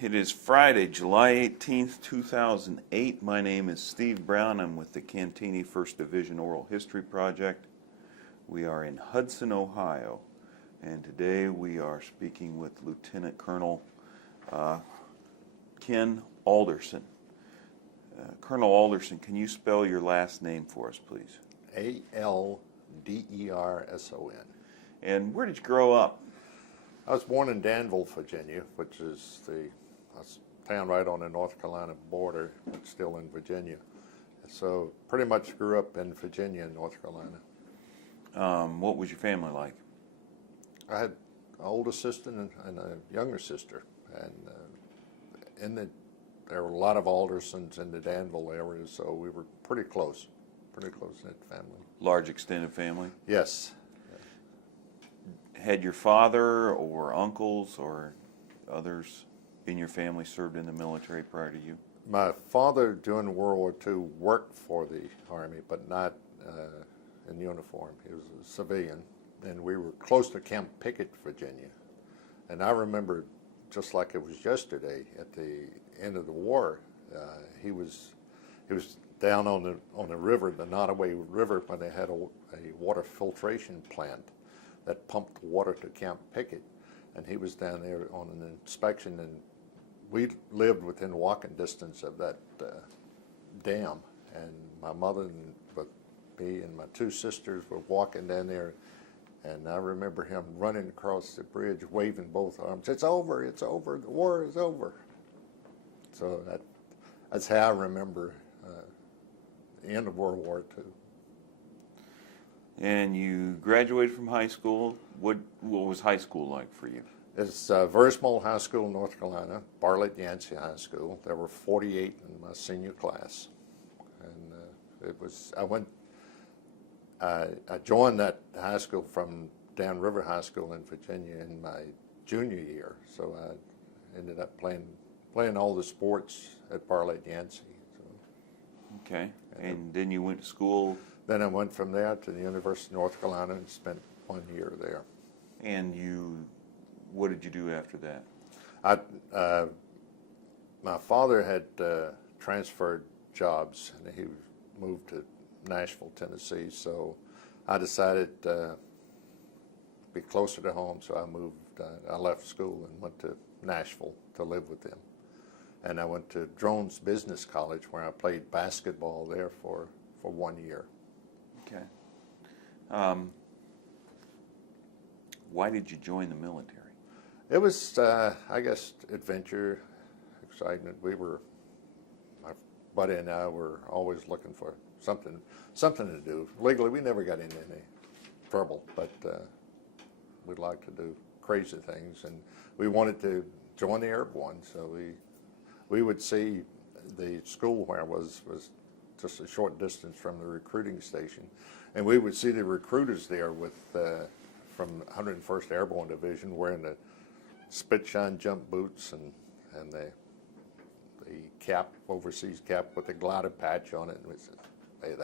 It is Friday, July 18th, 2008. My name is Steve Brown. I'm with the Cantigny First Division Oral History Project. We are in Hudson, Ohio, and today we are speaking with Lieutenant Colonel Ken Alderson. Colonel Alderson, can you spell your last name for us, please? Alderson. And where did you grow up? I was born in Danville, Virginia, which is a town right on the North Carolina border, but still in Virginia. So pretty much grew up in Virginia and North Carolina. What was your family like? I had an older sister and a younger sister, and there were a lot of Aldersons in the Danville area, so we were pretty close-knit family. Large extended family? Yes. Had your father or uncles or others in your family served in the military prior to you? My father, during World War II, worked for the Army, but not in uniform. He was a civilian, and we were close to Camp Pickett, Virginia. And I remember, just like it was yesterday, at the end of the war, he was down on the river, the Nottoway River, when they had a water filtration plant that pumped water to Camp Pickett, and he was down there on an inspection, and we lived within walking distance of that dam, and my mother and me and my two sisters were walking down there, and I remember him running across the bridge, waving both arms. It's over, the war is over. So that's how I remember the end of World War II. And you graduated from high school. What was high school like for you? It's a very small high school in North Carolina, Bartlett Yancey High School. There were 48 in my senior class, and I joined that high school from Downriver High School in Virginia in my junior year. So I ended up playing all the sports at Bartlett Yancey. So. Okay, and then you went to school. Then I went from there to the University of North Carolina and spent 1 year there. And what did you do after that? My father had transferred jobs, and he moved to Nashville, Tennessee, so I decided to be closer to home, so I left school and went to Nashville to live with them. And I went to Drones Business College, where I played basketball there for 1 year. Okay. Why did you join the military? It was, I guess, adventure, excitement. My buddy and I were always looking for something to do. Legally, we never got into any trouble, but we'd like to do crazy things, and we wanted to join the Airborne. So we would see the school where I was just a short distance from the recruiting station, and we would see the recruiters there from 101st Airborne Division wearing the spit-shine jump boots and the cap, overseas cap with the glider patch on it, and we said, hey,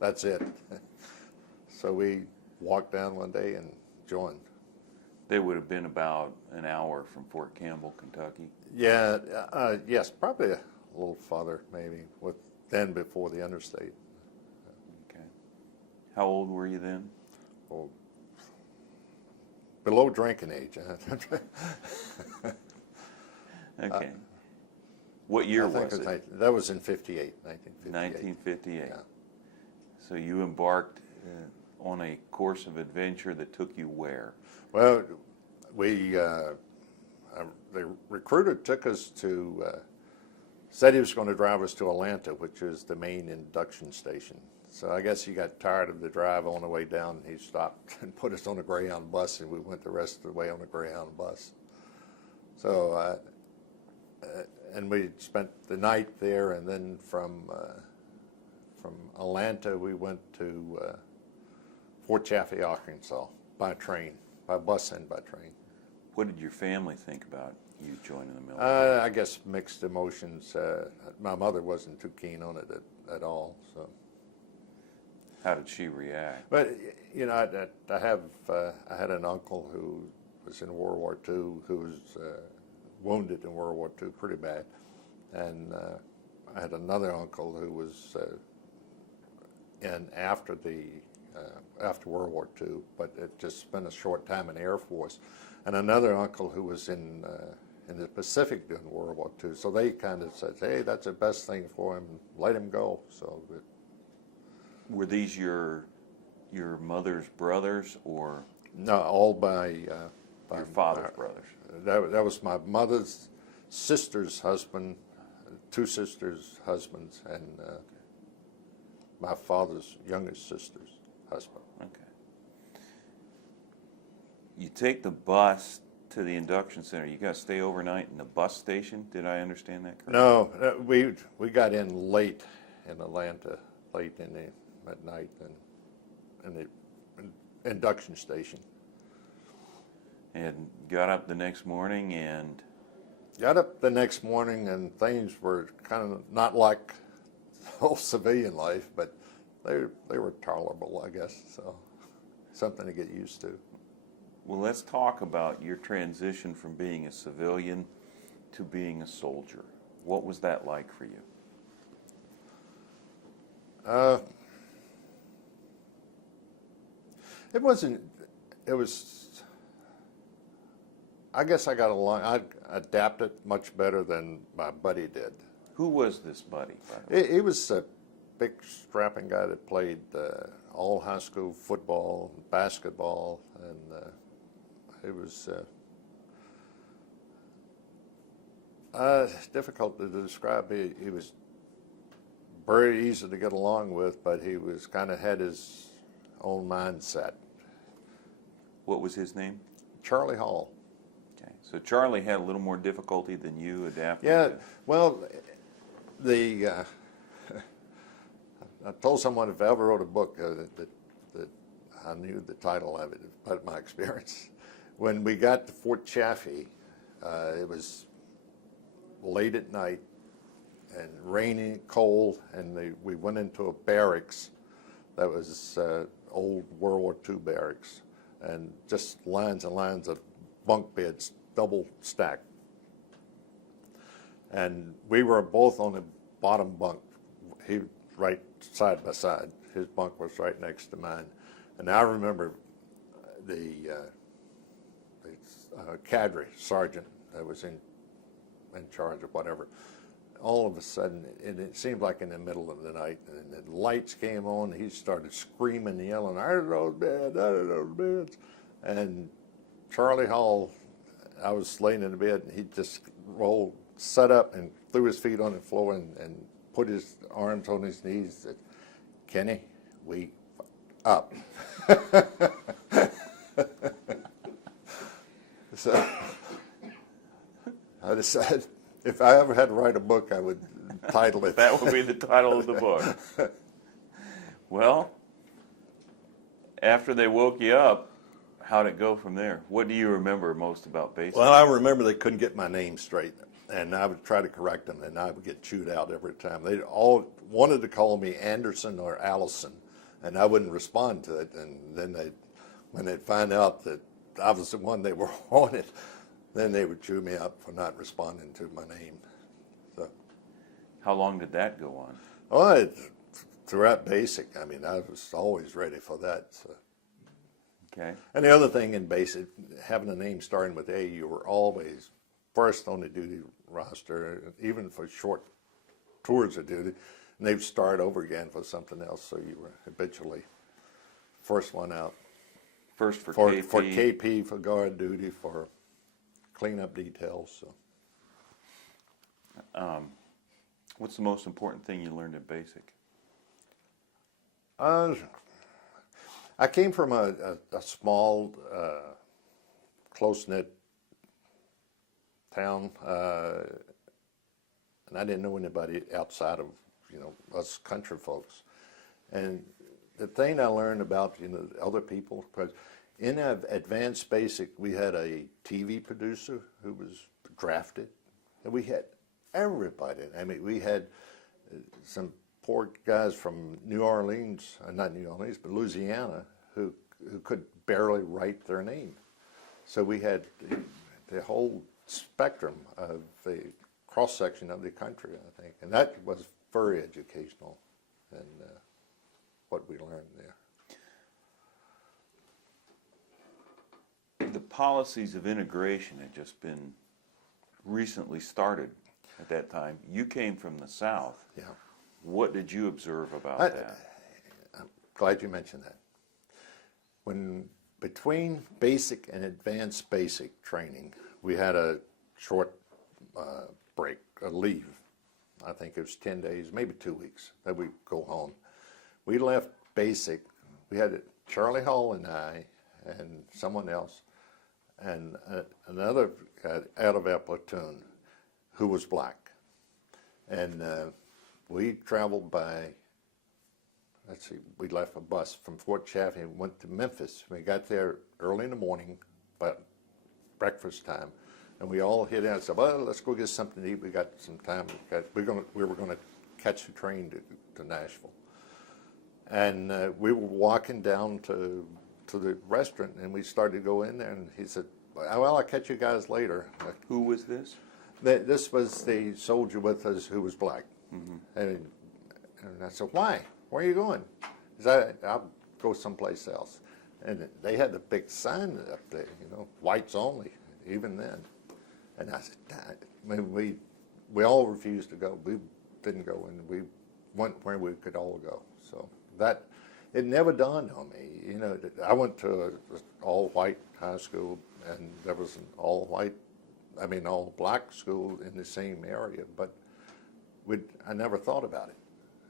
that's it. So we walked down one day and joined. They would have been about an hour from Fort Campbell, Kentucky. Yeah, yes, probably a little farther maybe, then before the interstate. Okay. How old were you then? Well, below drinking age. Okay. What year was it? That was in 1958. 1958. Yeah. So you embarked on a course of adventure that took you where? Well, the recruiter took us said he was going to drive us to Atlanta, which is the main induction station. So I guess he got tired of the drive on the way down, and he stopped and put us on a Greyhound bus, and we went the rest of the way on a Greyhound bus. So, and we spent the night there, and then from Atlanta we went to Fort Chaffee, Arkansas, by bus and by train. What did your family think about you joining the military? I guess mixed emotions. My mother wasn't too keen on it at all. So. How did she react? But you know, I had an uncle who was in World War II, who was wounded in World War II pretty bad. And I had another uncle who was in after World War II, but it just spent a short time in the Air Force. And another uncle who was in the Pacific during World War II. So they kind of said, hey, that's the best thing for him, let him go. So Were these your mother's brothers, or no, all by your father's brothers? That was my mother's sister's husband, two sisters' husbands, and my father's youngest sister's husband. Okay. You take the bus to the induction center. You got to stay overnight in the bus station. Did I understand that correctly? No, we got in late in Atlanta, late at night, in the induction station. And got up the next morning and... Got up the next morning and things were kind of not like whole civilian life, but they were tolerable, I guess. So something to get used to. Well, let's talk about your transition from being a civilian to being a soldier. What was that like for you? It wasn't. It was. I guess I got along. I adapted much better than my buddy did. Who was this buddy, by the way? He was a big, strapping guy that played all high school football, basketball, and it was difficult to describe. He was very easy to get along with, but he was kind of had his own mindset. What was his name? Charlie Hall. Okay, so Charlie had a little more difficulty than you adapting. Yeah, to... well, I told someone if I ever wrote a book that I knew the title of it, but my experience. When we got to Fort Chaffee, it was late at night and rainy, cold, and we went into a barracks that was old World War II barracks, and just lines and lines of bunk beds, double stacked. And we were both on the bottom bunk. He right side by side. His bunk was right next to mine. And I remember the cadre sergeant that was in charge of whatever. All of a sudden, it seemed like in the middle of the night, and the lights came on. He started screaming and yelling, "Out of those beds, out of those beds!" And Charlie Hall, I was laying in the bed, and he just rolled, sat up, and threw his feet on the floor and put his arms on his knees. Said, "Kenny, we up." So I decided if I ever had to write a book, I would title it. That would be the title of the book. Well, after they woke you up, how'd it go from there? What do you remember most about basic? Well, I remember they couldn't get my name straight, and I would try to correct them, and I would get chewed out every time. They all wanted to call me Anderson or Alderson, and I wouldn't respond to it. And then when they'd find out that I was the one they were wanted, then they would chew me up for not responding to my name. So, how long did that go on? well, throughout basic, I mean, I was always ready for that. So. Okay. And the other thing in basic, having a name starting with A, you were always first on the duty roster, even for short tours of duty, and they'd start over again for something else, so you were habitually first one out. First for KP. For KP, for guard duty, for cleanup details. So. What's the most important thing you learned in basic? I came from a small, close-knit town, and I didn't know anybody outside of, us country folks. And the thing I learned about, other people, because in advanced basic, we had a TV producer who was drafted, and we had everybody. I mean, we had some poor guys from New Orleans, not New Orleans, but Louisiana, who could barely write their name. So we had the whole spectrum of the cross-section of the country, I think. And that was very educational in what we learned there. The policies of integration had just been recently started at that time. You came from the South. Yeah. What did you observe about that? I'm glad you mentioned that. When between basic and advanced basic training, we had a short break, a leave. I think it was 10 days, maybe 2 weeks, that we'd go home. We left basic. We had Charlie Hall and I and someone else and another out of our platoon who was black. And we traveled by, let's see, we left a bus from Fort Chaffee and went to Memphis. We got there early in the morning, about breakfast time, and we all hit out and said, well, let's go get something to eat. We got some time. We were going to catch the train to Nashville. And we were walking down to the restaurant, and we started to go in there, and he said, well, I'll catch you guys later. Who was this? This was the soldier with us who was black. Mm-hmm. And I said, why? Where are you going? He said, I'll go someplace else. And they had the big sign up there, whites only, even then. And I said, we all refused to go. We didn't go, and we went where we could all go. So that, it never dawned on me. I went to an all-white high school, and there was an all-black school in the same area, but I never thought about it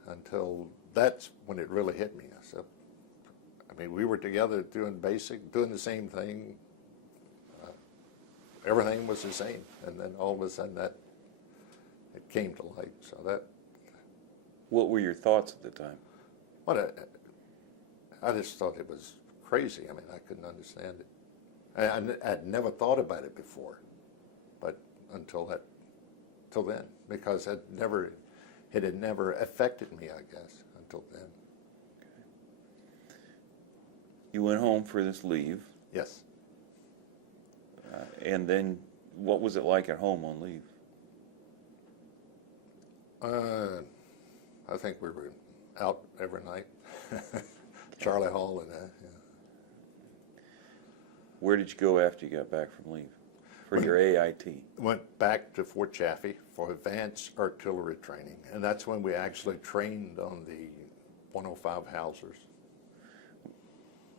until that's when it really hit me. I said, we were together doing basic, doing the same thing. Everything was the same, and then all of a sudden it came to light. So that. What were your thoughts at the time? I just thought it was crazy. I couldn't understand it. I'd never thought about it before, but until then, because it had never affected me, I guess, until then. Okay. You went home for this leave. Yes. And then, what was it like at home on leave? I think we were out every night. Charlie Hall and that. Yeah. Where did you go after you got back from leave for your AIT? Went back to Fort Chaffee for advanced artillery training, and that's when we actually trained on the 105 howitzers.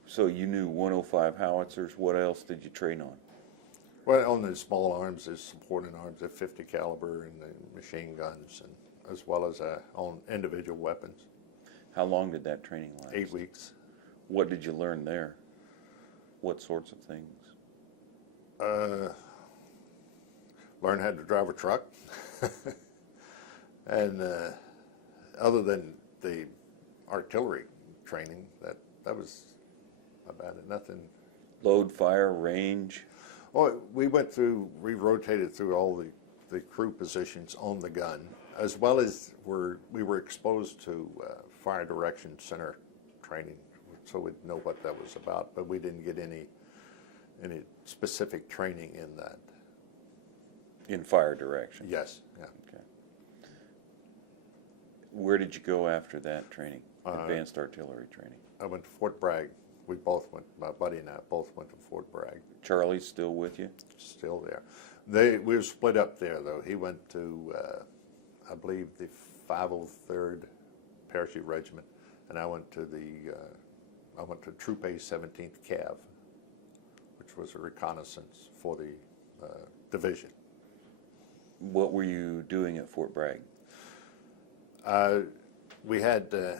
So you knew 105 howitzers. What else did you train on? Well, on the small arms, there's supporting arms at 50 caliber and the machine guns, and as well as on individual weapons. How long did that training last? 8 weeks. What did you learn there? What sorts of things? Learn how to drive a truck. And other than the artillery training, that was about it. Nothing. Load, fire, range? Well, we rotated through all the crew positions on the gun, as well as we were exposed to fire direction center training, so we'd know what that was about, but we didn't get any specific training in that. In fire direction? Yes, yeah. Okay. Where did you go after that training, advanced artillery training? I went to Fort Bragg. We both went, my buddy and I both went to Fort Bragg. Charlie's still with you? Still there. We were split up there, though. He went to, I believe, the 503rd Parachute Regiment, and I went to Troop A 17th Cav, which was a reconnaissance for the division. What were you doing at Fort Bragg? We had the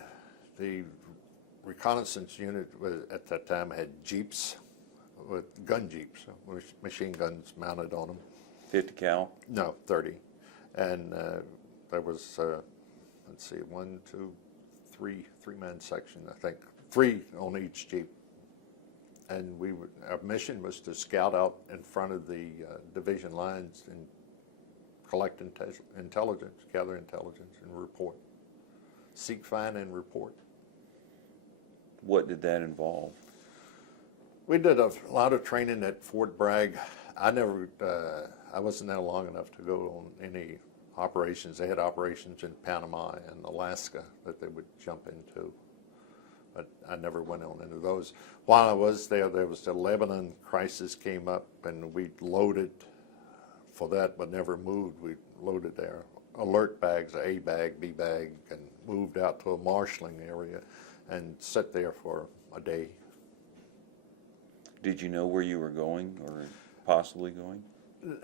reconnaissance unit at that time had jeeps, with gun jeeps, with machine guns mounted on them. 50 cal? No, 30. And there was, let's see, 1, 2, 3, three-man section, I think. 3 on each jeep. And our mission was to scout out in front of the division lines and collect intelligence, gather intelligence, and report. Seek, find, and report. What did that involve? We did a lot of training at Fort Bragg. I never, I wasn't there long enough to go on any operations. They had operations in Panama and Alaska that they would jump into, but I never went on into those. While I was there, there was the Lebanon crisis came up, and we loaded for that, but never moved. We loaded their alert bags, A bag, B bag, and moved out to a marshalling area and sat there for a day. Did you know where you were going or possibly going?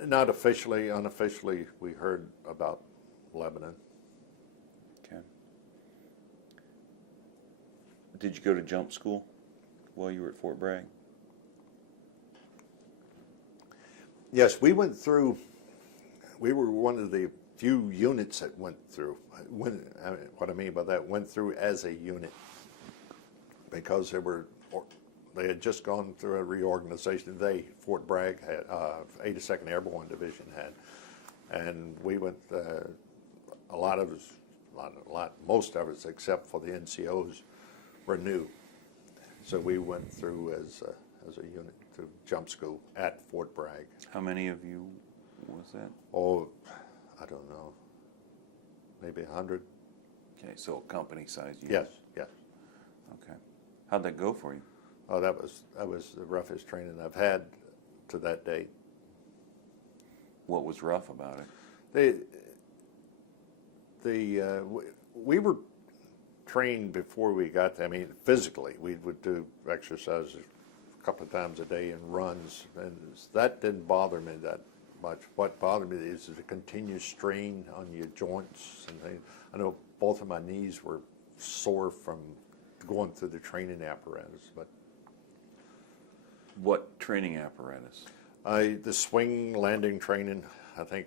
Not officially. Unofficially, we heard about Lebanon. Okay. Did you go to jump school while you were at Fort Bragg? Yes, we went through, we were one of the few units that went through. What I mean by that, went through as a unit, because they had just gone through a reorganization. Fort Bragg had, 82nd Airborne Division had, and we went, most of us, except for the NCOs, were new. So we went through as a unit to jump school at Fort Bragg. How many of you was that? Oh, I don't know, maybe 100. Okay, so a company size unit. Yes, yes. Okay. How'd that go for you? Oh, that was the roughest training I've had to that date. What was rough about it? We were trained before we got there. I mean, physically, we would do exercises a couple of times a day and runs, and that didn't bother me that much. What bothered me is the continuous strain on your joints and things. I know both of my knees were sore from going through the training apparatus, but What training apparatus? the swing landing training. I think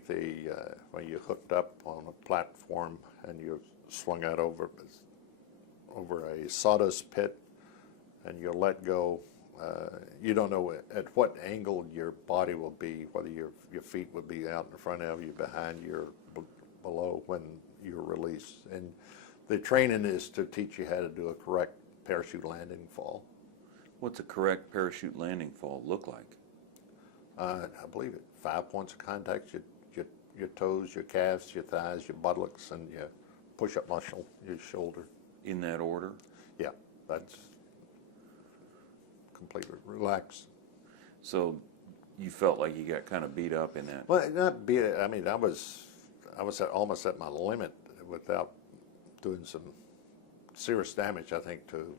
when you hooked up on a platform and you swung out over a sawdust pit, and you let go. You don't know at what angle your body will be, whether your feet would be out in front of you, behind you, or below when you're released. And the training is to teach you how to do a correct parachute landing fall. What's a correct parachute landing fall look like? I believe it. 5 points of contact: your toes, your calves, your thighs, your buttocks, and your push-up muscle, your shoulder. In that order? Yeah, that's completely relaxed. So you felt like you got kind of beat up in that? Well, not beat it. I mean, I was almost at my limit without doing some serious damage, I think, to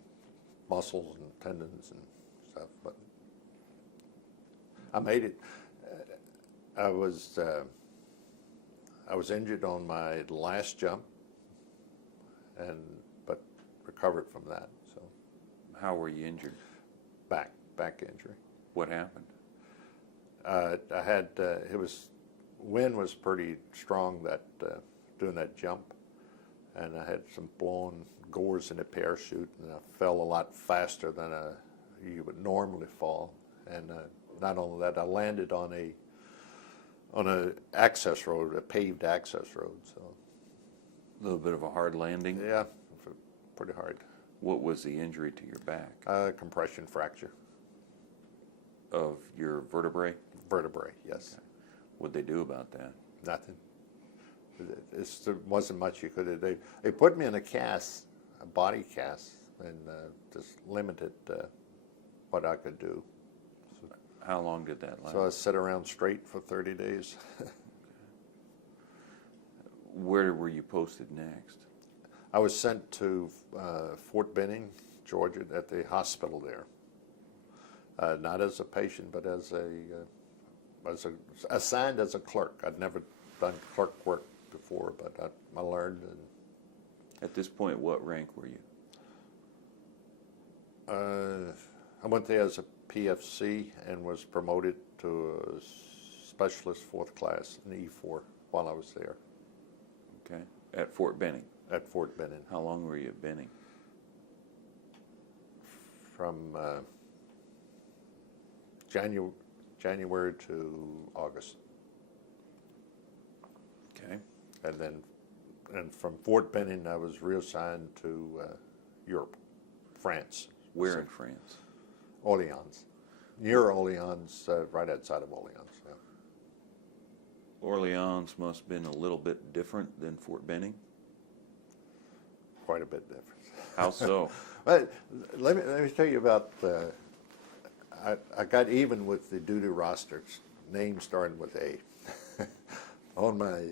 muscles and tendons and stuff. But I made it. I was injured on my last jump, but recovered from that. So How were you injured? back injury. What happened? I had wind was pretty strong doing that jump, and I had some blown gores in the parachute, and I fell a lot faster than you would normally fall. And not only that, I landed on a access road, a paved access road. So A little bit of a hard landing? yeah, pretty hard. What was the injury to your back? Compression fracture. Of your vertebrae? Vertebrae, yes. Okay. What'd they do about that? Nothing. There wasn't much you could do. They put me in a cast, a body cast, and just limited what I could do. How long did that last? So I sat around straight for 30 days. Where were you posted next? I was sent to Fort Benning, Georgia, at the hospital there. Not as a patient, but assigned as a clerk. I'd never done clerk work before, but I learned. And At this point, what rank were you? I went there as a PFC and was promoted to a specialist 4th class in E4 while I was there. Okay. At Fort Benning? At Fort Benning. How long were you at Benning? From January to August. Okay. And from Fort Benning, I was reassigned to Europe, France. Where in France? Orleans. near Orleans, right outside of Orleans. Yeah. Orleans must have been a little bit different than Fort Benning. Quite a bit different. How so? But let me tell you about. I got even with the duty rosters. Name starting with A. On my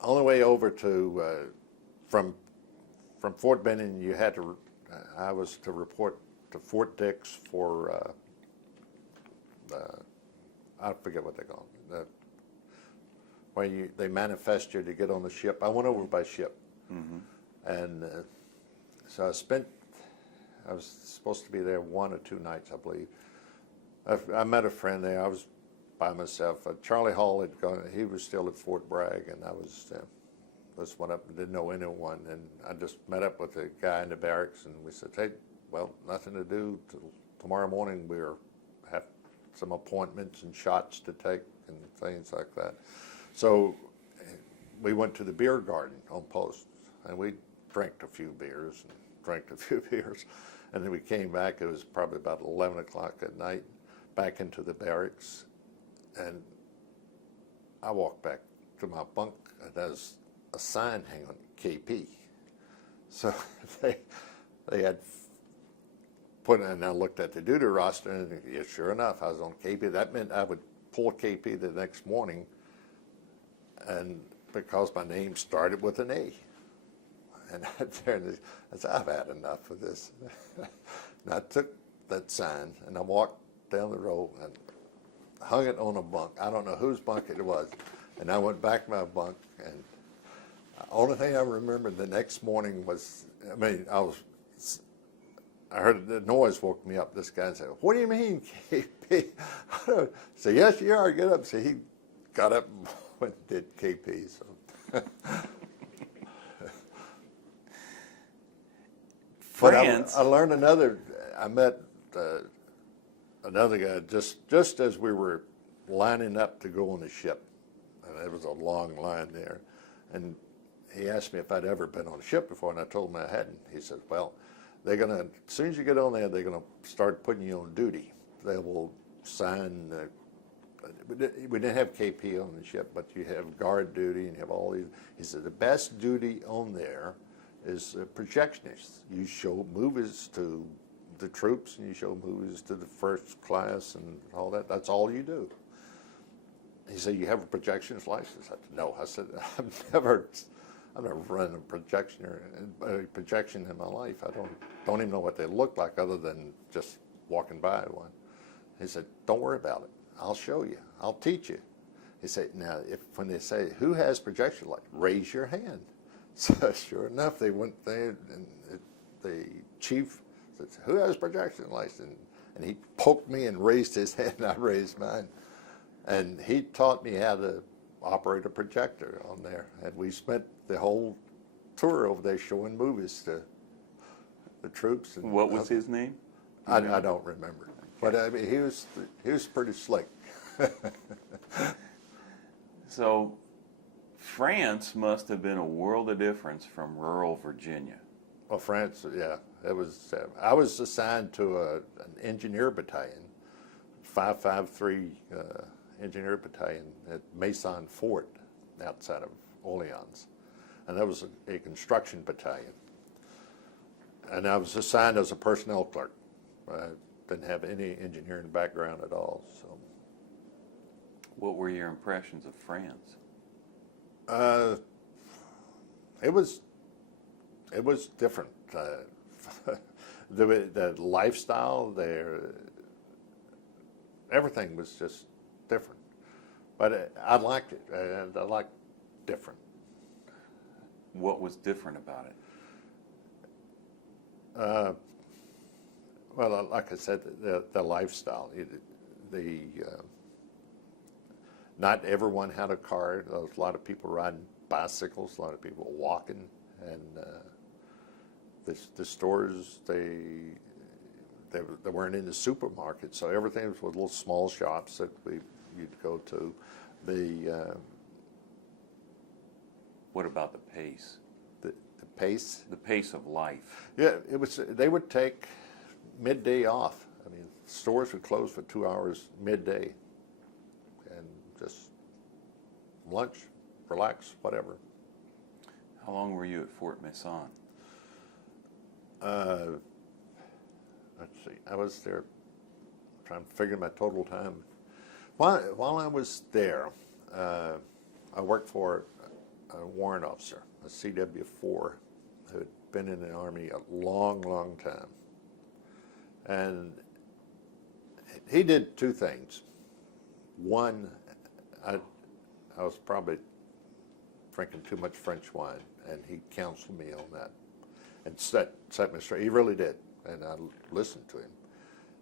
on the way over to from Fort Benning, you had to. I was to report to Fort Dix for. I forget what they call it. Where they manifest you to get on the ship. I went over by ship, and so I was supposed to be there 1 or 2 nights, I believe. I met a friend there. I was by myself. Charlie Hall had gone. He was still at Fort Bragg, and I just went up and didn't know anyone. And I just met up with a guy in the barracks, and we said, "Hey, well, nothing to do till tomorrow morning. We have some appointments and shots to take and things like that." So we went to the beer garden on post, and we drank a few beers, and then we came back. It was probably about 11 o'clock at night, back into the barracks, and I walked back to my bunk, and there's a sign hanging on KP. So they had put in, and I looked at the duty roster, and yeah, sure enough, I was on KP. That meant I would pull KP the next morning, and because my name started with an A. And I turned, I said, I've had enough of this. And I took that sign, and I walked down the road and hung it on a bunk. I don't know whose bunk it was. And I went back to my bunk, and the only thing I remember the next morning was, I heard the noise woke me up. This guy said, "What do you mean, KP?" I said, "Yes, you are. Get up." So he got up and went and did KP. So. France. But I learned another. I met another guy just as we were lining up to go on the ship, and there was a long line there, and he asked me if I'd ever been on a ship before, and I told him I hadn't. He said, "Well, they're gonna as soon as you get on there, they're gonna start putting you on duty. They will sign." We didn't have KP on the ship, but you have guard duty and you have all these. He said the best duty on there is projectionist. You show movies to the troops, and you show movies to the first class and all that. That's all you do. He said, "You have a projectionist license?" I said, "No." I said, I've never run a projection in my life. I don't even know what they look like other than just walking by one. He said, "Don't worry about it. I'll show you. I'll teach you." He said, "Now, when they say, 'Who has projection light?' raise your hand." So sure enough, they went there, and the chief said, "Who has projection license?" And he poked me and raised his hand, and I raised mine. And he taught me how to operate a projector on there. And we spent the whole tour over there showing movies to the troops. And What was his name? I don't remember. But I mean, he was pretty slick. So France must have been a world of difference from rural Virginia. Well, France, yeah, it was. I was assigned to an engineer battalion, 553 engineer battalion at Maison Fort, outside of Orleans, and that was a construction battalion. And I was assigned as a personnel clerk. I didn't have any engineering background at all. So, What were your impressions of France? it was different. The lifestyle there, everything was just different. But I liked it. I liked different. What was different about it? Well, like I said, the lifestyle. Not everyone had a car. There was a lot of people riding bicycles, a lot of people walking, and the stores they weren't in the supermarket, so everything was with little small shops that you'd go to. What about the pace? The pace. The pace of life. Yeah, it was. They would take midday off. I mean, stores would close for 2 hours midday, and just lunch, relax, whatever. How long were you at Fort Mason? Let's see, I was there, trying to figure my total time. While I was there, I worked for a warrant officer, a CW4, who had been in the Army a long, long time. And he did two things. One, I was probably drinking too much French wine, and he counseled me on that and set me straight. He really did, and I listened to him.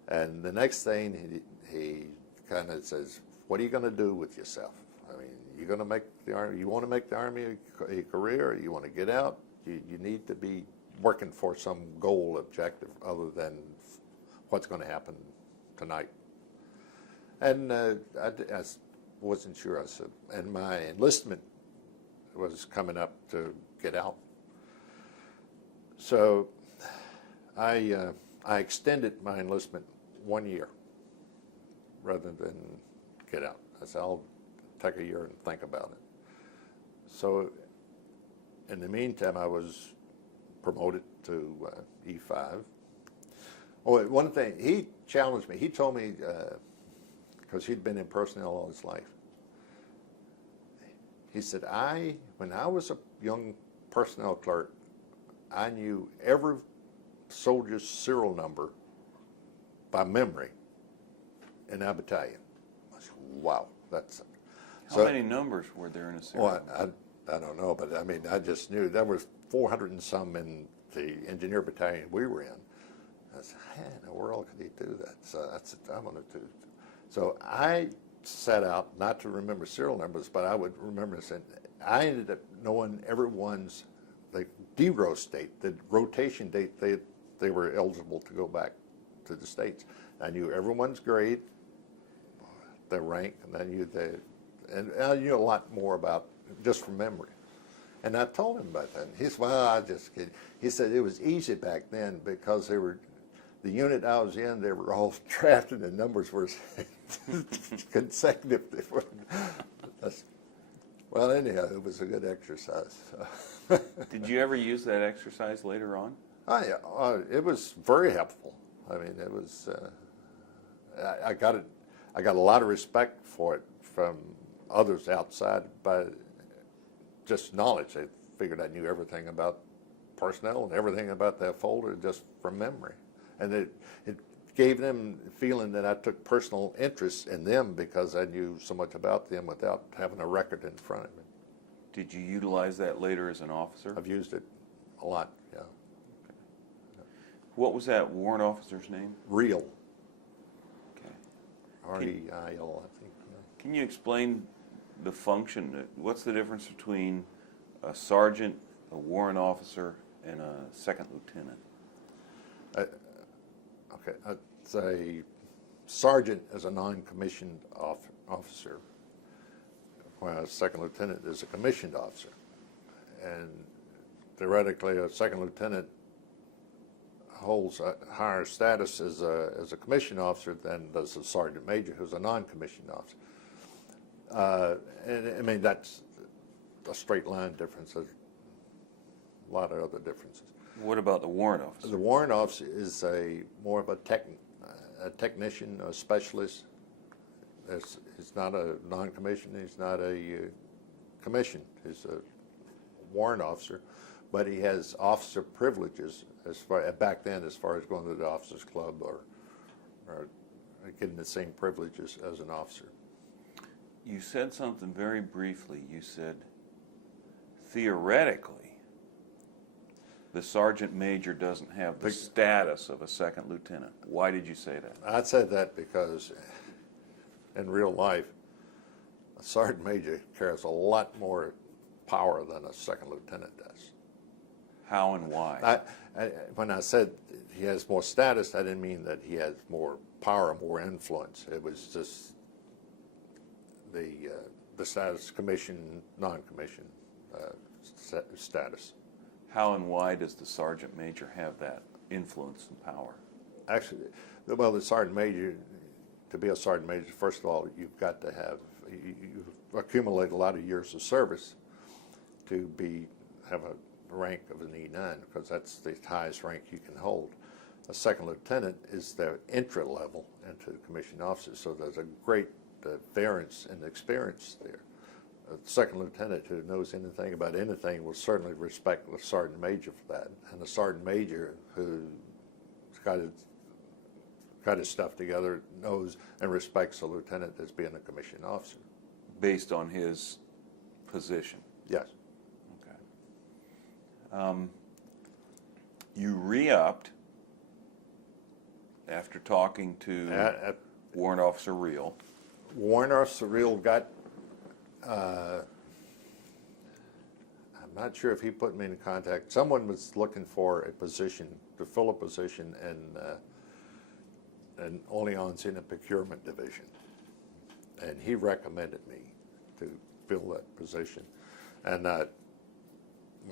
And the next thing, he kind of says, "What are you going to do with yourself? I mean, you're going to make the Army. You want to make the Army a career, or you want to get out? You need to be working for some goal, objective, other than what's going to happen tonight." And I wasn't sure. I said, and my enlistment was coming up to get out. So I extended my enlistment 1 year rather than get out. I said, I'll take a year and think about it. So in the meantime, I was promoted to E5. Oh, one thing, he challenged me. He told me, because he'd been in personnel all his life, he said, when I was a young personnel clerk, I knew every soldier's serial number by memory in our battalion. I said, wow, that's... How many numbers were there in a serial number? Well, I don't know, but I mean, I just knew there was 400 and some in the engineer battalion we were in. I said, how in the world could he do that? So I said, I'm going to do. So I set out not to remember serial numbers, but I would remember saying, I ended up knowing everyone's the deroast date, the rotation date they were eligible to go back to the States. I knew everyone's grade, their rank, and and I knew a lot more about just from memory. And I told him about that. And he said, well, I just kidding. He said it was easy back then because the unit I was in, they were all drafted and numbers were consecutive. Well, anyhow, it was a good exercise. Did you ever use that exercise later on? It was very helpful. I mean, it was. I got a lot of respect for it from others outside, by just knowledge. They figured I knew everything about personnel and everything about that folder just from memory, and it gave them the feeling that I took personal interest in them because I knew so much about them without having a record in front of me. Did you utilize that later as an officer? I've used it a lot, yeah. Okay. What was that warrant officer's name? Real. Okay. R-E-I-L, I think. Yeah. Can you explain the function? What's the difference between a sergeant, a warrant officer, and a second lieutenant? Okay, I'd say sergeant is a non-commissioned officer, while a second lieutenant is a commissioned officer. And theoretically, a second lieutenant holds a higher status as a commissioned officer than does a sergeant major, who's a non-commissioned officer. And I mean, that's a straight line difference. There's a lot of other differences. What about the warrant officer? The warrant officer is more of a technician, a specialist. He's not a non-commissioned. He's not a commissioned. He's a warrant officer, but he has officer privileges back then, as far as going to the officers' club or getting the same privileges as an officer. You said something very briefly. You said, theoretically, the sergeant major doesn't have the status of a second lieutenant. Why did you say that? I said that because in real life, a sergeant major carries a lot more power than a second lieutenant does. How and why? When I said he has more status, I didn't mean that he has more power, more influence. It was just the status, commission, non-commissioned status. How and why does the sergeant major have that influence and power? Actually, Well, the sergeant major, to be a sergeant major, first of all, you've got to have, you accumulate a lot of years of service to have a rank of an E9, because that's the highest rank you can hold. A second lieutenant is the entry level into the commissioned officer, so there's a great variance in experience there. A second lieutenant who knows anything about anything will certainly respect the sergeant major for that, and the sergeant major who's got his stuff together knows and respects the lieutenant as being a commissioned officer. Based on his position? Yes. Okay. You re-upped after talking to Warrant Officer Reel. Warrant Officer Reel got, I'm not sure if he put me in contact. Someone was looking for a position, to fill a position in Orleans in a procurement division. And he recommended me to fill that position. And I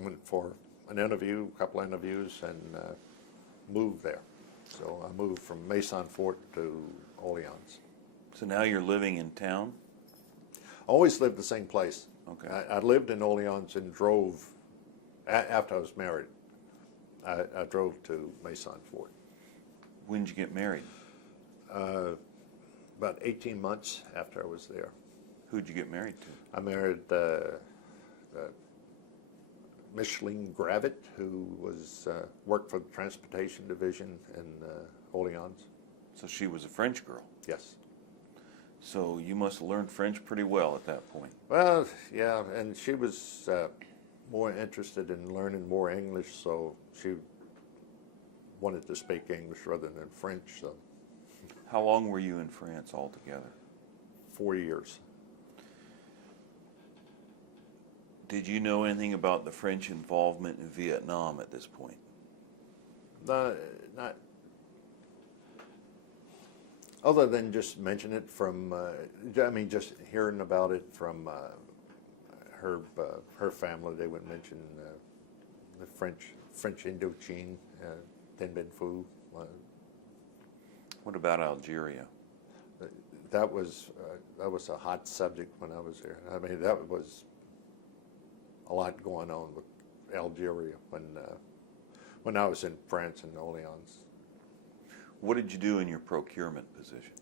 went for an interview, a couple of interviews, and moved there. So I moved from Maison Fort to Orleans. So now you're living in town? Always lived the same place. Okay. I lived in Orleans and drove, after I was married, I drove to Maison Fort. When did you get married? About 18 months after I was there. Who'd you get married to? I married Micheline Gravitt, who was worked for the Transportation Division in Orleans. So she was a French girl? Yes. So you must have learned French pretty well at that point. Well, yeah, and she was more interested in learning more English, so she wanted to speak English rather than French. So. How long were you in France altogether? 4 years. Did you know anything about the French involvement in Vietnam at this point? Not other than just mention it from, just hearing about it from her family. They would mention the French Indochine, Dien Bien Phu. What about Algeria? That was a hot subject when I was there. I mean, that was a lot going on with Algeria when I was in France and Orleans. What did you do in your procurement position?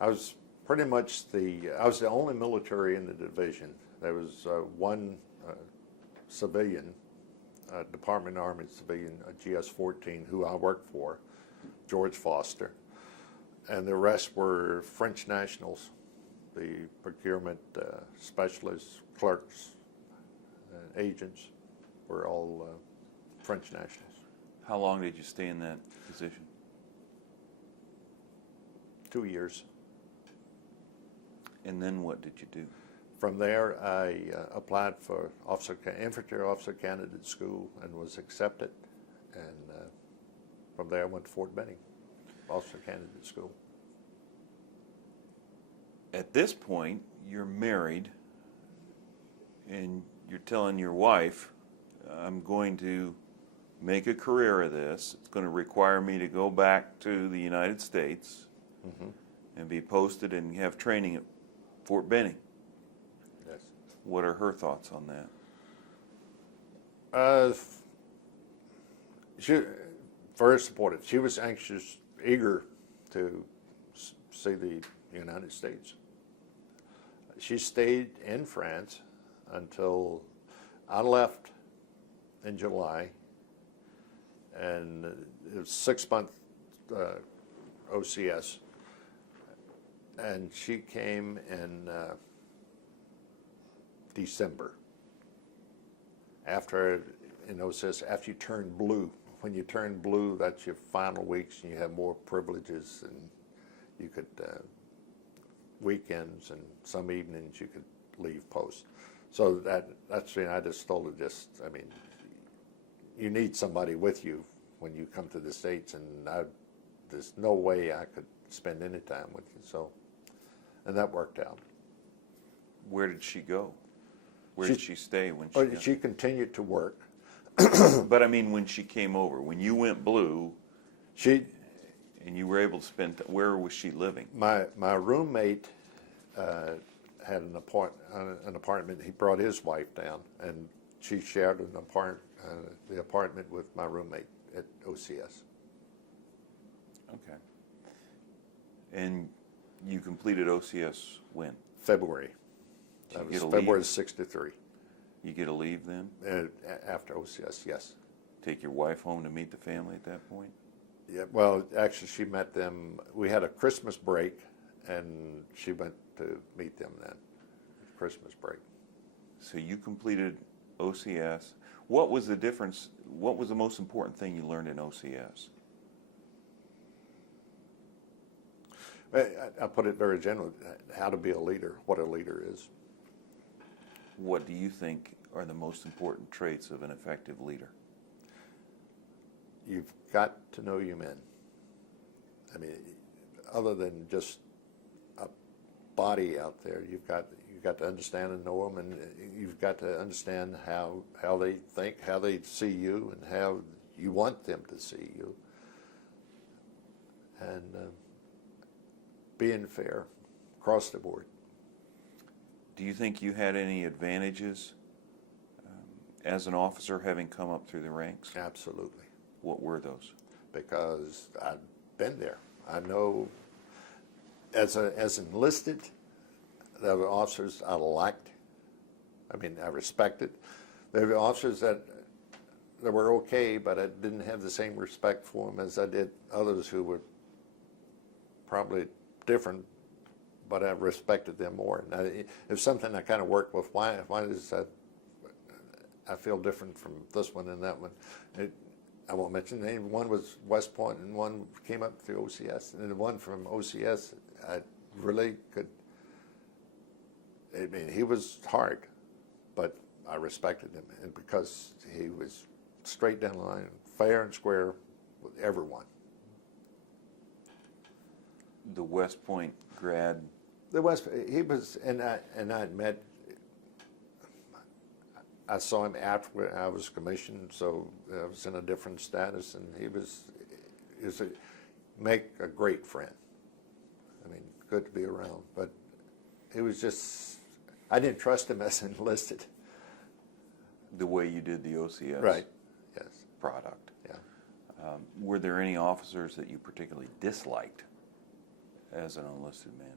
I was pretty much I was the only military in the division. There was one civilian, Department of Army civilian, a GS-14, who I worked for, George Foster, and the rest were French nationals. The procurement specialists, clerks, agents were all French nationals. How long did you stay in that position? 2 years. And then what did you do? From there, I applied for infantry officer candidate school and was accepted. And from there, I went to Fort Benning, officer candidate school. At this point, you're married, and you're telling your wife, I'm going to make a career of this. It's going to require me to go back to the United States and be posted and have training at Fort Benning. Yes. What are her thoughts on that? She very supportive. She was anxious, eager to see the United States. She stayed in France until I left in July, and it was 6-month OCS, and she came in December. After in OCS, after you turn blue. When you turn blue, that's your final weeks, and you have more privileges, and you could weekends and some evenings you could leave post. So that's when I just told her, you need somebody with you when you come to the States, and there's no way I could spend any time with you. So, and that worked out. Where did she go? Where did she stay when she? She continued to work. But I mean, when she came over, when you went blue, she And you were able to spend, where was she living? My roommate had an apartment. He brought his wife down, and she shared the apartment with my roommate at OCS. Okay. And you completed OCS when? February. Did That you was get a February leave? '63. You get a leave then? After OCS, yes. Take your wife home to meet the family at that point? Yeah. Well, actually, she met them. We had a Christmas break, and she went to meet them then. Christmas break. So you completed OCS. What was the difference? What was the most important thing you learned in OCS? I put it very generally, how to be a leader, what a leader is. What do you think are the most important traits of an effective leader? You've got to know your men. I mean, other than just a body out there, you've got to understand and know them, and you've got to understand how they think, how they see you, and how you want them to see you. And being fair across the board. Do you think you had any advantages as an officer having come up through the ranks? Absolutely. What were those? Because I've been there. I know as enlisted, there were officers I liked. I mean, I respected. There were officers that were okay, but I didn't have the same respect for them as I did others who were probably different, but I respected them more. And it was something I kind of worked with. Why does that? I feel different from this one and that one. I won't mention the name. One was West Point, and one came up through OCS, and the one from OCS, I really could. I mean, he was hard, but I respected him, and because he was straight down the line, fair and square with everyone. The West Point grad. He was, and I met. I saw him after I was commissioned, so I was in a different status, and he was make a great friend. I mean, good to be around, but he was just, I didn't trust him as enlisted. The way you did the OCS Right, yes. product. Yeah. Were there any officers that you particularly disliked as an enlisted man?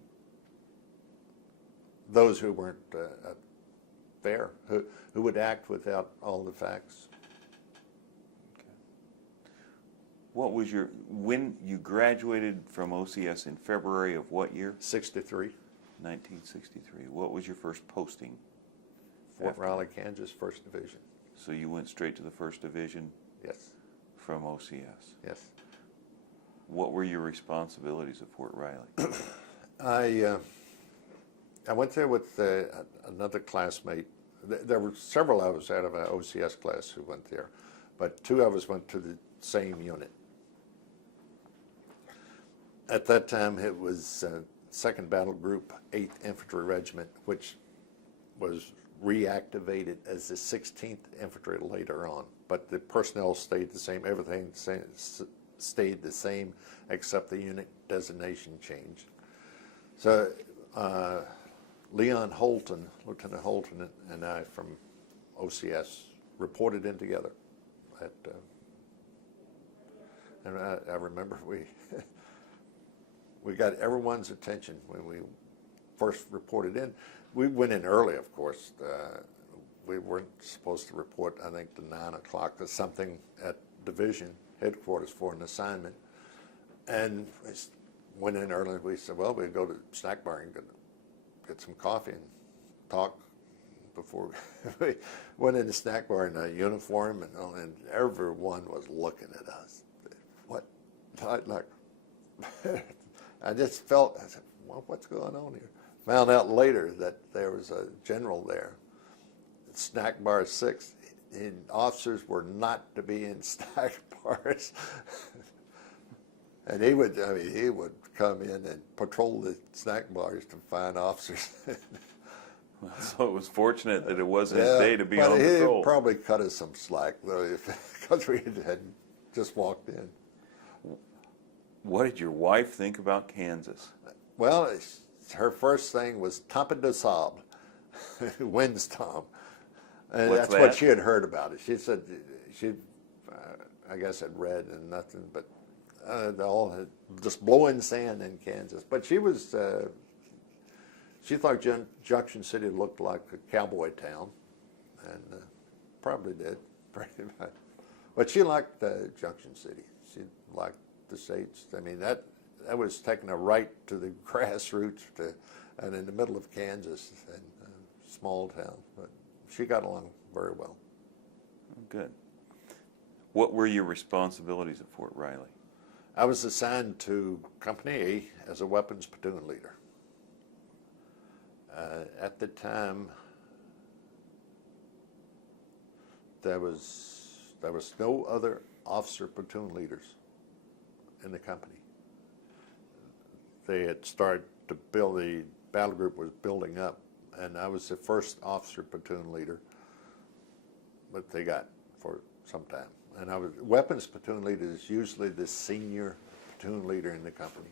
Those who weren't fair, who would act without all the facts. Okay. What was when you graduated from OCS in February of what year? 63. 1963. What was your first posting? Fort Riley, Kansas, First Division. So you went straight to the First Division? Yes. From OCS? Yes. What were your responsibilities at Fort Riley? I went there with another classmate. There were several of us out of our OCS class who went there, but two of us went to the same unit. At that time, it was 2nd Battle Group, 8th Infantry Regiment, which was reactivated as the 16th Infantry later on. But the personnel stayed the same, everything stayed the same, except the unit designation changed. So Leon Holton, Lieutenant Holton, and I from OCS reported in together. And I remember we got everyone's attention when we first reported in. We went in early, of course. We weren't supposed to report, I think, to 9 o'clock or something at division headquarters for an assignment. And we went in early. We said, well, we'd go to the snack bar and get some coffee and talk before we went in the snack bar in a uniform, and everyone was looking at us. What? I just felt, I said, well, what's going on here? Found out later that there was a general there. Snack bar 6, and officers were not to be in snack bars. And he would come in and patrol the snack bars to find officers. So it was fortunate that it wasn't his day to be on patrol. He probably cut us some slack, though, because we had just walked in. What did your wife think about Kansas? Well, her first thing was Tampa de Sable, windstorm. And What's that's that? what she had heard about it. She said she, I guess, had read and nothing, but they all had just blowing sand in Kansas. But she was, she thought Junction City looked like a cowboy town, and probably did, pretty much. But she liked Junction City. She liked the States. I mean, that was taking a right to the grassroots and in the middle of Kansas, and small town. But she got along very well. Good. What were your responsibilities at Fort Riley? I was assigned to Company A as a weapons platoon leader. At the time, there was no other officer platoon leaders in the company. They had started to build, the battle group was building up, and I was the first officer platoon leader, but they got for some time. And I was weapons platoon leader is usually the senior platoon leader in the company.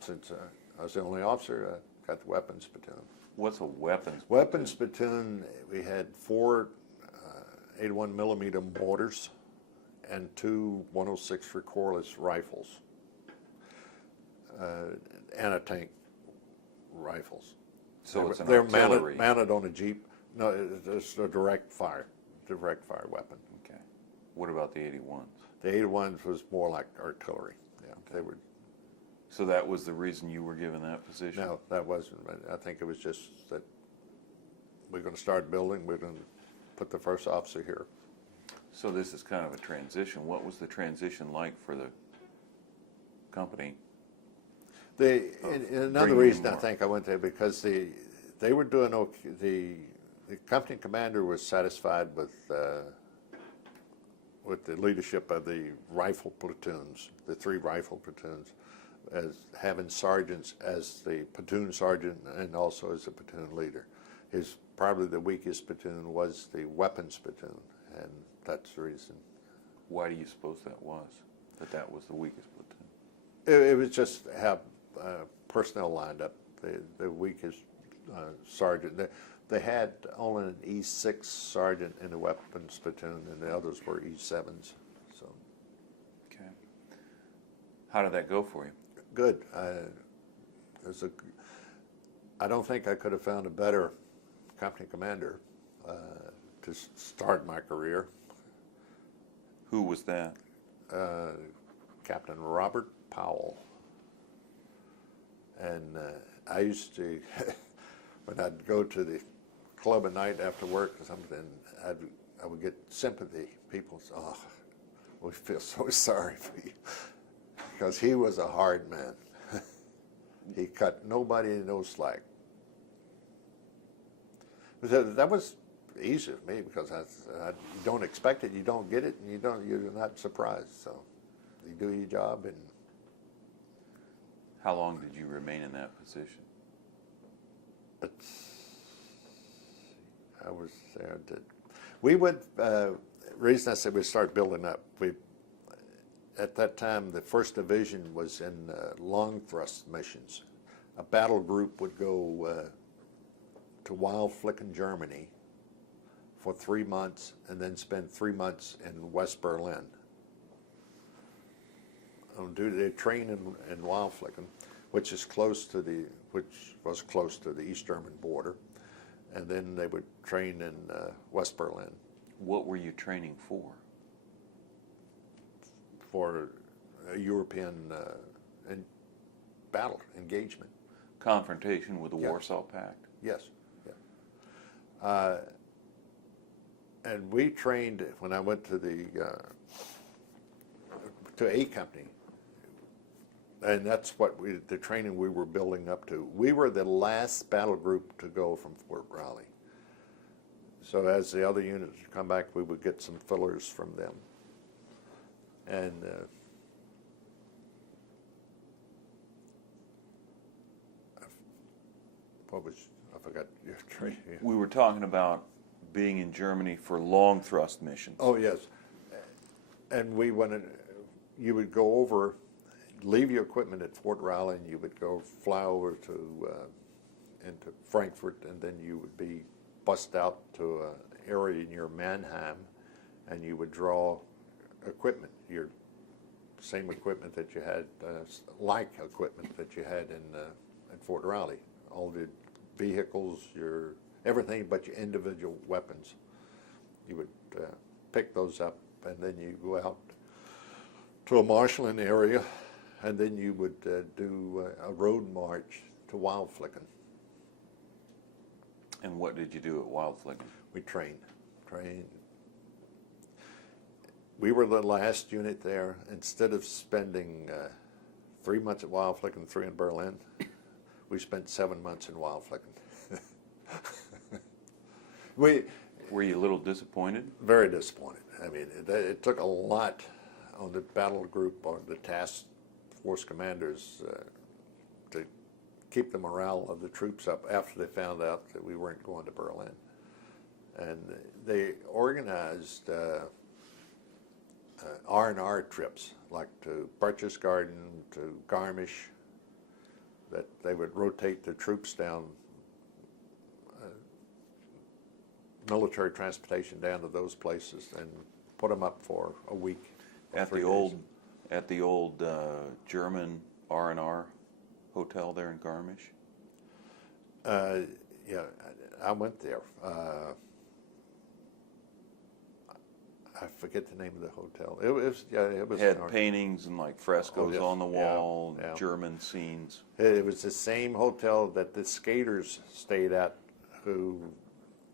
Since I was the only officer, I got the weapons platoon. What's a weapons? Weapons platoon, we had 4 81 millimeter mortars and 2 106 recoilless rifles, anti-tank rifles. So it's an they're artillery. mounted on a Jeep. No, it's a direct fire weapon. Okay. What about the 81s? The 81s was more like artillery. Yeah, they were. So that was the reason you were given that position? No, that wasn't. I think it was just that we're going to start building. We're going to put the first officer here. So this is kind of a transition. What was the transition like for the company? Another reason I think I went there because they were doing okay. The company commander was satisfied with the leadership of the rifle platoons, the 3 rifle platoons, as having sergeants as the platoon sergeant and also as a platoon leader. His probably the weakest platoon was the weapons platoon, and that's the reason. Why do you suppose that was the weakest platoon? It was just how personnel lined up. The weakest sergeant. They had only an E6 sergeant in the weapons platoon, and the others were E7s. So. Okay. How did that go for you? Good. I don't think I could have found a better company commander to start my career. Who was that? Captain Robert Powell. And I used to, when I'd go to the club at night after work or something, I would get sympathy. People say, "Oh, we feel so sorry for you," because he was a hard man. He cut nobody no slack. But that was easy for me because you don't expect it, you don't get it, and you're not surprised. So you do your job. And how long did you remain in that position? I was there. We would. Reason I said we start building up. At that time, the First Division was in long thrust missions. A battle group would go to Wildflicken, Germany for 3 months and then spend 3 months in West Berlin. They train in Wildflicken, which was close to the East German border, and then they would train in West Berlin. What were you training for? For a European battle engagement. Confrontation with the Yeah. Warsaw Pact? Yes. Yeah. And we trained when I went to to A Company, and that's what the training we were building up to. We were the last battle group to go from Fort Riley. So as the other units would come back, we would get some fillers from them. And I forgot your training. We were talking about being in Germany for long thrust missions. Oh, yes. And you would go over leave your equipment at Fort Riley, and you would go fly over to into Frankfurt, and then you would be bussed out to an area near Mannheim, and you would draw equipment, your same equipment that you had, like equipment that you had in Fort Riley. All the vehicles, your everything but your individual weapons. You would pick those up, and then you go out to a marshalling area, and then you would do a road march to Wildflicken. And what did you do at Wildflicken? We trained. We were the last unit there. Instead of spending 3 months at Wildflicken, 3 in Berlin, we spent 7 months in Wildflicken. Were you a little disappointed? Very disappointed. I mean, it took a lot on the battle group or the task force commanders to keep the morale of the troops up after they found out that we weren't going to Berlin. And they organized R&R trips, like to Berchtesgaden, to Garmisch, that they would rotate the troops down, military transportation down to those places and put them up for a week. At the old German R&R hotel there in Garmisch? Yeah, I went there. I forget the name of the hotel. It was Had paintings and like frescoes yes. on the wall, yeah. German scenes. It was the same hotel that the skaters stayed at who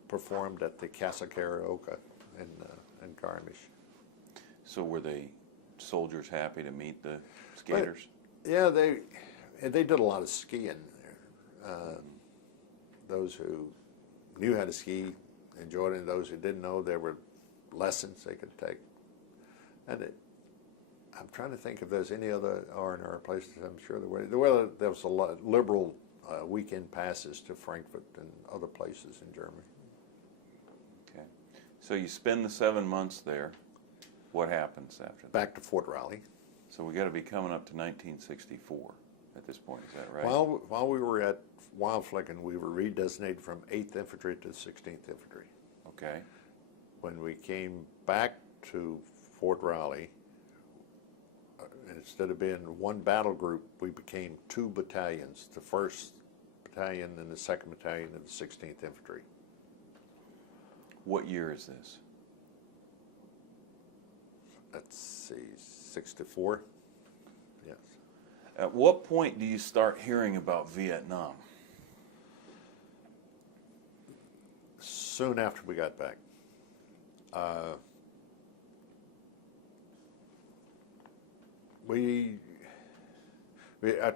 performed at the Casa Karaoke in Garmisch. So were the soldiers happy to meet the skaters? Yeah, they did a lot of skiing there. Those who knew how to ski enjoyed it, and those who didn't know, there were lessons they could take. And I'm trying to think if there's any other R&R places. I'm sure there was a lot of liberal weekend passes to Frankfurt and other places in Germany. Okay. So you spend the 7 months there. What happens after that? Back to Fort Riley. So we got to be coming up to 1964 at this point, is that right? While we were at Wildflicken, we were redesignated from 8th Infantry to 16th Infantry. Okay. When we came back to Fort Riley, instead of being one battle group, we became 2 battalions, the 1st Battalion and the 2nd Battalion of the 16th Infantry. What year is this? Let's see, 64? Yes. At what point do you start hearing about Vietnam? Soon after we got back. Our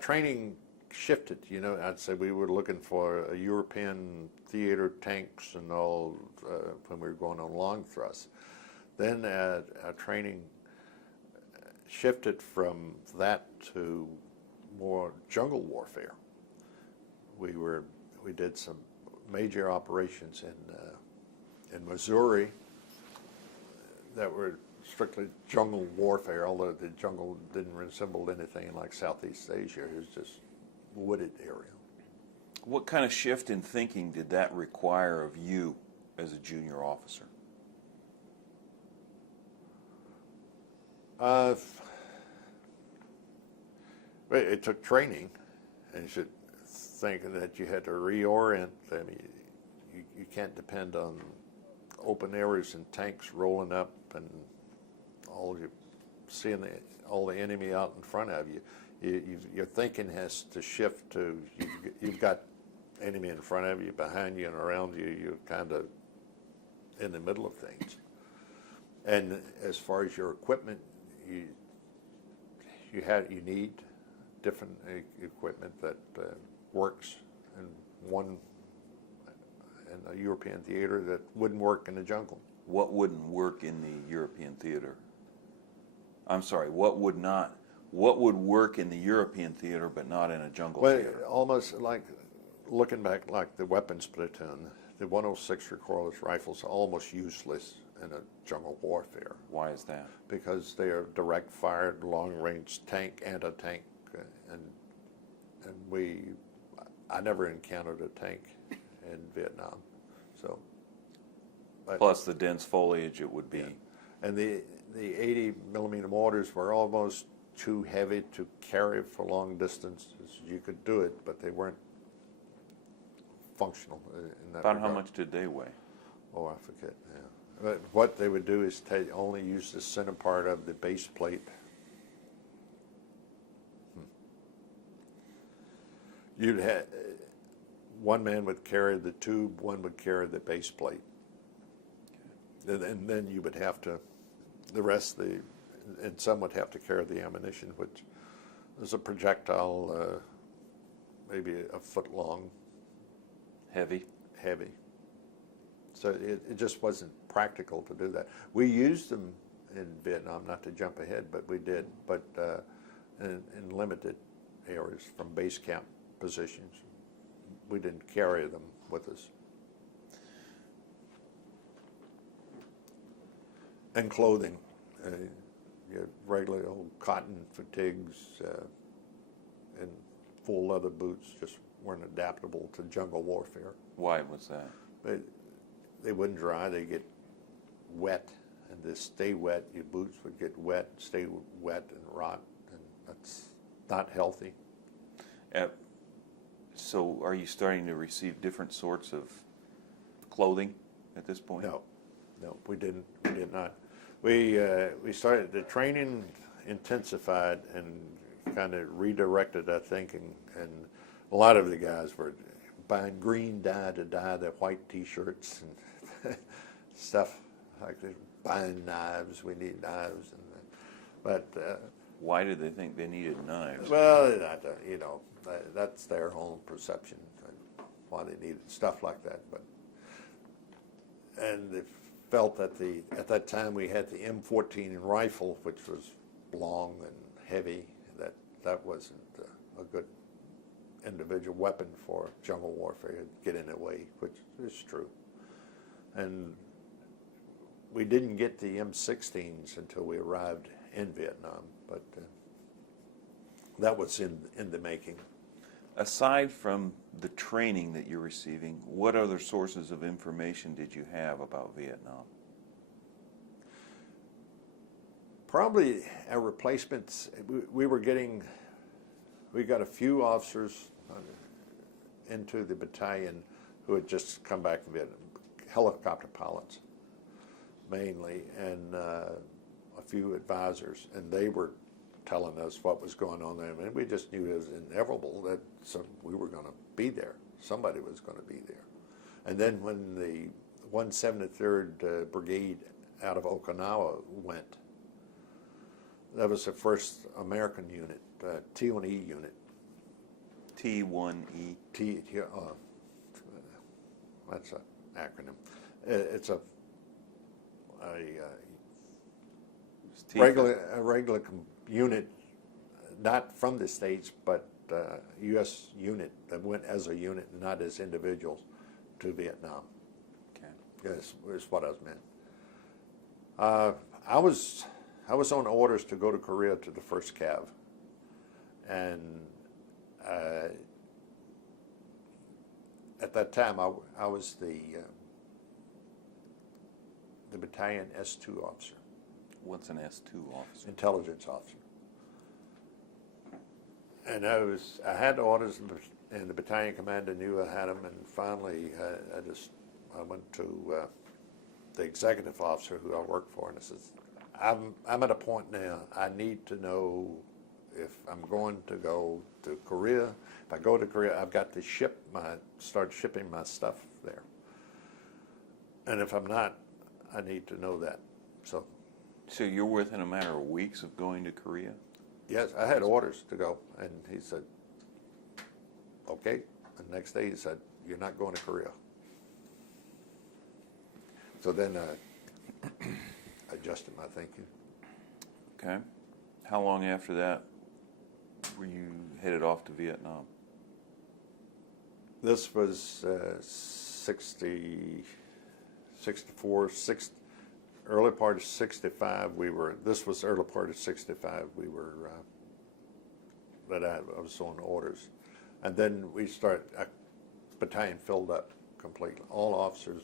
training shifted, you know. I'd say we were looking for a European theater tanks and all when we were going on long thrusts. Then our training shifted from that to more jungle warfare. We did some major operations in Missouri that were strictly jungle warfare, although the jungle didn't resemble anything like Southeast Asia. It was just wooded area. What kind of shift in thinking did that require of you as a junior officer? It took training, and you should think that you had to reorient. I mean, you can't depend on open areas and tanks rolling up and seeing all the enemy out in front of you. Your thinking has to shift to you've got enemy in front of you, behind you, and around you. You're kind of in the middle of things. And as far as your equipment, you need different equipment that works in a European theater that wouldn't work in the jungle. What wouldn't work in the European theater? I'm sorry, what would work in the European theater but not in a jungle theater? Almost like, looking back, like the weapons platoon, the 106 recoilless rifles are almost useless in a jungle warfare. Why is that? Because they are direct fired, long range tank, anti-tank, and I never encountered a tank in Vietnam. So, Plus the dense foliage, it would be. Yeah. And the 80 millimeter mortars were almost too heavy to carry for long distances. You could do it, but they weren't functional in that About regard. how much did they weigh? Oh, I forget now. But what they would do is only use the center part of the base plate. You'd have one man would carry the tube, one would carry the base plate, and then you would have to, the rest, and some would have to carry the ammunition, which is a projectile, maybe a foot long. Heavy? Heavy. So it just wasn't practical to do that. We used them in Vietnam, not to jump ahead, but we did, but in limited areas from base camp positions. We didn't carry them with us. And clothing. You had regular old cotton fatigues and full leather boots just weren't adaptable to jungle warfare. Why was that? They wouldn't dry, they get wet, and to stay wet, your boots would get wet, stay wet and rot, and that's not healthy. So are you starting to receive different sorts of clothing at this point? No, we did not. We started, the training intensified and kind of redirected our thinking, and a lot of the guys were buying green dye to dye their white t-shirts and stuff like that. Buying knives, we need knives, but Why did they think they needed knives? well, that's their own perception why they needed stuff like that. And they felt that at that time we had the M14 rifle, which was long and heavy. That wasn't a good individual weapon for jungle warfare. It'd get in the way, which is true. And we didn't get the M16s until we arrived in Vietnam, but that was in the making. Aside from the training that you're receiving, what other sources of information did you have about Vietnam? Probably our replacements, we got a few officers into the battalion who had just come back from Vietnam, helicopter pilots mainly, and a few advisors, and they were telling us what was going on there. I mean, we just knew it was inevitable that we were going to be there. Somebody was going to be there. And then when the 173rd Brigade out of Okinawa went, that was the first American unit, T1E unit. T1E? That's an acronym. It's a regular unit, not from the States, but U.S. unit that went as a unit, not as individuals, to Vietnam. Okay. Is what I was meant. I was on orders to go to Korea to the first Cav, and at that time I was the battalion S2 officer. What's an S2 officer? Intelligence officer. And I had orders, and the battalion commander knew I had them, and finally I went to the executive officer who I worked for, and I says, I'm at a point now, I need to know if I'm going to go to Korea. If I go to Korea, I've got to start shipping my stuff there. And if I'm not, I need to know that. So you're within a matter of weeks of going to Korea? yes, I had orders to go, and he said, okay. And the next day he said, you're not going to Korea. So then I adjusted my thinking. Okay. How long after that were you headed off to Vietnam? This was 64, early part of 65, this was early part of 65, that I was on orders. And then a battalion filled up completely, all officers,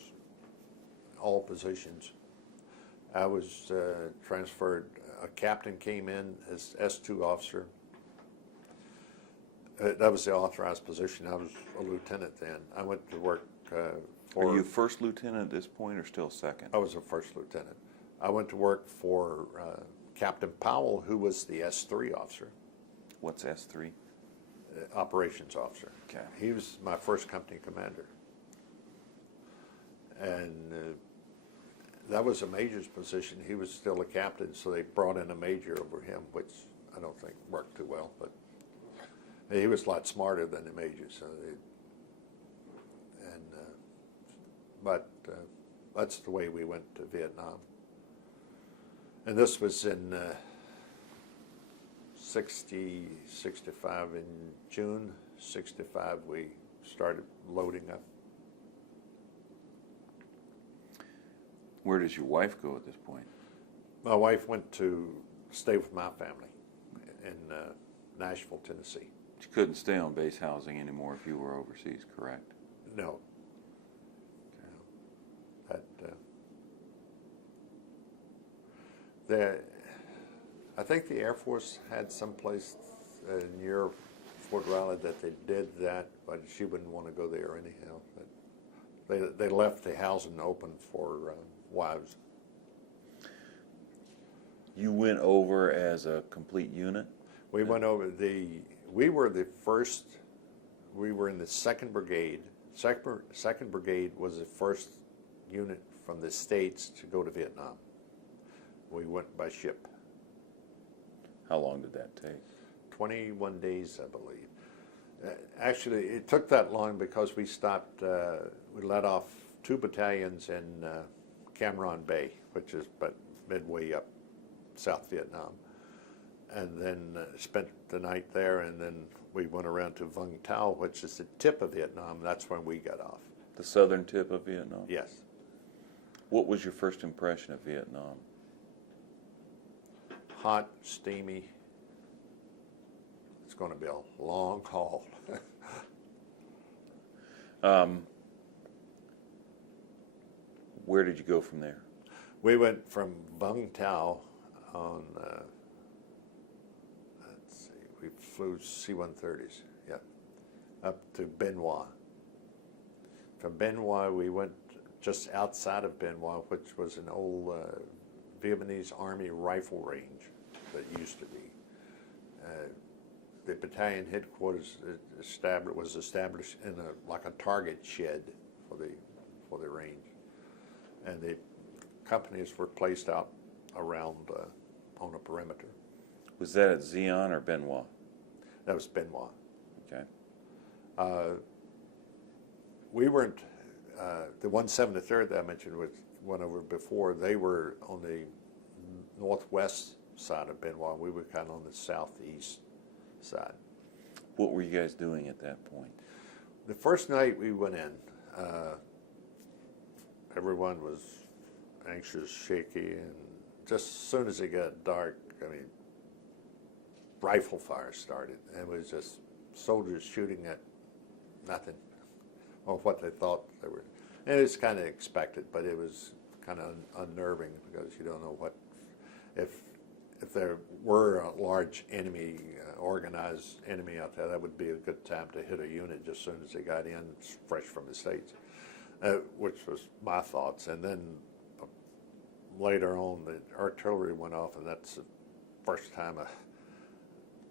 all positions. I was transferred, a captain came in as S2 officer. That was the authorized position. I was a lieutenant then. I went to work for... Are you first lieutenant at this point or still second? I was a first lieutenant. I went to work for Captain Powell, who was the S3 officer. What's S3? Operations officer. Okay. He was my first company commander. And that was a major's position. He was still a captain, so they brought in a major over him, which I don't think worked too well, but he was a lot smarter than the major. So but that's the way we went to Vietnam. And this was in 65 in June 65 we started loading up. Where does your wife go at this point? My wife went to stay with my family in Nashville, Tennessee. She couldn't stay on base housing anymore if you were overseas, correct? No. I think the Air Force had some place near Fort Riley that they did that, but she wouldn't want to go there anyhow. But they left the housing open for wives. You went over as a complete unit? We went over we were the first, we were in the 2nd Brigade. 2nd Brigade was the first unit from the States to go to Vietnam. We went by ship. How long did that take? 21 days, I believe. Actually, it took that long because we stopped, we let off 2 battalions in Cam Ranh Bay, which is but midway up South Vietnam, and then spent the night there, and then we went around to Vung Tau, which is the tip of Vietnam. That's when we got off. The southern tip of Vietnam? Yes. What was your first impression of Vietnam? Hot, steamy. It's going to be a long haul. Where did you go from there? We went from Vung Tau on, let's see, we flew C-130s, yeah, up to Bien Hoa. From Bien Hoa, we went just outside of Bien Hoa, which was an old Vietnamese Army rifle range that used to be. The battalion headquarters was established in like a target shed for the range, and the companies were placed out around on a perimeter. Was that at Xi'an or Bien Hoa? That was Bien Hoa. Okay. We weren't, the 173rd that I mentioned, which went over before, they were on the northwest side of Bien Hoa. We were kind of on the southeast side. What were you guys doing at that point? The first night we went in, everyone was anxious, shaky, and just as soon as it got dark, I mean, rifle fire started. It was just soldiers shooting at nothing, or what they thought they were. And it was kind of expected, but it was kind of unnerving because you don't know what, if there were a large enemy, organized enemy out there, that would be a good time to hit a unit just as soon as they got in, fresh from the States, which was my thoughts. And then later on, the artillery went off, and that's the first time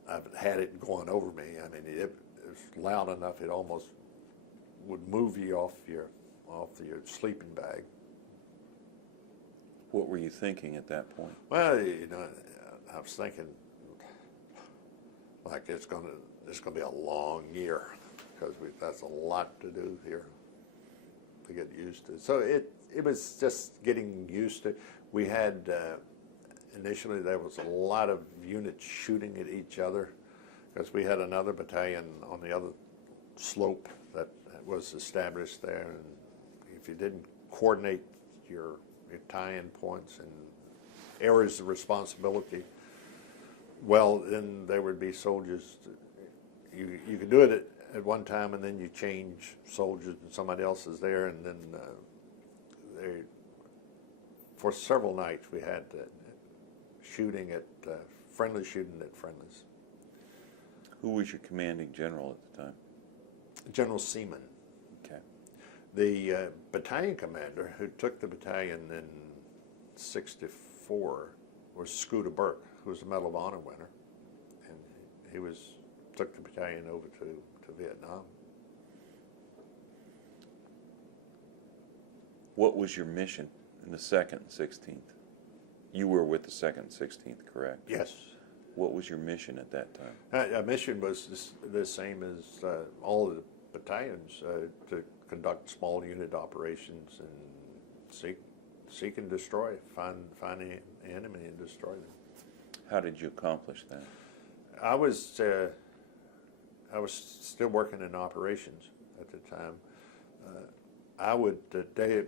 I've had it going over me. I mean, it was loud enough it almost would move you off your sleeping bag. What were you thinking at that point? Well, you know, I was thinking like it's gonna be a long year because that's a lot to do here to get used to. So it was just getting used to. We had initially there was a lot of units shooting at each other because we had another battalion on the other slope that was established there, and if you didn't coordinate your your tie-in points and areas of responsibility. Well, then there would be soldiers. You could do it at one time, and then you change soldiers, and somebody else is there, and then for several nights we had shooting at friendly shooting at friendlies. Who was your commanding general at the time? General Seaman. Okay. The battalion commander who took the battalion in '64 was Scooter Burke, who was a Medal of Honor winner, and he took the battalion over to Vietnam. What was your mission in the 2nd and 16th? You were with the 2nd and 16th, correct? Yes. What was your mission at that time? Our mission was the same as all of the battalions, to conduct small unit operations and seek and destroy, find the enemy and destroy them. How did you accomplish that? I was still working in operations at the time.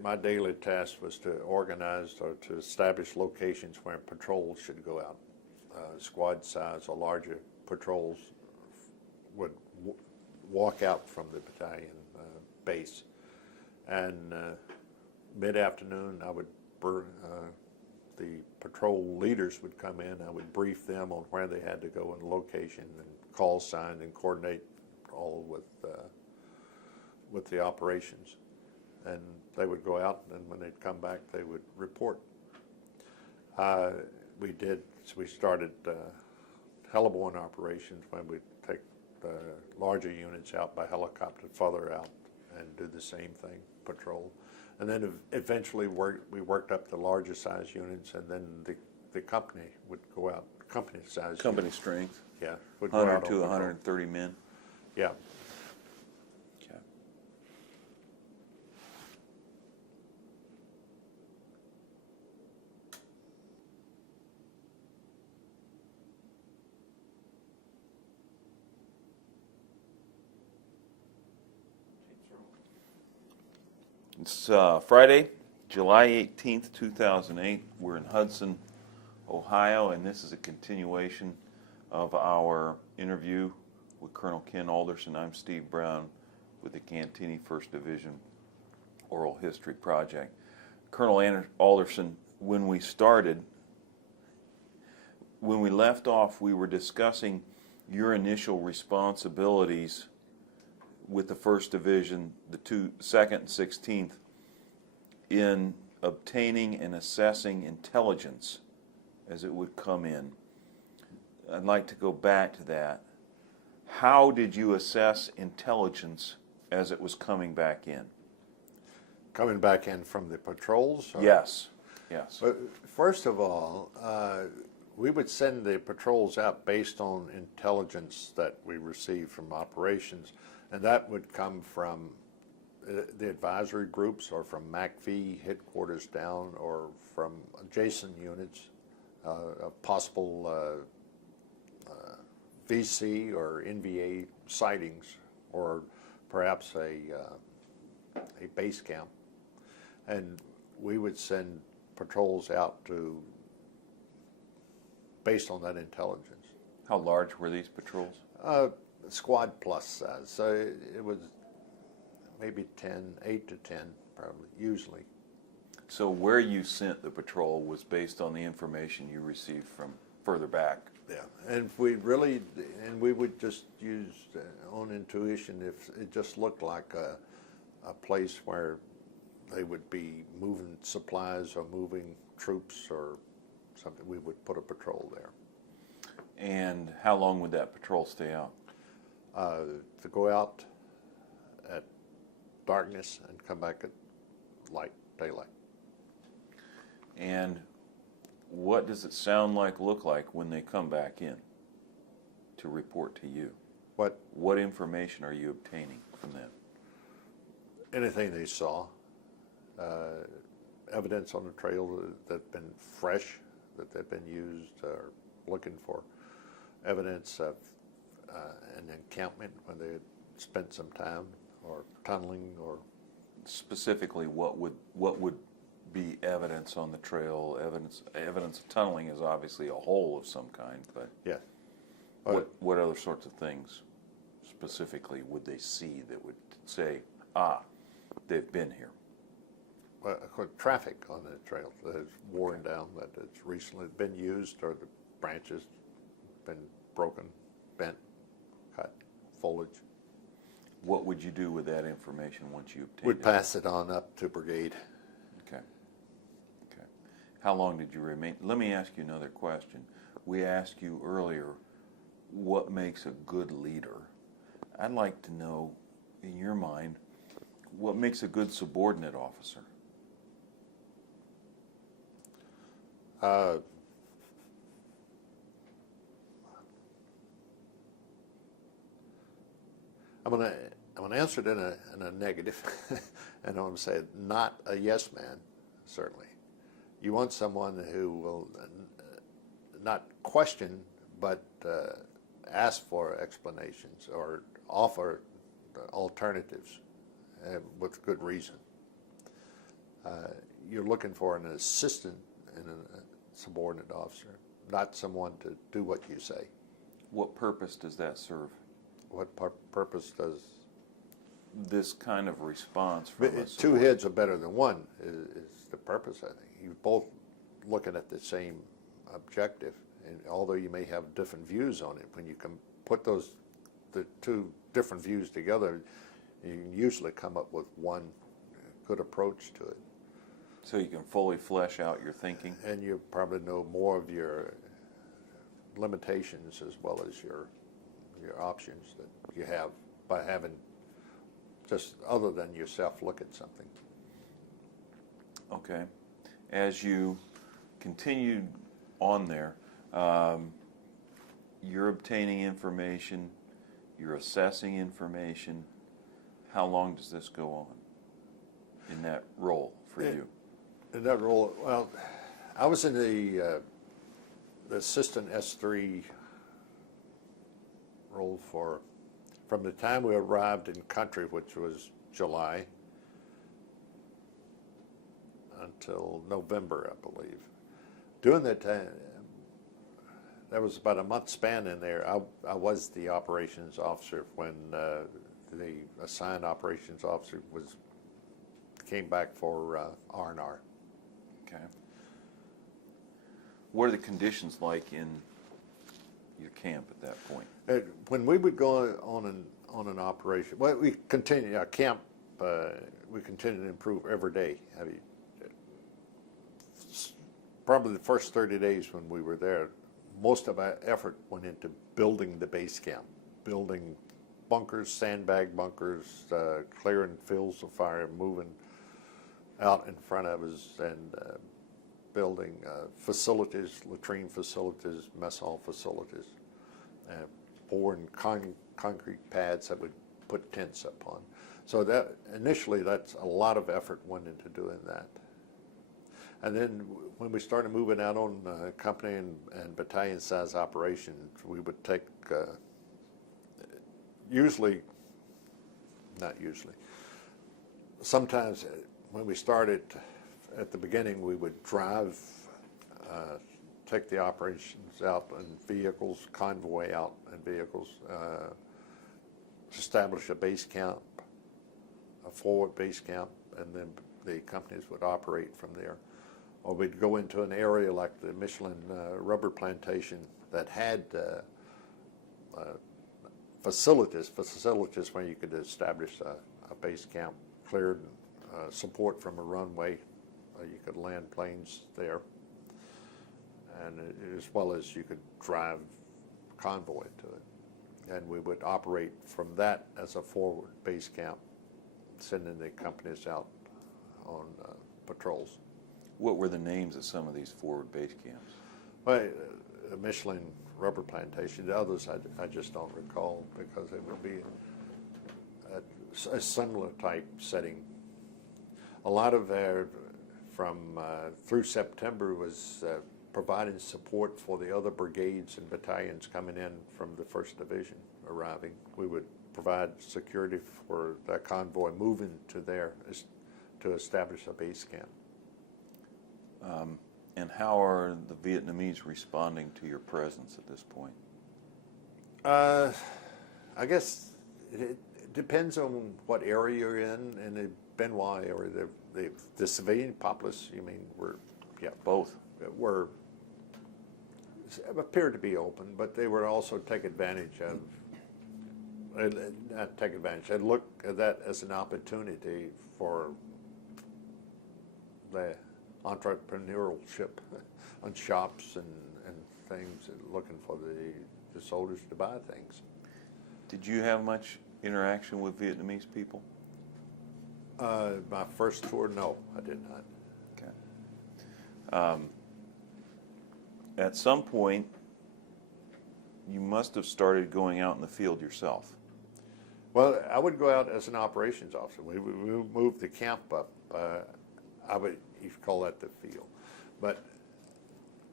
My daily task was to organize or to establish locations where patrols should go out. Squad size or larger patrols would walk out from the battalion base, and mid-afternoon the patrol leaders would come in. I would brief them on where they had to go and location and call sign and coordinate all with the operations. And they would go out, and when they'd come back, they would report. We started heliborne operations when we'd take the larger units out by helicopter further out and do the same thing, patrol. And then eventually we worked up the larger size units, and then the company would go out, company size. Company units. strength? Yeah. Would go 100 out to on 130 men? Yeah. Okay. It's Friday, July 18th, 2008. We're in Hudson, Ohio, and this is a continuation of our interview with Colonel Ken Alderson. I'm Steve Brown with the Cantigny First Division Oral History Project. Colonel Alderson, when we left off, we were discussing your initial responsibilities with the 1st Division, the 2nd and 16th, in obtaining and assessing intelligence as it would come in. I'd like to go back to that. How did you assess intelligence as it was coming back in? Coming back in from the patrols? Or? Yes. But first of all, we would send the patrols out based on intelligence that we received from operations, and that would come from the advisory groups or from MACV headquarters down or from adjacent units, possible VC or NVA sightings, or perhaps a base camp. And we would send patrols out based on that intelligence. How large were these patrols? Squad plus size, so it was maybe 8 to 10 probably, usually. So where you sent the patrol was based on the information you received from further back. Yeah, and we would just use own intuition. If it just looked like a place where they would be moving supplies or moving troops or something, we would put a patrol there. And how long would that patrol stay out? To go out at darkness and come back at daylight. And what does it sound like, look like when they come back in to report to you? What information are you obtaining from them? Anything they saw, evidence on the trail that's been fresh, that they've been used or looking for, evidence of an encampment when they had spent some time, or tunneling, or specifically what would be evidence on the trail. Evidence of tunneling is obviously a hole of some kind, but Yeah. what other sorts of things specifically would they see that would say, they've been here? Well, of course, traffic on the trail that is worn down, that it's recently been used, or the branches been broken, bent, cut, foliage. What would you do with that information once you obtained We'd it? pass it on up to brigade. Okay. Okay. How long did you remain? Let me ask you another question. We asked you earlier what makes a good leader. I'd like to know, in your mind, what makes a good subordinate officer? I'm gonna answer it in a negative, and I'm gonna say not a yes man. Certainly, you want someone who will not question, but ask for explanations or offer alternatives with good reason. You're looking for an assistant in a subordinate officer, not someone to do what you say. What purpose does that serve? What purpose does this kind of response from a two heads are better than one is the purpose, I think. You're both looking at the same objective, and although you may have different views on it, when you can put the two different views together, you can usually come up with one good approach to it. So you can fully flesh out your thinking? And you probably know more of your limitations as well as your options that you have by having just other than yourself look at something. Okay. As you continued on there, you're obtaining information, you're assessing information. How long does this go on in that role for you? In that role, well, I was in the assistant S3 role from the time we arrived in country, which was July, until November, I believe. During that time, there was about a month span in there. I was the operations officer when the assigned operations officer came back for R&R. Okay. What are the conditions like in your camp at that point? When we would go on an operation, well, we continue our camp. We continue to improve every day. I mean, probably the first 30 days when we were there, most of our effort went into building the base camp, building bunkers, sandbag bunkers, clearing fields of fire, moving out in front of us, and building facilities, latrine facilities, mess hall facilities, pouring concrete pads that would put tents up on. So that initially, that's a lot of effort went into doing that. And then when we started moving out on company and battalion size operations, we would take sometimes when we started at the beginning, we would drive, take the operations out in vehicles, convoy out in vehicles, establish a base camp, a forward base camp, and then the companies would operate from there. Or we'd go into an area like the Michelin rubber plantation that had facilities where you could establish a base camp, cleared support from a runway. You could land planes there, and as well as you could drive convoy to it. And we would operate from that as a forward base camp, sending the companies out on patrols. What were the names of some of these forward base camps? Well, Michelin rubber plantation. The others I just don't recall, because it would be a similar type setting. A lot of their through September was providing support for the other brigades and battalions coming in from the First Division arriving. We would provide security for that convoy moving to there to establish a base camp. And how are the Vietnamese responding to your presence at this point? I guess it depends on what area you're in. In the Benoit area, the civilian populace, you mean, Both. were appeared to be open, but they would also take advantage of, not take advantage, they'd look at that as an opportunity for the entrepreneurship on shops and things, and looking for the soldiers to buy things. Did you have much interaction with Vietnamese people? My first tour, no, I did not. Okay. At some point, you must have started going out in the field yourself. Well, I would go out as an operations officer. We moved the camp up. You could call that the field. But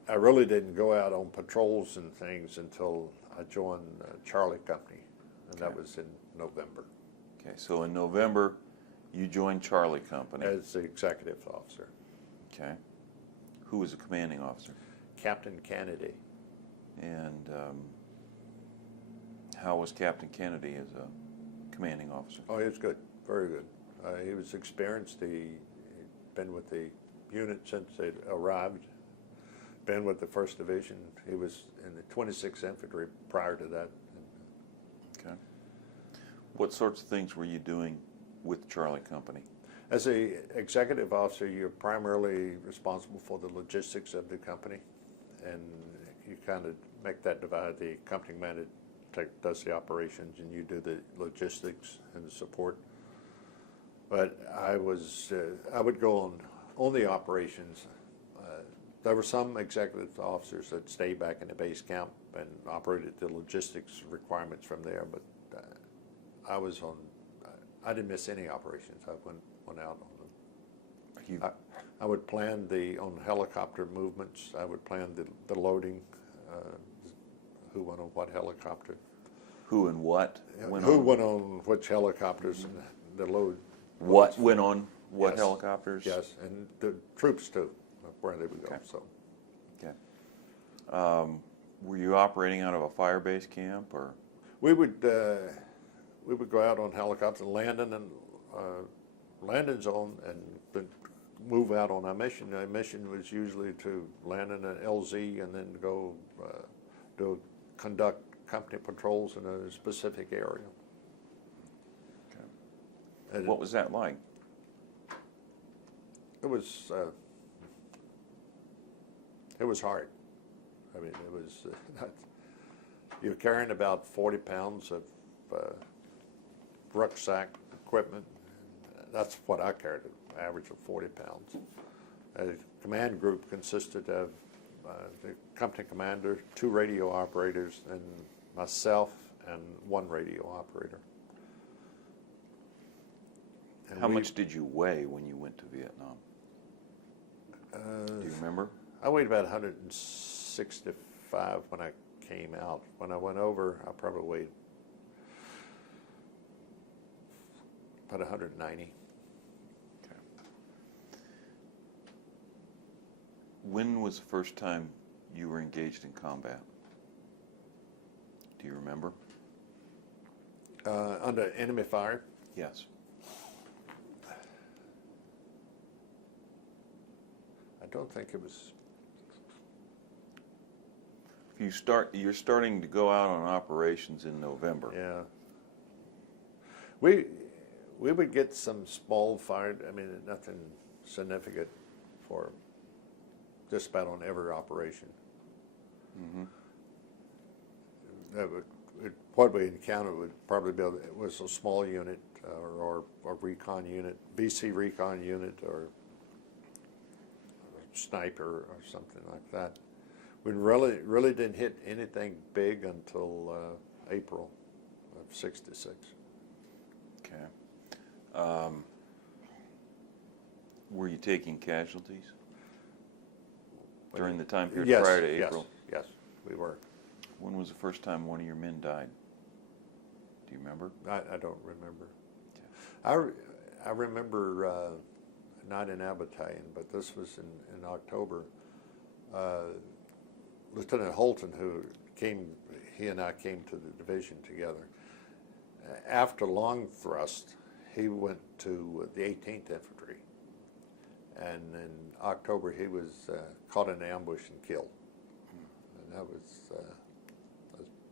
I really didn't go out on patrols and things until I joined Charlie Company, and that was in November. Okay, so in November, you joined Charlie Company. As the executive officer. Okay. Who was the commanding officer? Captain Cantigny. And how was Captain Kennedy as a commanding officer? Oh, he was good, very good. He was experienced. He'd been with the unit since they'd arrived, been with the First Division. He was in the 26th Infantry prior to that. Okay. What sorts of things were you doing with Charlie Company? As a executive officer, you're primarily responsible for the logistics of the company, and you kind of make that divide. The company commander does the operations, and you do the logistics and the support. But I would go on the operations. There were some executive officers that stayed back in the base camp and operated the logistics requirements from there. But I didn't miss any operations. I went out on them. I would plan on helicopter movements. I would plan the loading, who went on what helicopter. Who and what? Who went on which helicopters, and the load. What went on what Yes. helicopters? Yes, and the troops too, where they would go. Okay. So Okay. Were you operating out of a fire base camp, or? we would go out on helicopters, landing zone, and then move out on our mission. Our mission was usually to land in an LZ and then go conduct company patrols in a specific area. Okay. And What was that like? it was hard. I mean, it was you're carrying about 40 pounds of rucksack equipment. That's what I carried, an average of 40 pounds. The command group consisted of the company commander, 2 radio operators, and myself and 1 radio operator. And How much did you weigh when you went to Vietnam? Do you remember? I weighed about 165 when I came out. When I went over, I probably weighed about 190. Okay. When was the first time you were engaged in combat? Do you remember? Under enemy fire? Yes. I don't think it was. If you're starting to go out on operations in November. Yeah. We would get some small fire. I mean, nothing significant for just about on every operation. Mm-hmm. What we encountered would probably be it was a small unit or a recon unit, BC recon unit, or sniper or something like that. We really didn't hit anything big until April of '66. Okay. Were you taking casualties during the time period Yes, prior to April? Yes, we were. When was the first time one of your men died? Do you remember? I don't remember. I remember not in our battalion, but this was in October. Lieutenant Holton, he and I came to the division together. After long thrust, he went to the 18th Infantry, and in October he was caught in an ambush and killed, and that was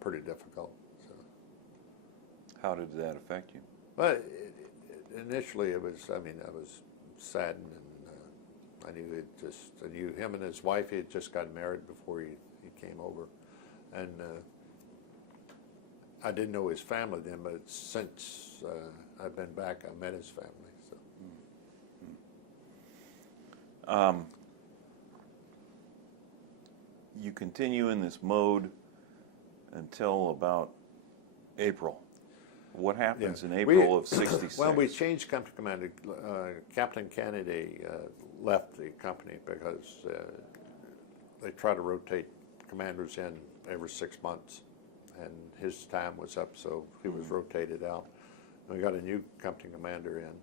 pretty difficult. So. How did that affect you? Well, initially I was saddened, and I knew him and his wife. He had just got married before he came over, and I didn't know his family then, but since I've been back, I met his family. So. You continue in this mode until about April. What happens in April of '66? Well, we changed company commander. Captain Cantigny left the company because they try to rotate commanders in every 6 months, and his time was up, so he was rotated out. And we got a new company commander in,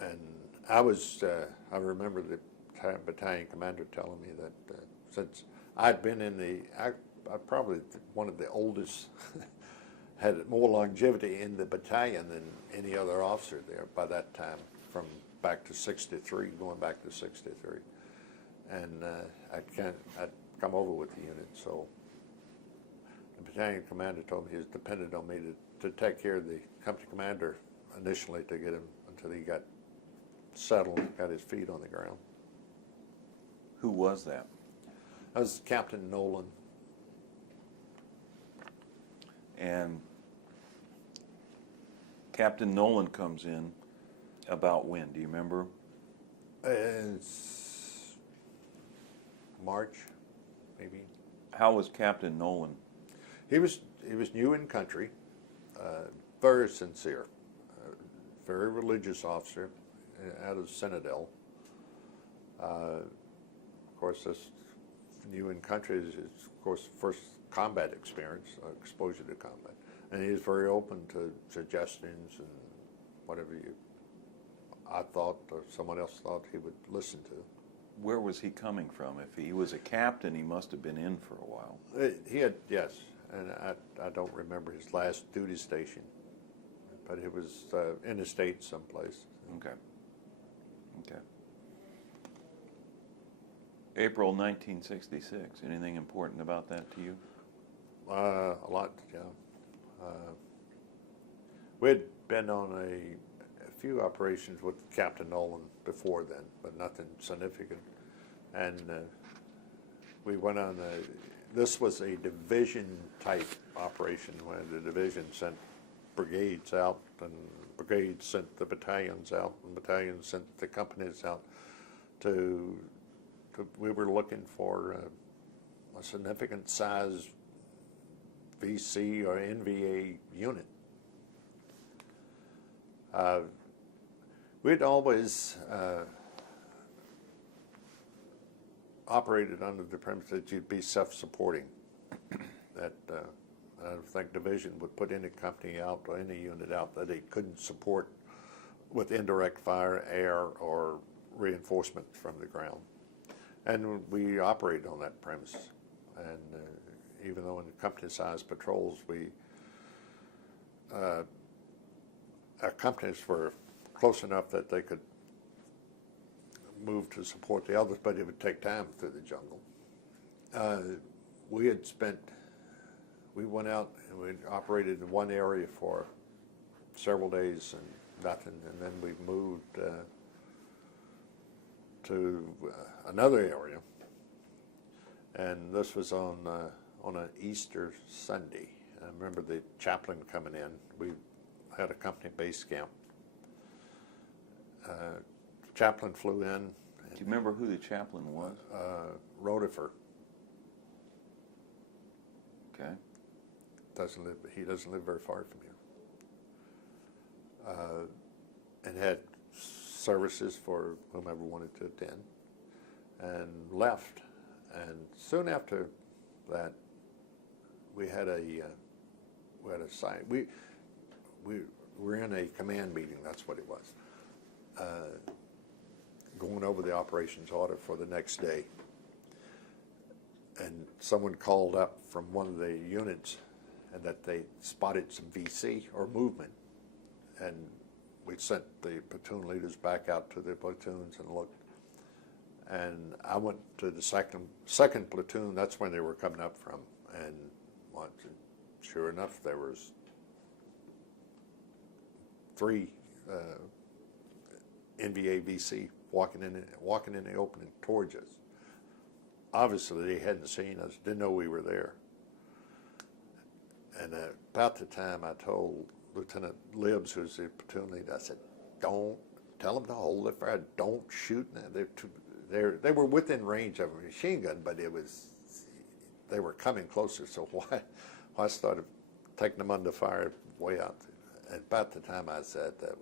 and I remember the battalion commander telling me that since I'd been in I probably one of the oldest, had more longevity in the battalion than any other officer there by that time, from back to '63, going back to '63. And I'd come over with the unit, so the battalion commander told me he was dependent on me to take care of the company commander initially, to get him until he got settled, got his feet on the ground. Who was that? That was Captain Nolan. And Captain Nolan comes in about when? Do you remember? It's March, maybe. How was Captain Nolan? He was new in country, very sincere, very religious officer out of Citadel. Of course, this new in country is of course first combat experience, exposure to combat, and he was very open to suggestions and whatever I thought or someone else thought, he would listen to. Where was he coming from? If he was a captain, he must have been in for a while. He had, yes, and I don't remember his last duty station, but it was in the States someplace. Okay. Okay. April 1966. Anything important about that to you? A lot, yeah. We'd been on a few operations with Captain Nolan before then, but nothing significant. And we went on this was a division-type operation where the division sent brigades out, and brigades sent the battalions out, and battalions sent the companies out we were looking for a significant size VC or NVA unit. We'd always operated under the premise that you'd be self-supporting, that I don't think division would put any company out or any unit out that they couldn't support with indirect fire, air, or reinforcement from the ground. And we operated on that premise. And even though in the company-sized patrols, our companies were close enough that they could move to support the others, but it would take time through the jungle. We went out and we operated in one area for several days and nothing, and then we moved to another area, and this was on an Easter Sunday. I remember the chaplain coming in. We had a company base camp. Chaplain flew in. Do you remember who the chaplain was? Rotifer. Okay. He doesn't live very far from here. And had services for whomever wanted to attend, and left. And soon after that, we had a site. We we're in a command meeting, that's what it was, going over the operations order for the next day. And someone called up from one of the units and that they spotted some VC or movement. And we sent the platoon leaders back out to the platoons and looked. And I went to the second platoon, that's when they were coming up from. And sure enough, there was 3 NVA VC walking in the opening towards us. Obviously, they hadn't seen us, didn't know we were there. And about the time I told Lieutenant Libbs, who's the platoon leader, I said, "Don't tell them to hold their fire. Don't shoot." They were within range of a machine gun, but they were coming closer. So I started taking them under fire way out. And about the time I said that,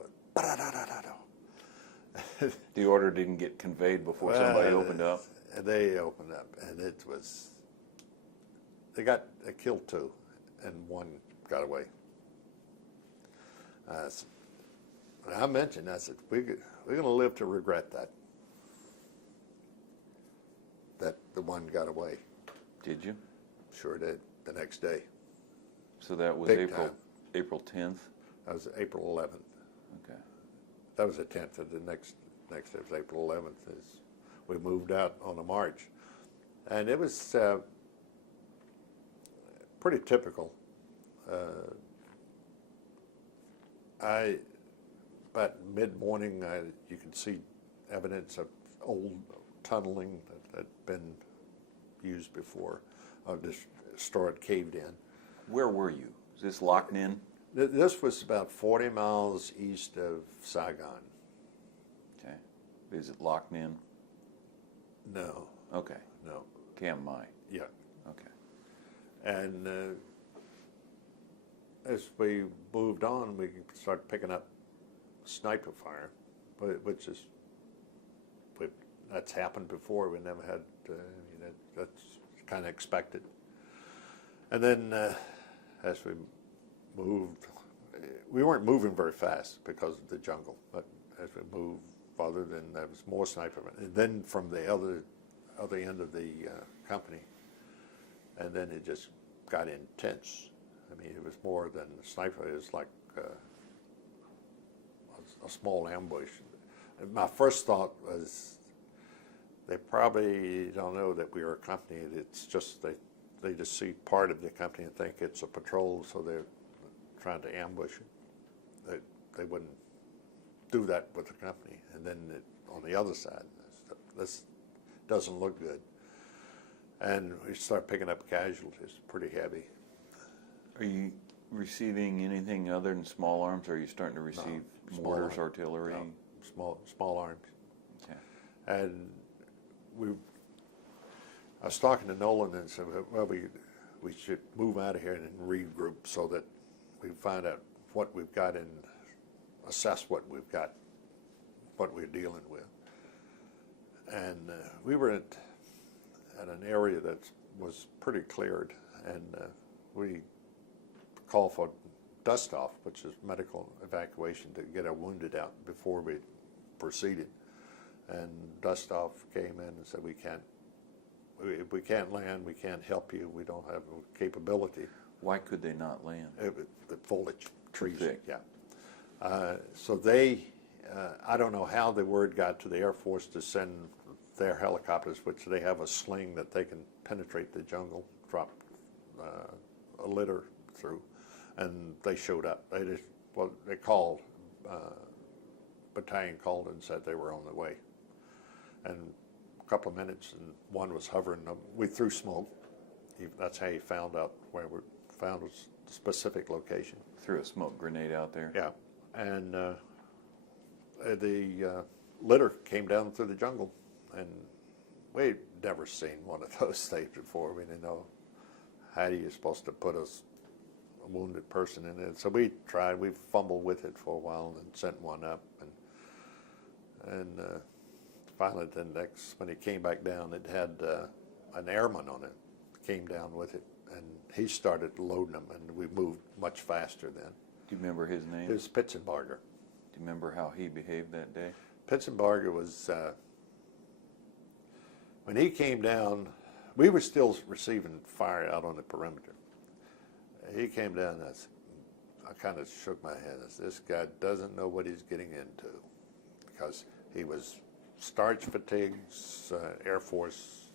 The order didn't get conveyed before somebody opened up? They opened up, and it was, they killed 2, and 1 got away. I mentioned, I said, we're going to live to regret that the 1 got away. Did you? Sure did, the next day. So that was Big April time. April 10th? That was April 11th. Okay. That was the 10th, and the next day was April 11th. We moved out on a march. And it was pretty typical. About mid-morning, you could see evidence of old tunneling that had been used before, destroyed, caved in. Where were you? Is this Loch Ninh? This was about 40 miles east of Saigon. Okay. Is it Loch Ninh? No. Okay. No. Cam Mai. Yeah. Okay. And as we moved on, we started picking up sniper fire, which is, that's happened before. We never had, that's kind of expected. And then as we moved, we weren't moving very fast because of the jungle, but as we moved farther, then there was more sniper. And then from the other end of the company, and then it just got intense. I mean, it was more than a sniper. It was like a small ambush. And my first thought was, they probably don't know that we are a company. It's just they just see part of the company and think it's a patrol, so they're trying to ambush it. They wouldn't do that with the company. And then on the other side, this doesn't look good. And we start picking up casualties, pretty heavy. Are you receiving anything other than small arms? Or are you starting to receive mortars, artillery? No, small arms. Okay. And I was talking to Nolan and said, well, we should move out of here and regroup so that we find out what we've got and assess what we've got, what we're dealing with. And we were at an area that was pretty cleared, and we called for dust off, which is medical evacuation, to get our wounded out before we proceeded. And dust off came in and said, we can't land, we can't help you, we don't have capability. Why could they not land? The foliage, trees, thick. yeah. So they, I don't know how the word got to the Air Force to send their helicopters, which they have a sling that they can penetrate the jungle, drop a litter through, and they showed up. They called, battalion called and said they were on their way. And a couple of minutes, and one was hovering. We threw smoke. That's how he found out where we found a specific location. Threw a smoke grenade out there? Yeah. And the litter came down through the jungle, and we'd never seen one of those things before. We didn't know how you're supposed to put a wounded person in it. So we tried. We fumbled with it for a while and sent one up, and finally, when it came back down, it had an airman on it. Came down with it, and he started loading them, and we moved much faster then. Do you remember his name? It was Pitzenbarger. Do you remember how he behaved that day? Pitzenbarger was, when he came down, we were still receiving fire out on the perimeter. He came down, and I kind of shook my head. I said, this guy doesn't know what he's getting into, because he was starch fatigues, Air Force,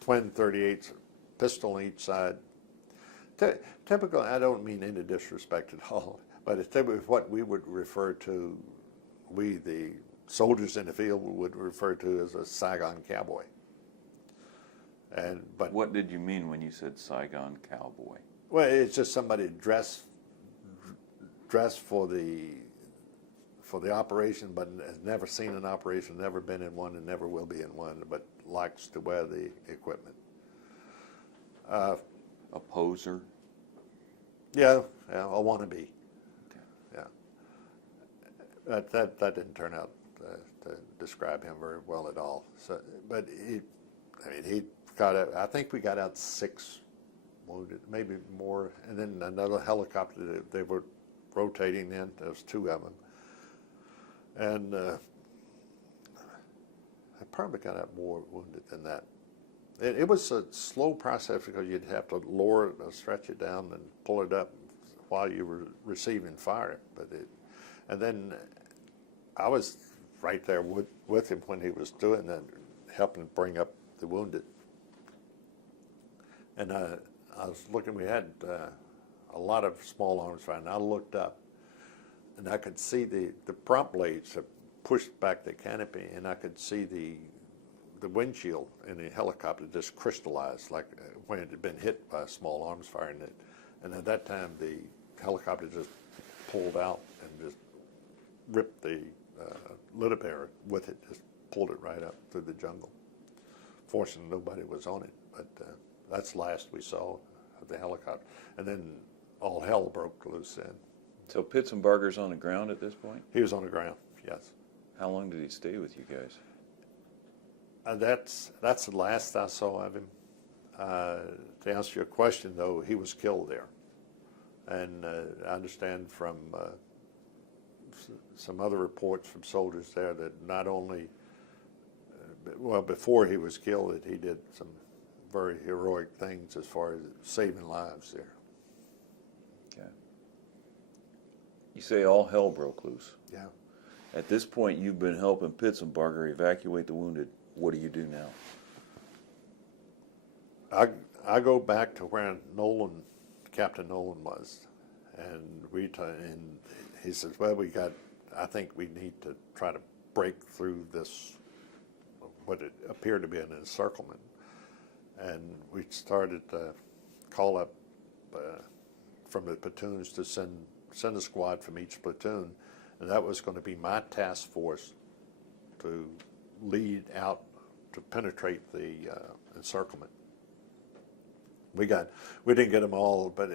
twin 38s, pistol on each side. Typical, I don't mean any disrespect at all, but it's typically what we would refer to, we the soldiers in the field would refer to as a Saigon cowboy. But What did you mean when you said Saigon cowboy? well, it's just somebody dressed for the operation, but has never seen an operation, never been in one, and never will be in one, but likes to wear the equipment. A poser? Yeah, a wannabe. Okay. Yeah. That didn't turn out to describe him very well at all. So, but he got out. I think we got out 6 wounded, maybe more, and then another helicopter that they were rotating in. There was 2 of them, and I probably got out more wounded than that. It was a slow process because you'd have to lower it, stretch it down, and pull it up while you were receiving fire. And then I was right there with him when he was doing that, helping bring up the wounded. And I was looking. We had a lot of small arms fire, and I looked up, and I could see the prompt blades have pushed back the canopy, and I could see the windshield in the helicopter just crystallized, like when it had been hit by a small arms fire. And at that time, the helicopter just pulled out and just ripped the litter bearer with it, just pulled it right up through the jungle. Fortunately, nobody was on it, but that's the last we saw of the helicopter. And then all hell broke loose then. So Pitzenbarger's on the ground at this point? He was on the ground, yes. How long did he stay with you guys? That's the last I saw of him. To answer your question, though, he was killed there. And I understand from some other reports from soldiers there that not only, well, before he was killed, that he did some very heroic things as far as saving lives there. Okay. You say all hell broke loose. Yeah. At this point, you've been helping Pitzenbarger evacuate the wounded. What do you do now? I go back to where Captain Nolan was, and he says, well, I think we need to try to break through this, what it appeared to be an encirclement. And we started to call up from the platoons to send a squad from each platoon, and that was going to be my task force to lead out to penetrate the encirclement. We didn't get them all, but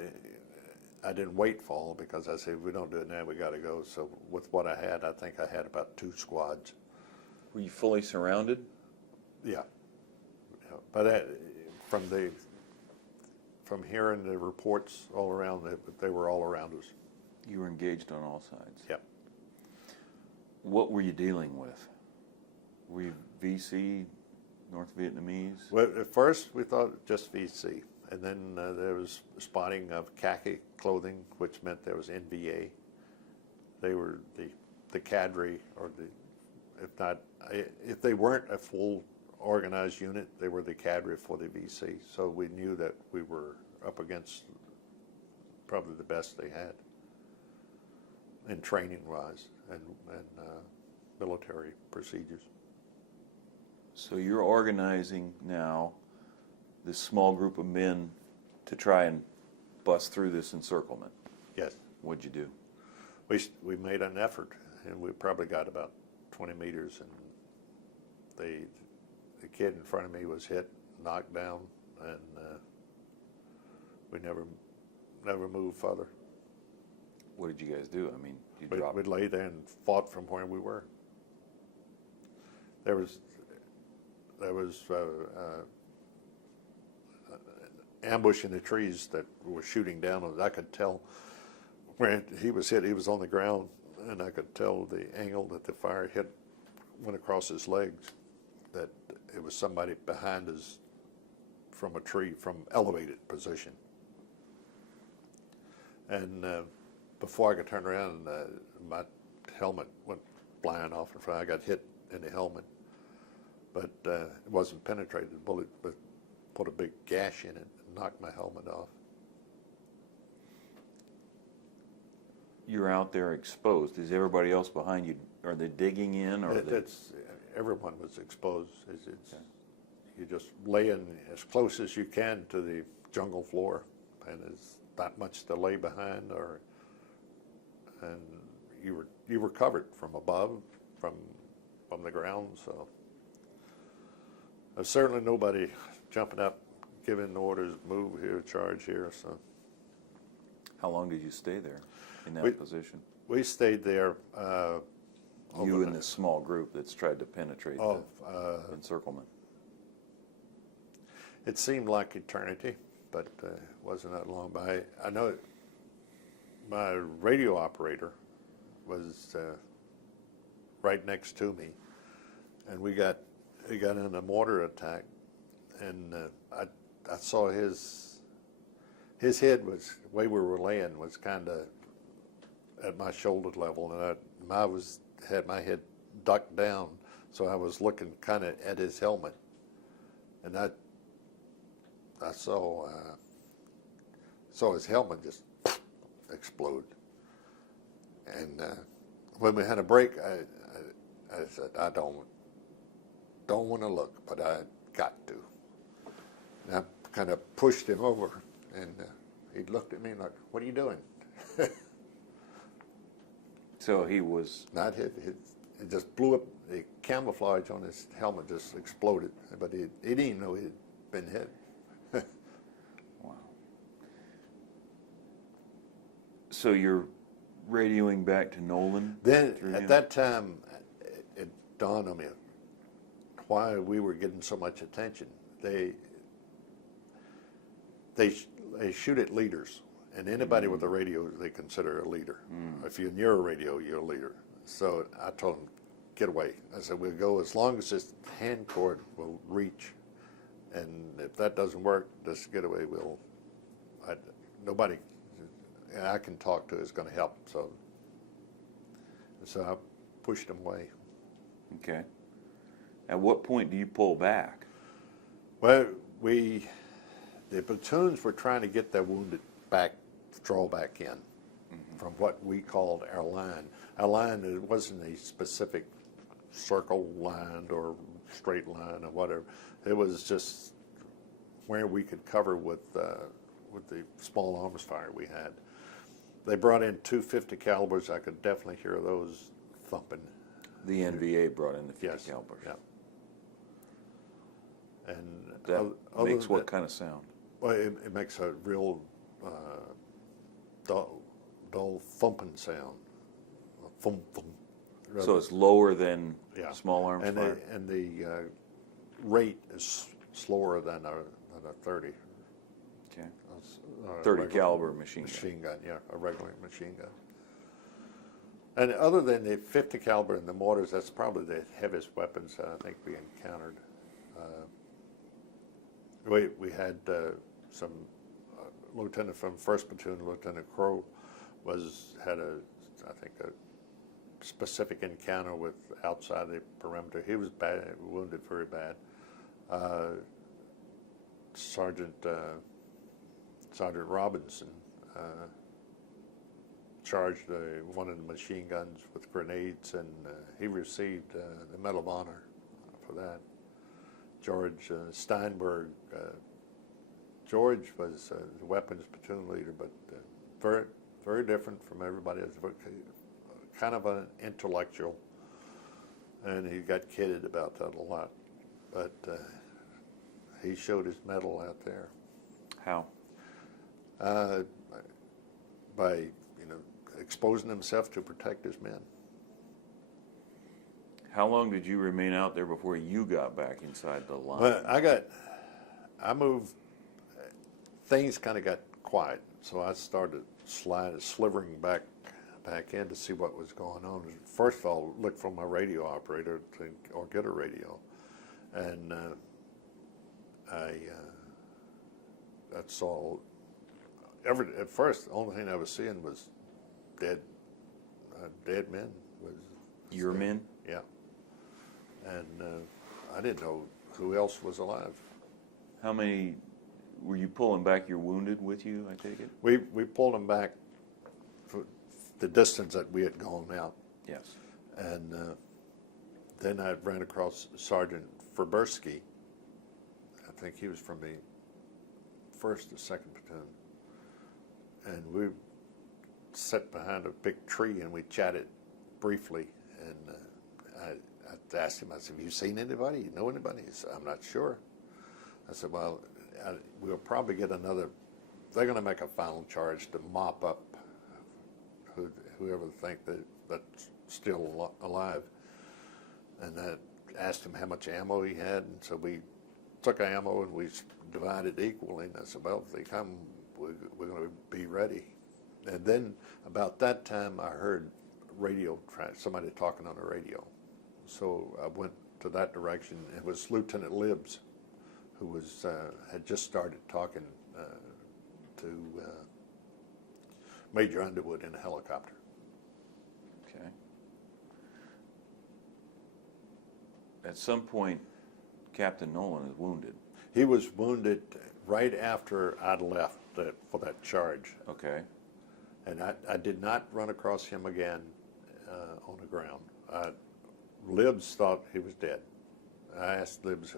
I didn't wait for all, because I said, if we don't do it now, we got to go. So with what I had, I think I had about 2 squads. Were you fully surrounded? Yeah. But from hearing the reports all around, they were all around us. You were engaged on all sides. Yep. What were you dealing with? Were you VC, North Vietnamese? Well, at first we thought just VC, and then there was spotting of khaki clothing, which meant there was NVA. They were the cadre, or if they weren't a full organized unit, they were the cadre for the VC. So we knew that we were up against probably the best they had in training-wise and military procedures. So you're organizing now this small group of men to try and bust through this encirclement. Yes. What'd you do? We made an effort, and we probably got about 20 meters, and the kid in front of me was hit, knocked down, and we never moved further. What did you guys do? I mean, you dropped. We lay there and fought from where we were. There was ambush in the trees that were shooting down on us. I could tell where he was hit. He was on the ground, and I could tell the angle that the fire hit went across his legs, that it was somebody behind us from a tree, from elevated position. And before I could turn around, my helmet went flying off in front. I got hit in the helmet, but it wasn't penetrated. The bullet put a big gash in it and knocked my helmet off. You're out there exposed. Is everybody else behind you? Are they digging in? Or everyone was exposed. You just lay in as close as you can to the jungle floor, and there's not much to lay behind, and you were covered from above, from the ground. So there's certainly nobody jumping up, giving orders, move here, charge here. So how long did you stay there in that position? We stayed there. You and this small group that's tried to penetrate the encirclement. It seemed like eternity, but it wasn't that long. But I know my radio operator was right next to me, and we got in a mortar attack, and I saw his head was, the way we were laying was kind of at my shoulder level, and I had my head ducked down, so I was looking kind of at his helmet, and I saw his helmet just explode. And when we had a break, I said, I don't want to look, but I got to. And I kind of pushed him over, and he looked at me like, "What are you doing?" So he was not hit. It just blew up. The camouflage on his helmet just exploded, but he didn't even know he had been hit. Wow. So you're radioing back to Nolan? Then at that time, it dawned on me why we were getting so much attention. They shoot at leaders, and anybody with a radio they consider a leader. If you're near a radio, you're a leader. So I told them, get away. I said, we'll go as long as this hand cord will reach, and if that doesn't work, just get away. Nobody I can talk to is going to help. So I pushed them away. Okay. At what point do you pull back? Well, the platoons were trying to get their wounded draw back in from what we called our line. Our line, it wasn't a specific circle line or straight line or whatever. It was just where we could cover with the small arms fire we had. They brought in 250 calibers. I could definitely hear those thumping. The NVA brought in the 50 calibers. Yeah. And that makes what kind of sound? Well, it makes a real dull thumping sound. Thump, thump. So it's lower than small arms fire? And the rate is slower than a 30. Okay. 30 caliber machine gun. Yeah, a regular machine gun. And other than the 50 caliber and the mortars, that's probably the heaviest weapons I think we encountered. We had some lieutenant from 1st Platoon, Lieutenant Crow, had a specific encounter with outside the perimeter. He was wounded very bad. Sergeant Robinson charged one of the machine guns with grenades, and he received the Medal of Honor for that. George Steinberg, George was the weapons platoon leader, but very, very different from everybody else. Kind of an intellectual, and he got kidded about that a lot. But he showed his mettle out there. How? By exposing himself to protect his men. How long did you remain out there before you got back inside the line? Well, I moved things kind of got quiet. So I started slivering back in to see what was going on. First of all, look for my radio operator or get a radio, and I saw at first the only thing I was seeing was dead men. Your men? Yeah, and I didn't know who else was alive. How many were you pulling back your wounded with you, I take it? We pulled them back for the distance that we had gone out. Yes. And then I ran across Sergeant Ferbersky. I think he was from the 1st or 2nd platoon. And we sat behind a big tree and we chatted briefly. And I asked him, I said, have you seen anybody? You know anybody? He said, I'm not sure. I said, well, we'll probably get another, they're going to make a final charge to mop up whoever they think that's still alive. And I asked him how much ammo he had, and so we took ammo and we divided equally. And I said, well, if they come, we're going to be ready. And then about that time, I heard somebody talking on the radio. So I went to that direction. It was Lieutenant Libbs, who had just started talking to Major Underwood in a helicopter. Okay. At some point, Captain Nolan is wounded. He was wounded right after I'd left for that charge. Okay. And I did not run across him again on the ground. Libbs thought he was dead. I asked Libbs,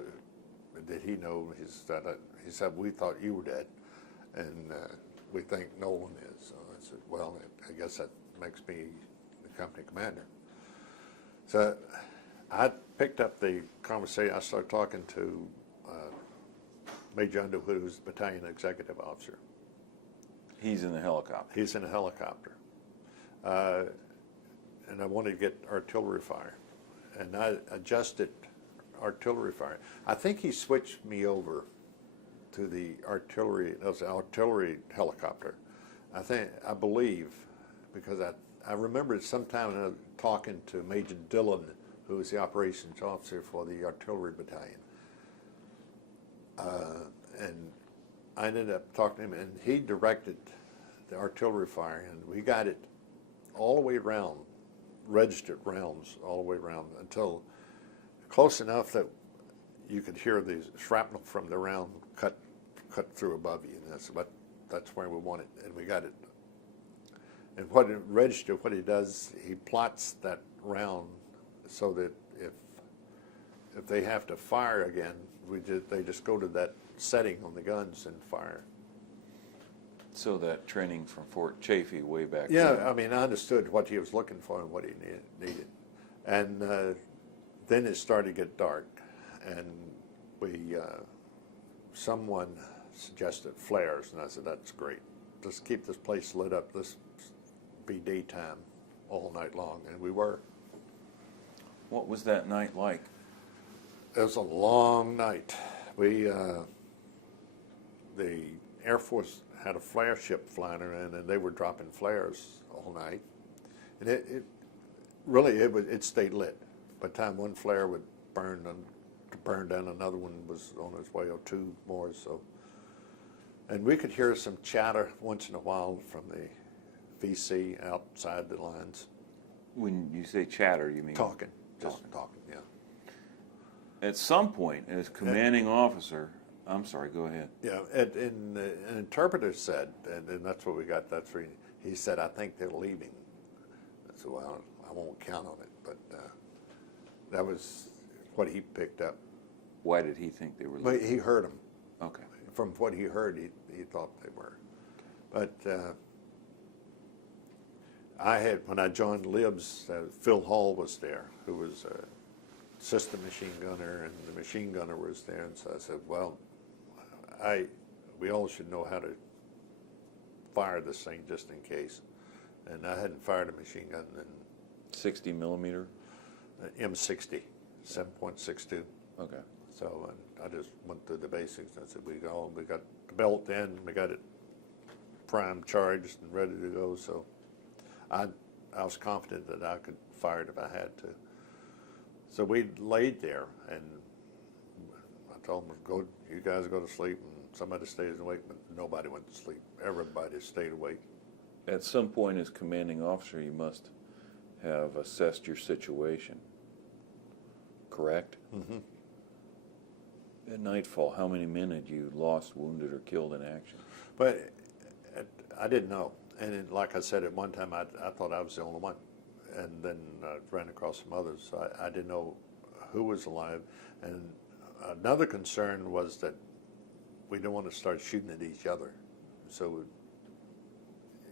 did he know? He said, we thought you were dead, and we think Nolan is. So I said, well, I guess that makes me the company commander. So I picked up the conversation. I started talking to Major Underwood, who's the battalion executive officer. He's in the helicopter. He's in a helicopter. And I wanted to get artillery fire. And I adjusted artillery fire. I think he switched me over to the artillery. It was an artillery helicopter. I believe, because I remember sometime talking to Major Dillon, who was the operations officer for the artillery battalion. And I ended up talking to him, and he directed the artillery fire, and we got it all the way around, registered rounds all the way around until close enough that you could hear the shrapnel from the round cut through above you, and that's where we want it, and we got it. And what he does, he plots that round so that if they have to fire again, they just go to that setting on the guns and fire. So that training from Fort Chaffee way back Yeah, then. I mean, I understood what he was looking for and what he needed. And then it started to get dark, and someone suggested flares, and I said, that's great. Just keep this place lit up. This be daytime all night long, and we were. What was that night like? It was a long night. The Air Force had a flare ship flying around, and they were dropping flares all night. And it stayed lit. By the time one flare would burn down, another one was on its way, or two more. So, and we could hear some chatter once in a while from the VC outside the lines. When you say chatter, you mean? Talking, yeah. At some point, as commanding officer, I'm sorry, go ahead. Yeah, and an interpreter said, and that's what we got, he said, I think they're leaving. I said, well, I won't count on it, but that was what he picked up. Why did he think they were Well, leaving? he heard them. Okay. From what he heard, he thought they were. But when I joined Libbs, Phil Hall was there, who was a system machine gunner, and the machine gunner was there, and so I said, well, we all should know how to fire this thing just in case. And I hadn't fired a machine gun in 60 millimeter? M60, 7.62. Okay. So I just went through the basics. I said, we got the built in, we got it primed, charged, and ready to go. So I was confident that I could fire it if I had to. So we laid there, and I told them, "Go, you guys go to sleep, and somebody stays awake." But nobody went to sleep. Everybody stayed awake. At some point as commanding officer, you must have assessed your situation, correct? Mm-hmm. At nightfall, how many men had you lost, wounded, or killed in action? But I didn't know. And then, like I said, at one time I thought I was the only one. And then ran across some others. So I didn't know who was alive. And another concern was that we didn't want to start shooting at each other. So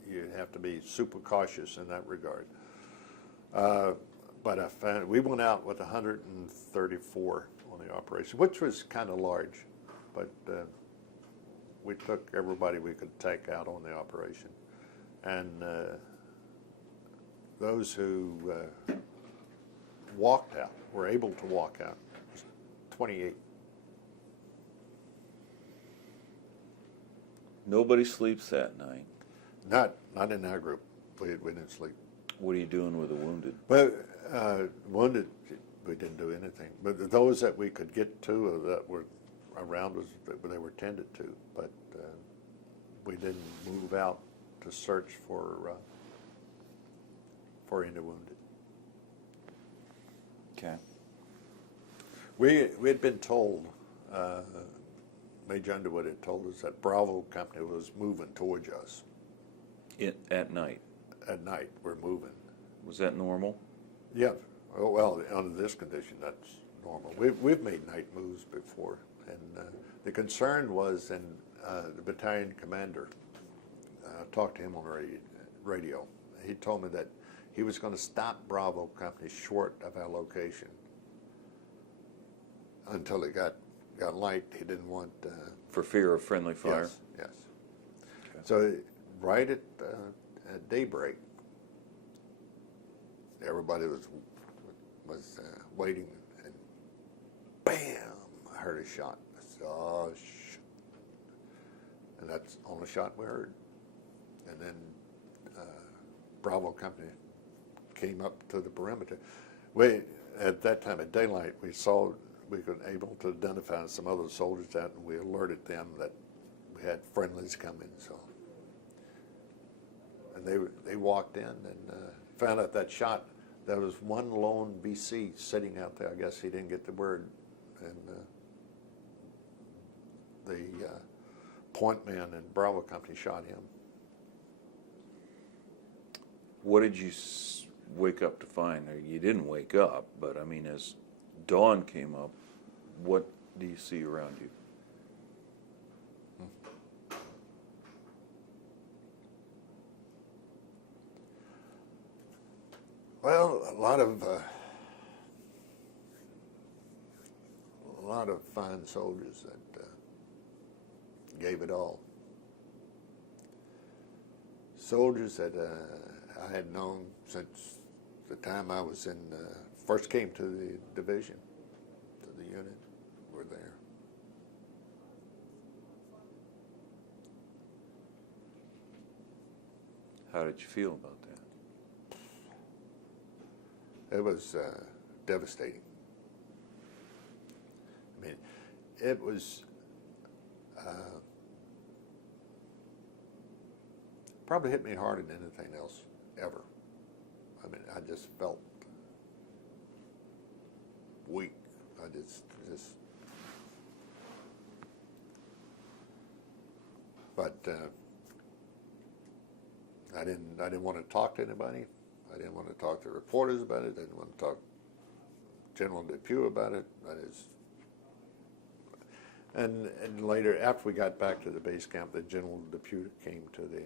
you have to be super cautious in that regard. But I found we went out with 134 on the operation, which was kind of large, but we took everybody we could take out on the operation, and those who walked out, were able to walk out, was 28. Nobody sleeps that night. Not in our group. We didn't sleep. What are you doing with the wounded? But wounded, we didn't do anything. But those that we could get to or that were around us, they were tended to. But we didn't move out to search for any wounded. Okay. We had been told, Major Underwood had told us that Bravo Company was moving towards us. At night? At night, we're moving. Was that normal? Yeah. Oh, well, under this condition, that's normal. We've made night moves before, and the concern was, and the battalion commander, I talked to him on radio. He told me that he was going to stop Bravo Company short of our location until it got light. He didn't want For fear of friendly fire? Yes, yes. Okay. So right at daybreak, everybody was waiting, and bam! I heard a shot. I said, "Oh, and that's the only shot we heard. And then Bravo Company came up to the perimeter. At that time, at daylight, we could able to identify some other soldiers out, and we alerted them that we had friendlies coming. So, and they walked in and found out that shot. There was one lone BC sitting out there. I guess he didn't get the word, and the point man in Bravo Company shot him. What did you wake up to find? Or you didn't wake up, but I mean, as dawn came up, what do you see around you? Well, a lot of fine soldiers that gave it all. Soldiers that I had known since the time I was first came to the division, to the unit, were there. How did you feel about that? It was devastating. I mean, it was probably hit me harder than anything else ever. I mean, I just felt weak. I just. But I didn't want to talk to anybody. I didn't want to talk to reporters about it. I didn't want to talk to General Depew about it. And later, after we got back to the base camp, the General Depew came to the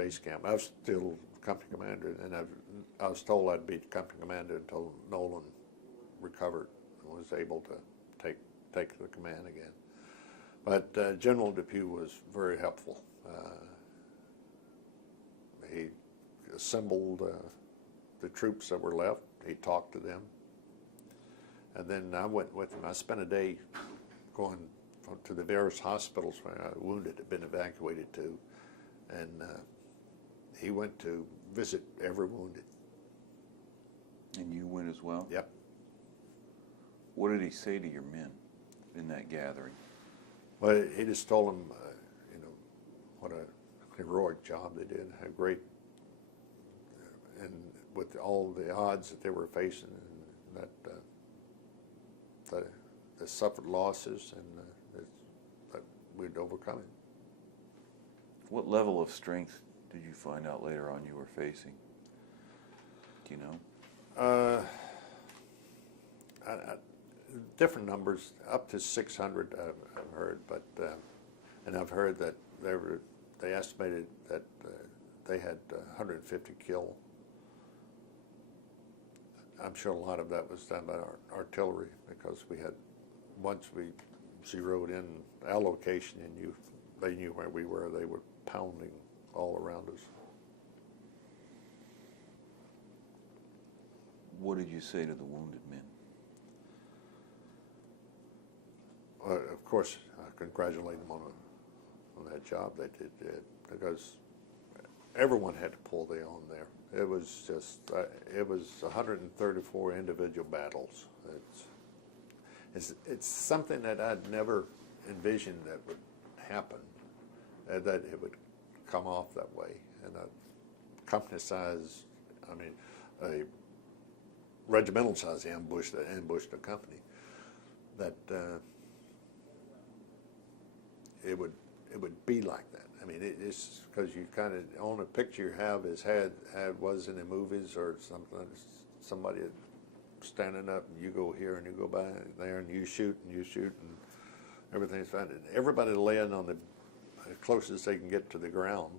base camp. I was still company commander, and I was told I'd be company commander until Nolan recovered and was able to take the command again. But General Depew was very helpful. He assembled the troops that were left. He talked to them. And then I went with him. I spent a day going to the various hospitals where I wounded had been evacuated to, and he went to visit every wounded. And you went as well? Yep. What did he say to your men in that gathering? Well, he just told them, you know, what a heroic job they did, how great, and with all the odds that they were facing, and that they suffered losses, and that we'd overcome it. What level of strength did you find out later on you were facing? Do you know? Different numbers, up to 600 I've heard, but and I've heard that they estimated that they had 150 killed. I'm sure a lot of that was done by our artillery, because we had, once we zeroed in our location and they knew where we were, they were pounding all around us. What did you say to the wounded men? Of course, I congratulate them on that job they did, because everyone had to pull their own there. It was just, it was 134 individual battles. It's something that I'd never envisioned that would happen, that it would come off that way. And a company size, I mean, a regimental size ambush that ambushed a company, that it would be like that. I mean, it's because you kind of, the only picture you have is was in the movies or something. Somebody standing up, and you go here and you go by there and you shoot and everything's fine. And everybody laying on the closest they can get to the ground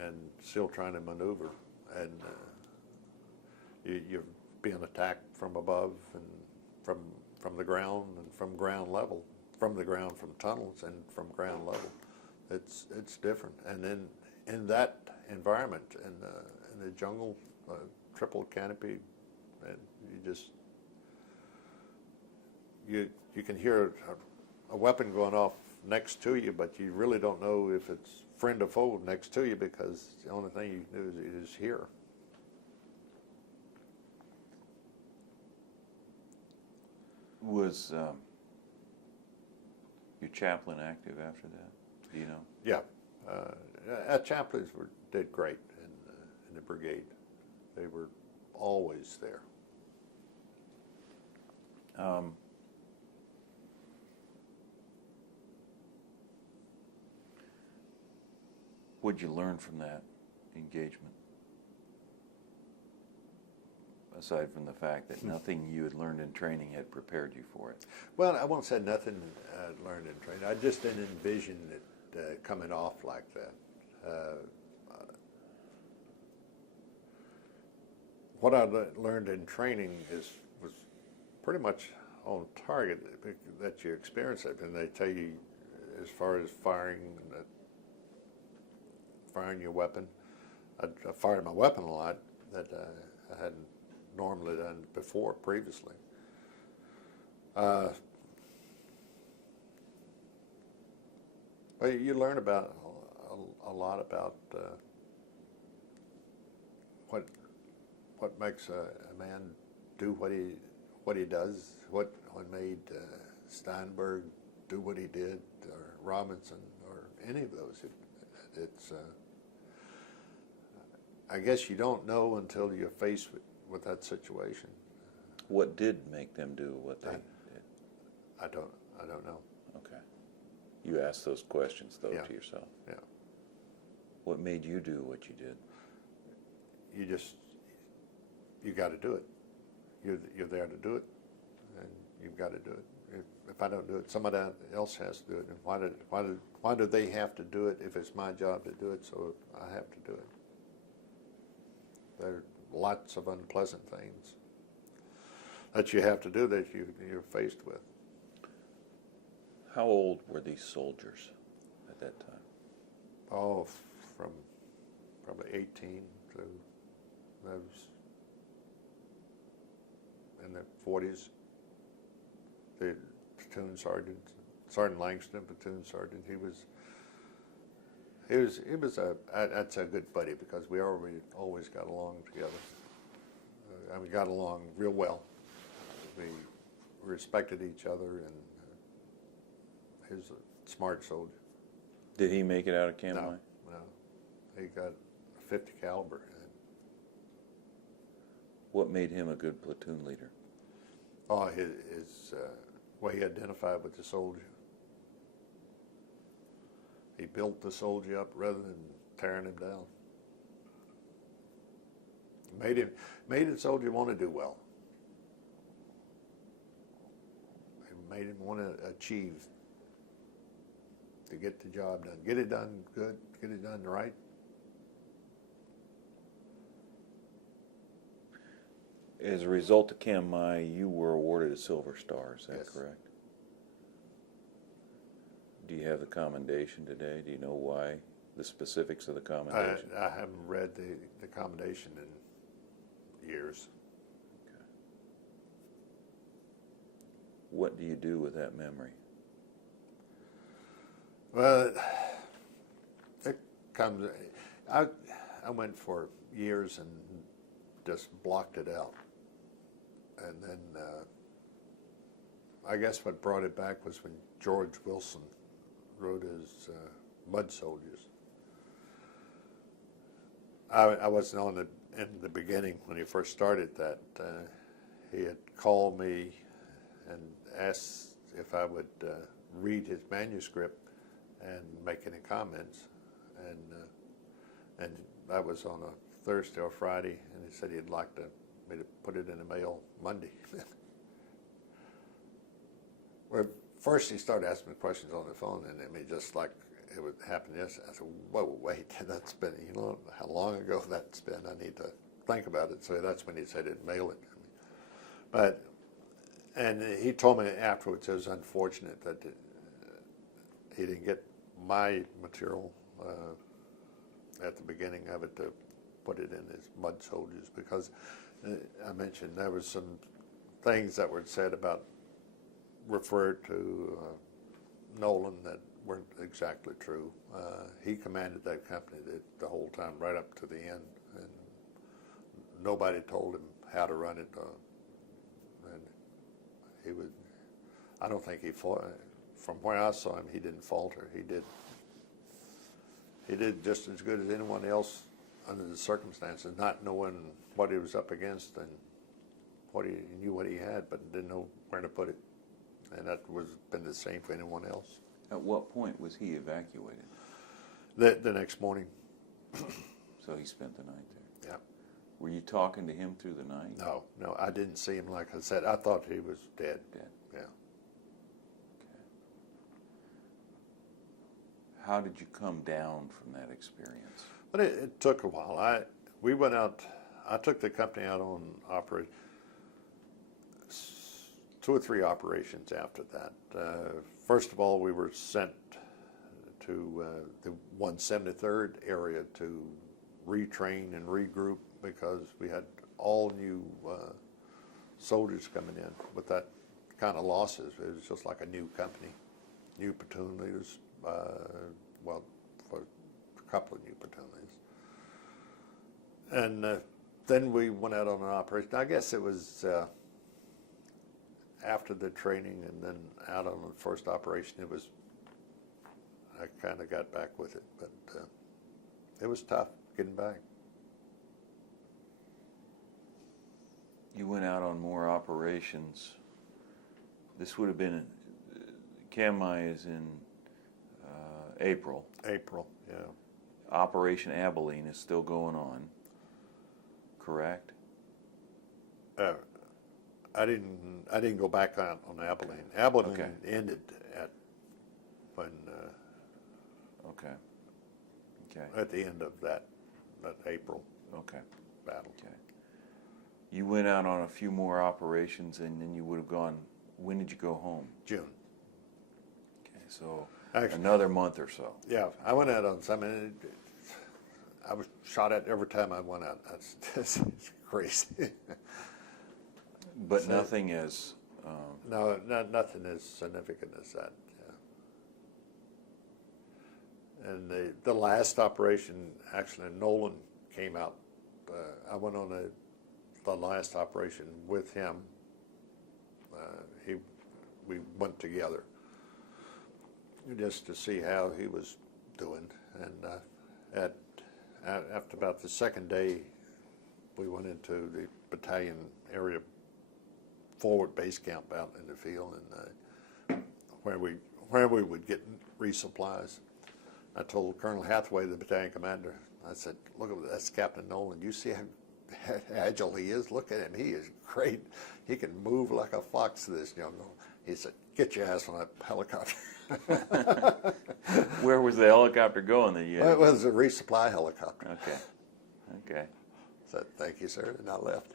and still trying to maneuver. And you're being attacked from above and from the ground and from ground level, from the ground, from tunnels and from ground level. It's different. And then in that environment, in the jungle, triple canopy, and you can hear a weapon going off next to you, but you really don't know if it's friend or foe next to you, because the only thing you can do is hear. Was your chaplain active after that? Do you know? Yeah, our chaplains did great in the brigade. They were always there. What'd you learn from that engagement? Aside from the fact that nothing you had learned in training had prepared you for it. Well, I won't say nothing I learned in training. I just didn't envision it coming off like that. What I learned in training was pretty much on target, that you experience it, and they tell you as far as firing your weapon. I fired my weapon a lot that I hadn't normally done before, previously. But you learn about a lot about what makes a man do what he does, what made Steinberg do what he did, or Robinson, or any of those. It's I guess you don't know until you're faced with that situation. What did make them do what they did? I don't know. Okay. You asked those questions, though, Yeah. to yourself. Yeah. What made you do what you did? You got to do it. You're there to do it, and you've got to do it. If I don't do it, somebody else has to do it. And why do they have to do it if it's my job to do it? So I have to do it. There are lots of unpleasant things that you have to do that you're faced with. How old were these soldiers at that time? Oh, from probably 18 to those in their 40s. The platoon sergeants, Sergeant Langston, platoon sergeant. He was I'd say a good buddy because we always got along together. We got along real well. We respected each other, and he was a smart soldier. Did he make it out of Cantigny? No. He got a 50 caliber. What made him a good platoon leader? Oh, his way he identified with the soldier. He built the soldier up rather than tearing him down. Made the soldier want to do well. It made him want to achieve, to get the job done. Get it done good, get it done right. As a result of Cantigny, you were awarded a Silver Star, is that Yes. correct? Do you have the commendation today? Do you know why, the specifics of the commendation? I haven't read the commendation in years. Okay. What do you do with that memory? Well, it comes. I went for years and just blocked it out, and then I guess what brought it back was when George Wilson wrote his Mud Soldiers. I wasn't in the beginning when he first started that. He had called me and asked if I would read his manuscript and make any comments, and that was on a Thursday or Friday, and he said he'd like me to put it in the mail Monday. Well, first he started asking me questions on the phone, and I mean, just like it would happen yesterday. I said, whoa, wait, that's been, you know how long ago that's been? I need to think about it. So that's when he said he'd mail it to me. But, and he told me afterwards it was unfortunate that he didn't get my material at the beginning of it to put it in his Mud Soldiers, because I mentioned there was some things that were said about, referred to Nolan that weren't exactly true. He commanded that company the whole time, right up to the end, and nobody told him how to run it. And he would, I don't think he fought. From where I saw him, he didn't falter. He did just as good as anyone else under the circumstances, not knowing what he was up against, and he knew what he had, but didn't know where to put it. And that was been the same for anyone else. At what point was he evacuated? The next morning. So he spent the night there. Yeah. Were you talking to him through the night? No, I didn't see him. Like I said, I thought he was dead. Dead. Yeah. Okay. How did you come down from that experience? But it took a while. We went out. I took the company out on 2 or 3 operations after that. First of all, we were sent to the 173rd area to retrain and regroup, because we had all new soldiers coming in with that kind of losses. It was just like a new company, new platoon leaders, well, for a couple of new platoon leaders. And then we went out on an operation. I guess it was after the training and then out on the first operation, I kind of got back with it, but it was tough getting back. You went out on more operations. This would have been, Cantigny is in April. April, yeah. Operation Abilene is still going on, correct? I didn't go back on Abilene. Abilene Okay. ended when Okay. Okay. at the end of that April Okay. battle. Okay. You went out on a few more operations, and then you would have gone. When did you go home? June. Okay, so Actually, another month or so. yeah, I went out on some. I was shot at every time I went out. That's crazy. But So- nothing as No, nothing as significant as that. Yeah. And the last operation, actually, Nolan came out. I went on the last operation with him. We went together just to see how he was doing. And after about the second day, we went into the battalion area forward base camp out in the field, and where we would get resupplies. I told Colonel Hathaway, the battalion commander, I said, "Look at that's Captain Nolan. You see how agile he is? Look at him. He is great. He can move like a fox, this young one." He said, "Get your ass on that helicopter." Where was the helicopter going that you had? Well, it was a resupply helicopter. Okay. Okay. I said, "Thank you, sir," and I left.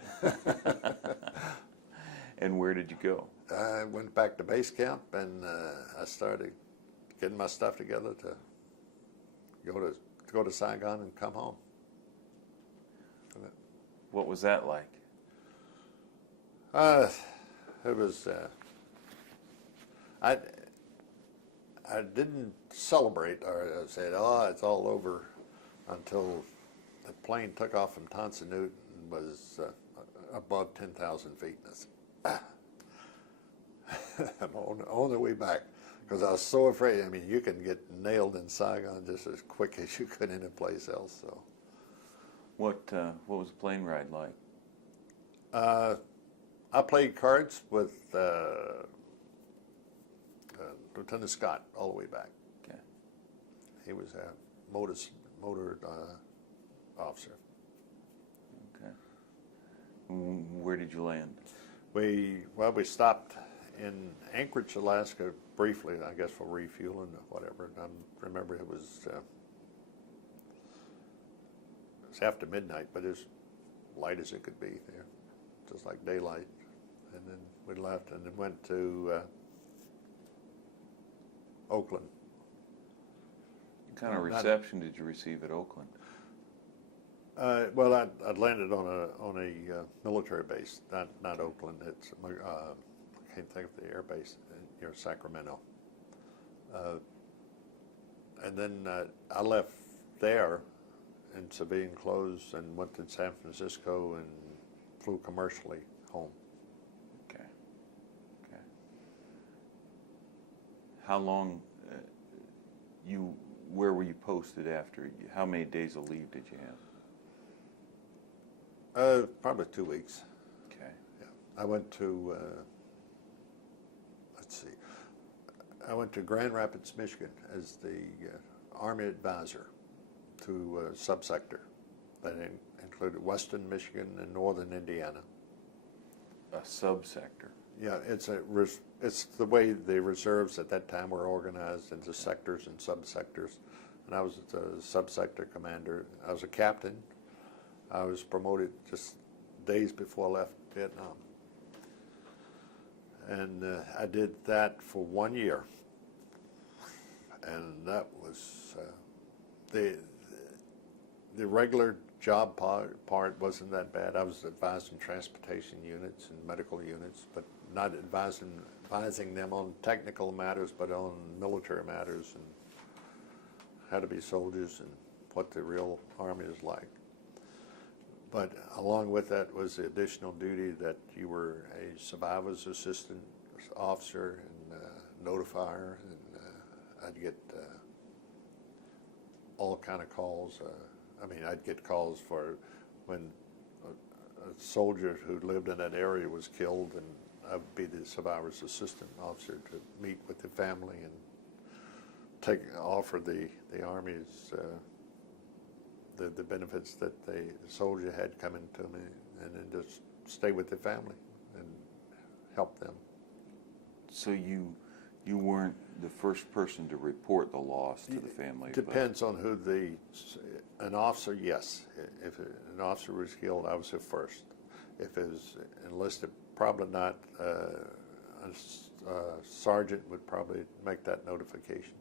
And where did you go? I went back to base camp, and I started getting my stuff together to go to Saigon and come home. What was that like? It was. I didn't celebrate or said, "Oh, it's all over," until the plane took off from Tonson Newton and was above 10,000 feet. And I said, I'm on the way back, because I was so afraid. I mean, you can get nailed in Saigon just as quick as you could any place else. So, What was the plane ride like? I played cards with Lieutenant Scott all the way back. Okay. He was a motor officer. Okay. Where did you land? We stopped in Anchorage, Alaska, briefly, I guess, for refueling or whatever. I remember it was after midnight, but as light as it could be there, just like daylight. And then we left and then went to Oakland. What kind of reception did you receive at Oakland? Well, I'd landed on a military base, not Oakland. It's I can't think of the air base near Sacramento. And then I left there in civilian clothes and went to San Francisco and flew commercially home. Okay. Okay. How long where were you posted after? How many days of leave did you have? Probably 2 weeks. Okay. Yeah. I went to I went to Grand Rapids, Michigan as the Army advisor to a subsector that included Western Michigan and Northern Indiana. A subsector. Yeah, it's the way the reserves at that time were organized into sectors and subsectors, and I was the subsector commander. I was a captain. I was promoted just days before I left Vietnam, and I did that for 1 year, and that was the regular job part wasn't that bad. I was advising transportation units and medical units, but not advising them on technical matters, but on military matters and how to be soldiers and what the real Army is like. But along with that was the additional duty that you were a survivor's assistant officer and notifier, and I'd get all kind of calls. I'd get calls for when a soldier who lived in that area was killed, and I'd be the survivor's assistant officer to meet with the family and offer the Army's the benefits that the soldier had coming to me, and then just stay with the family and help them. So you weren't the first person to report the loss to the family? Depends on who an officer, yes. If an officer was killed, I was the first. If it was enlisted, probably not. A sergeant would probably make that notification.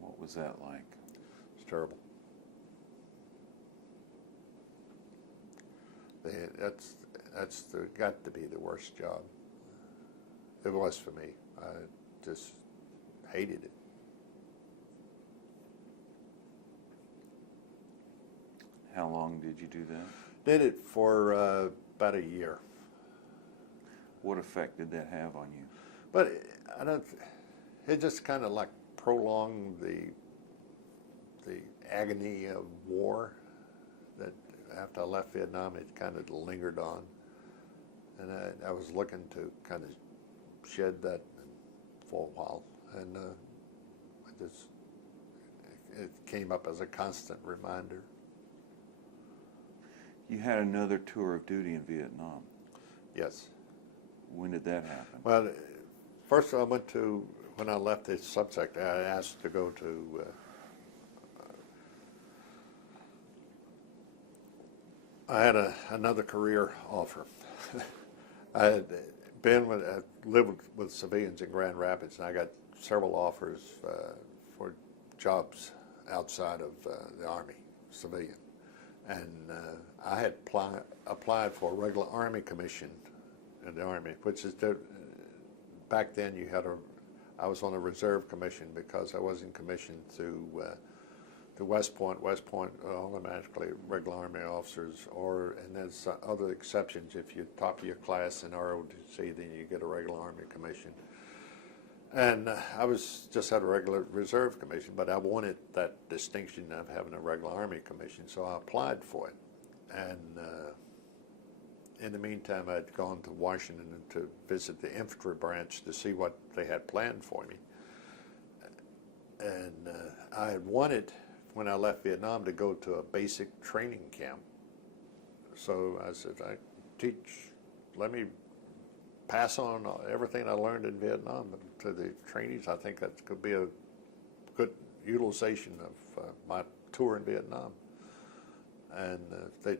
What was that like? It's terrible. That's got to be the worst job. It was for me. I just hated it. How long did you do that? Did it for about a year. What effect did that have on you? But I don't. It just kind of like prolonged the agony of war. That after I left Vietnam, it kind of lingered on, and I was looking to kind of shed that for a while, and it came up as a constant reminder. You had another tour of duty in Vietnam. Yes. When did that happen? Well, first I went to, when I left the subsector, I asked to go to, I had another career offer. I had lived with civilians in Grand Rapids, and I got several offers for jobs outside of the Army, civilian. And I had applied for a regular Army commission in the Army, which is, back then I was on a reserve commission because I wasn't commissioned to West Point. West Point automatically regular Army officers, and there's other exceptions. If you're top of your class in ROTC, then you get a regular Army commission. And I just had a regular reserve commission, but I wanted that distinction of having a regular Army commission, so I applied for it. And in the meantime, I'd gone to Washington to visit the infantry branch to see what they had planned for me. And I had wanted, when I left Vietnam, to go to a basic training camp. So I said, let me pass on everything I learned in Vietnam to the trainees. I think that could be a good utilization of my tour in Vietnam. And they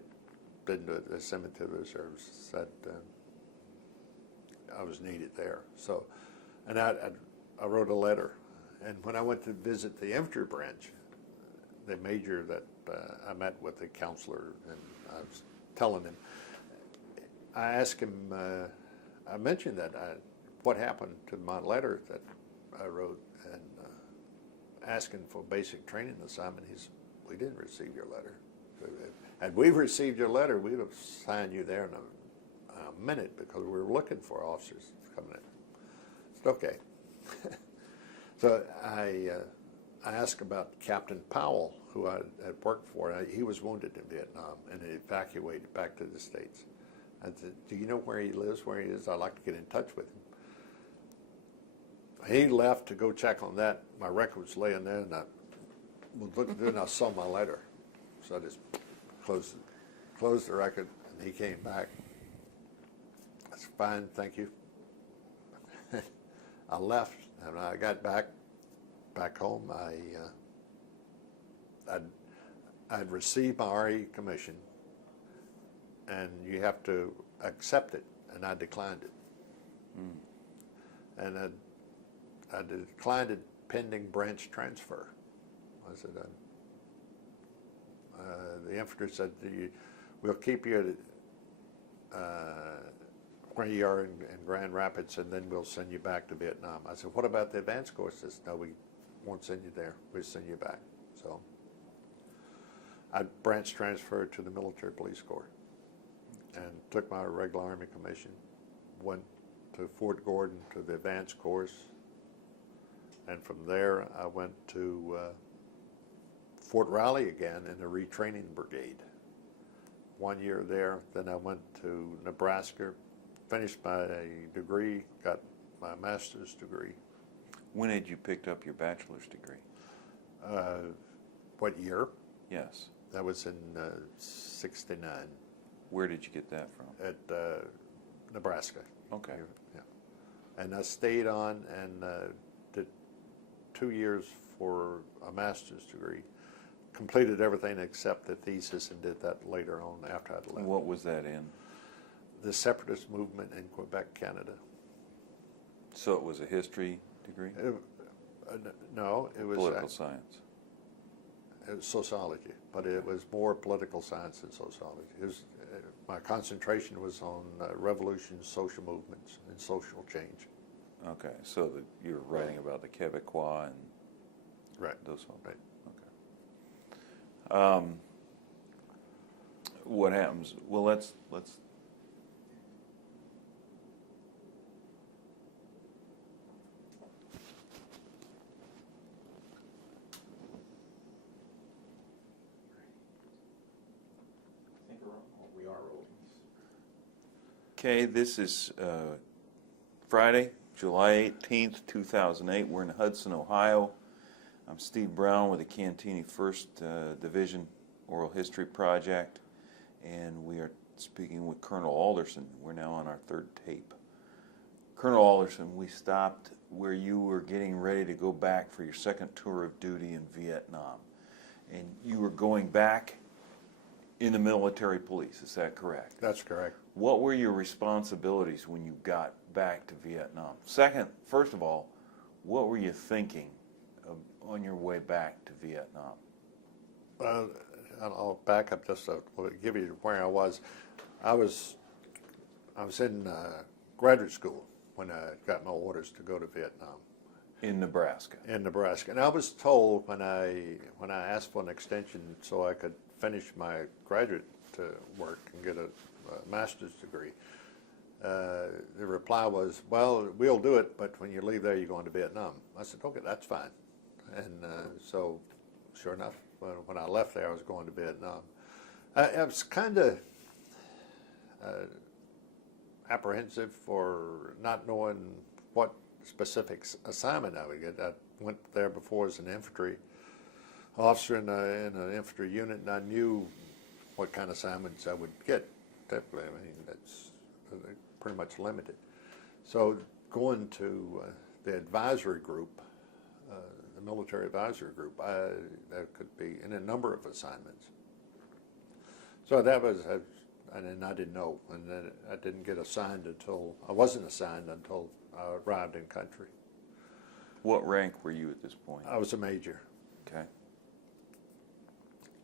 didn't do it. They sent me to the reserves. Said I was needed there. So, and I wrote a letter. And when I went to visit the infantry branch, the major that I met with the counselor, and I was telling him, I asked him, I mentioned that what happened to my letter that I wrote, and asking for basic training assignment. He said, we didn't receive your letter. Had we received your letter, we'd have signed you there in a minute, because we were looking for officers coming in. I said, okay. So I asked about Captain Powell, who I had worked for. He was wounded in Vietnam and evacuated back to the States. I said, do you know where he lives, where he is? I'd like to get in touch with him. He left to go check on that. My record was laying there, and I was looking through it, and I saw my letter. So I just closed the record, and he came back. That's fine, thank you. I left, and when I got back home, I'd received my RE commission, and you have to accept it, and I declined it. And I declined it pending branch transfer. I said, the infantry said, we'll keep you where you are in Grand Rapids, and then we'll send you back to Vietnam. I said, what about the advanced courses? No, we won't send you there. We'll send you back. So I branch transferred to the Military Police Corps and took my regular Army commission, went to Fort Gordon to the advanced course, and from there I went to Fort Riley again in the retraining brigade. 1 year there, then I went to Nebraska, finished my degree, got my master's degree. When had you picked up your bachelor's degree? What year? Yes. That was in '69. Where did you get that from? At Nebraska. Okay. Yeah. And I stayed on and did 2 years for a master's degree. Completed everything except the thesis, and did that later on after I'd left. What was that in? The separatist movement in Quebec, Canada. So it was a history degree? No, it was political science. It was sociology, but it was more political science than sociology. It was, my concentration was on revolutions, social movements, and social change. Okay, so you're writing about the Quebecois and right. those ones. Right. Okay. what happens? Well, let's. We are rolling. Okay, this is Friday, July 18th, 2008. We're in Hudson, Ohio. I'm Steve Brown with the Cantigny First Division Oral History Project, and we are speaking with Colonel Alderson. We're now on our third tape. Colonel Alderson, we stopped where you were getting ready to go back for your second tour of duty in Vietnam, and you were going back in the military police, is that correct? That's correct. What were your responsibilities when you got back to Vietnam? First of all, what were you thinking on your way back to Vietnam? Well, I'll back up just to give you where I was. I was in graduate school when I got my orders to go to Vietnam. In Nebraska. In Nebraska, and I was told when I asked for an extension so I could finish my graduate work and get a master's degree, the reply was, well, we'll do it, but when you leave there, you're going to Vietnam. I said, okay, that's fine. And so, sure enough, when I left there, I was going to Vietnam. I was kind of apprehensive for not knowing what specific assignment I would get. I went there before as an infantry officer in an infantry unit, and I knew what kind of assignments I would get. Typically, I mean, that's pretty much limited. So going to the advisory group, the military advisory group, that could be in a number of assignments. So that was, and then I didn't know, and then I didn't get assigned until, I wasn't assigned until I arrived in country. What rank were you at this point? I was a major. Okay.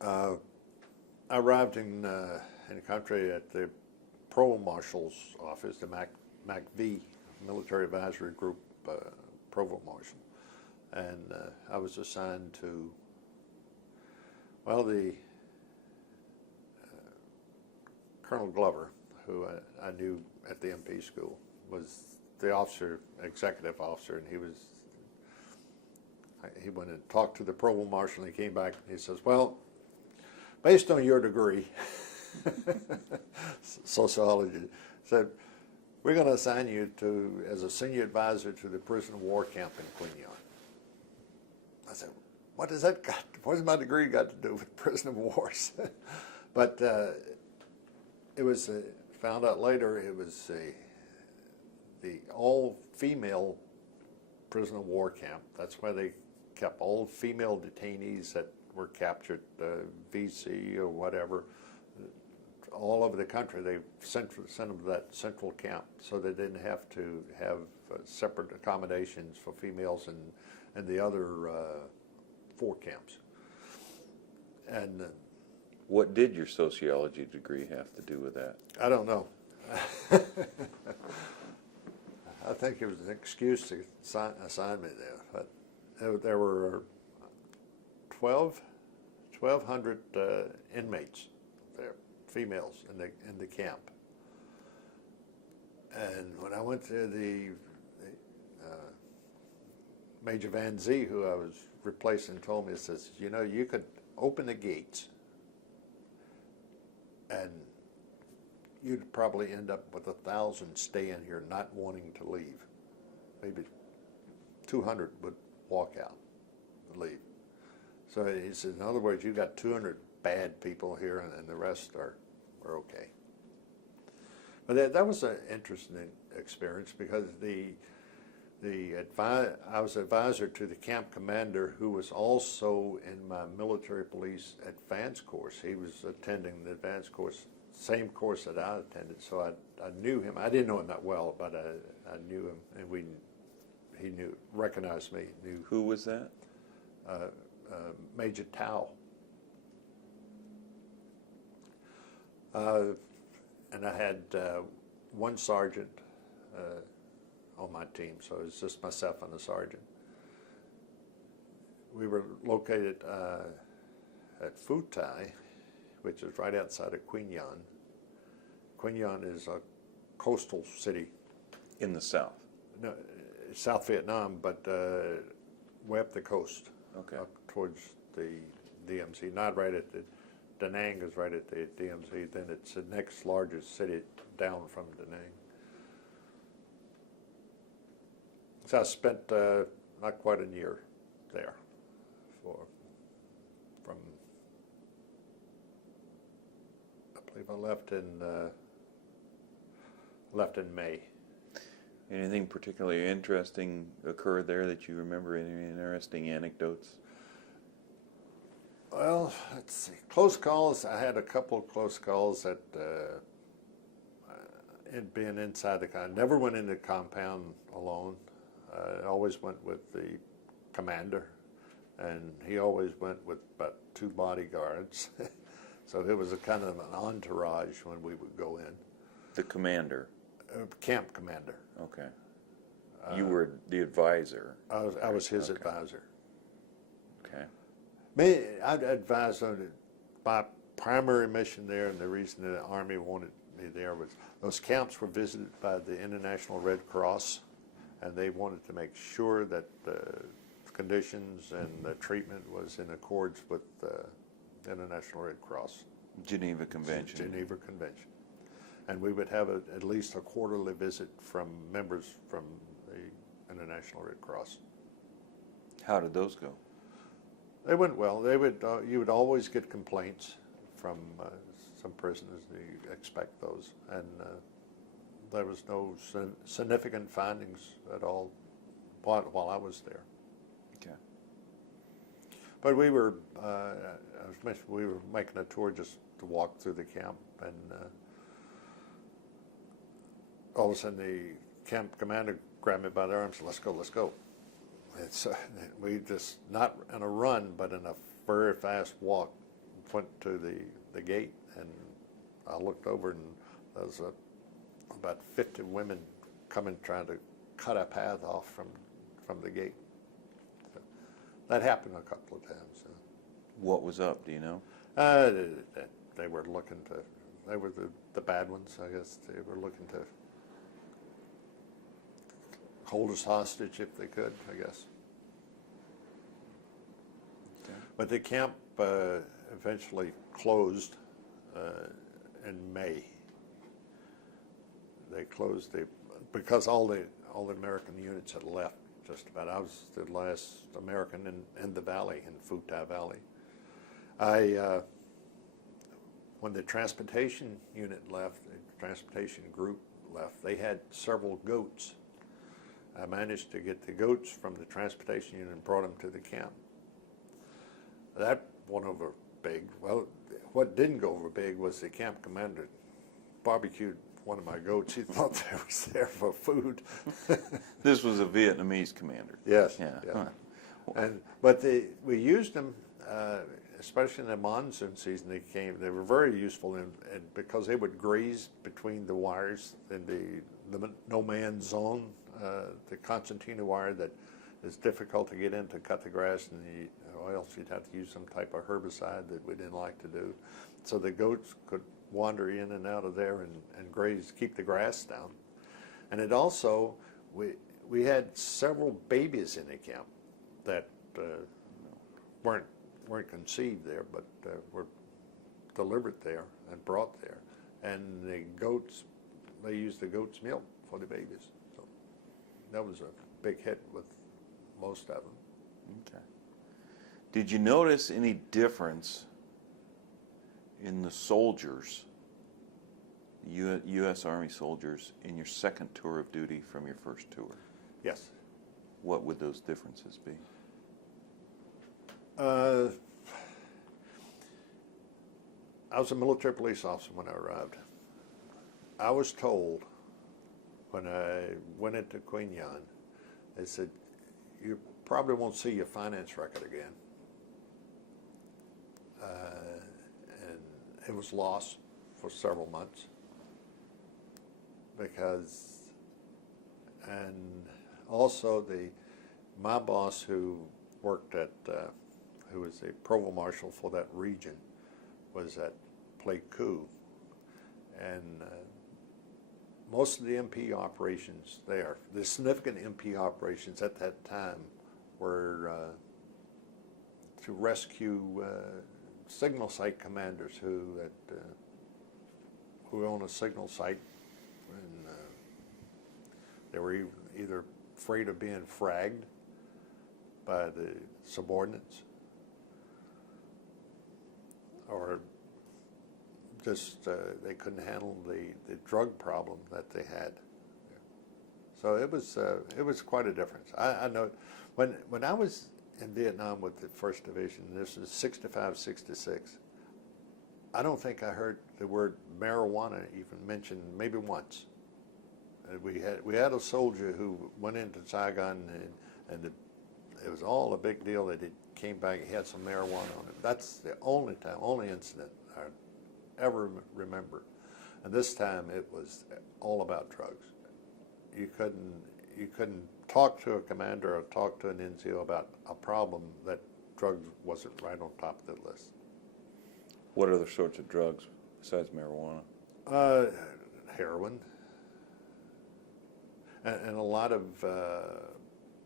I arrived in country at the Provost Marshal's office, the MACV, Military Advisory Group Provost Marshal, and I was assigned to, well, the Colonel Glover, who I knew at the MP school, was the officer, executive officer, and he went and talked to the Provost Marshal, and he came back and he says, well, based on your degree, sociology, said, we're going to assign you as a senior advisor to the prison of war camp in Queen Yon. I said, what has my degree got to do with prison of wars? But it was, found out later, it was the all-female prison of war camp. That's where they kept all female detainees that were captured, VC or whatever, all over the country. They sent them to that central camp, so they didn't have to have separate accommodations for females and the other 4 camps. And what did your sociology degree have to do with that? I don't know. I think it was an excuse to assign me there, but there were 1,200 inmates there, females in the camp. And when I went to the Major Van Zee, who I was replacing, told me, he says, you know, you could open the gates and you'd probably end up with 1,000 staying here not wanting to leave. Maybe 200 would walk out and leave. So he said, in other words, you've got 200 bad people here and the rest are okay. But that was an interesting experience because I was advisor to the camp commander who was also in my military police advanced course. He was attending the advanced course, same course that I attended, so I knew him. I didn't know him that well, but I knew him, and he recognized me. Knew. Who was that? Major Tao. And I had one sergeant on my team, so it was just myself and the sergeant. We were located at Phu Thai, which is right outside of Quy Nhon. Quy Nhon is a coastal city. In the south? No, South Vietnam, but way up the coast. Okay. Up towards the DMZ, not right at the, Da Nang is right at the DMZ, then it's the next largest city down from Da Nang. So I spent not quite a year there from, I believe I left in May. Anything particularly interesting occurred there that you remember? Any interesting anecdotes? Well, let's see. Close calls. I had a couple of close calls that it being inside the compound. Never went into the compound alone. I always went with the commander, and he always went with about 2 bodyguards. So it was a kind of an entourage when we would go in. The commander? Camp commander. Okay. You were the advisor? I was his advisor. Okay. I'd advise on it. My primary mission there, and the reason the Army wanted me there, was those camps were visited by the International Red Cross, and they wanted to make sure that the conditions and the treatment was in accords with the International Red Cross. Geneva Convention. Geneva Convention. And we would have at least a quarterly visit from members from the International Red Cross. How did those go? They went well. They would. You would always get complaints from some prisoners. You expect those, and there was no significant findings at all while I was there. Okay. But we were. As mentioned, we were making a tour just to walk through the camp, and all of a sudden the camp commander grabbed me by the arm and said, "Let's go, let's go." It's, we just, not in a run, but in a very fast walk, went to the gate, and I looked over, and there was about 50 women coming trying to cut a path off from the gate. So that happened a couple of times. What was up, do you know? They were looking to, they were the bad ones, I guess. They were looking to hold us hostage if they could, I guess. Okay. But the camp eventually closed in May. They closed because all the American units had left. Just about. I was the last American in the valley, in Phu Thai Valley. When the transportation unit left, the transportation group left, they had several goats. I managed to get the goats from the transportation unit and brought them to the camp. That went over big. Well, what didn't go over big was the camp commander barbecued one of my goats. He thought they was there for food. This was a Vietnamese commander. Yes. Yeah. Yeah. Huh. But we used them, especially in the monsoon season. They were very useful, and because they would graze between the wires in the no man's zone. The concertina wire that is difficult to get in to cut the grass, or else you'd have to use some type of herbicide that we didn't like to do. So the goats could wander in and out of there and graze, keep the grass down. And it also, we had several babies in the camp that weren't conceived there, but were delivered there and brought there. And the goats, they used the goat's milk for the babies. That was a big hit with most of them. Okay. Did you notice any difference in the soldiers, U.S. Army soldiers, in your second tour of duty from your first tour? Yes. What would those differences be? I was a military police officer when I arrived. I was told when I went into Quy Nhon, they said, "You probably won't see your finance record again." And it was lost for several months and also my boss who worked who was the provost marshal for that region, was at play coup. And most of the MP operations there, the significant MP operations at that time were to rescue signal site commanders who own a signal site, and they were either afraid of being fragged by the subordinates, or just they couldn't handle the drug problem that they had. So it was quite a difference. I know when I was in Vietnam with the First Division, this was 65, 66, I don't think I heard the word marijuana even mentioned maybe once. We had a soldier who went into Saigon, and it was all a big deal that he came back, he had some marijuana on him. That's the only incident I ever remember. And this time it was all about drugs. You couldn't talk to a commander or talk to an NCO about a problem that drugs wasn't right on top of the list. What other sorts of drugs besides marijuana? Heroin, and a lot of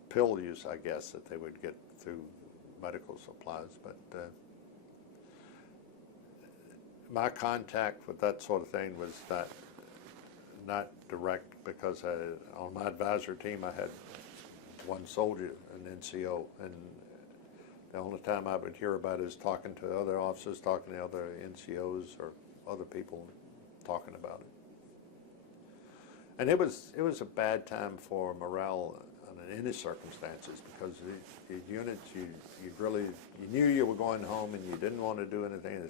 pill use, I guess, that they would get through medical supplies. But my contact with that sort of thing was not direct, because on my advisor team I had one soldier, an NCO, and the only time I would hear about it is talking to other officers, talking to other NCOs or other people talking about it. And it was a bad time for morale under any circumstances, because the units, you knew you were going home and you didn't want to do anything,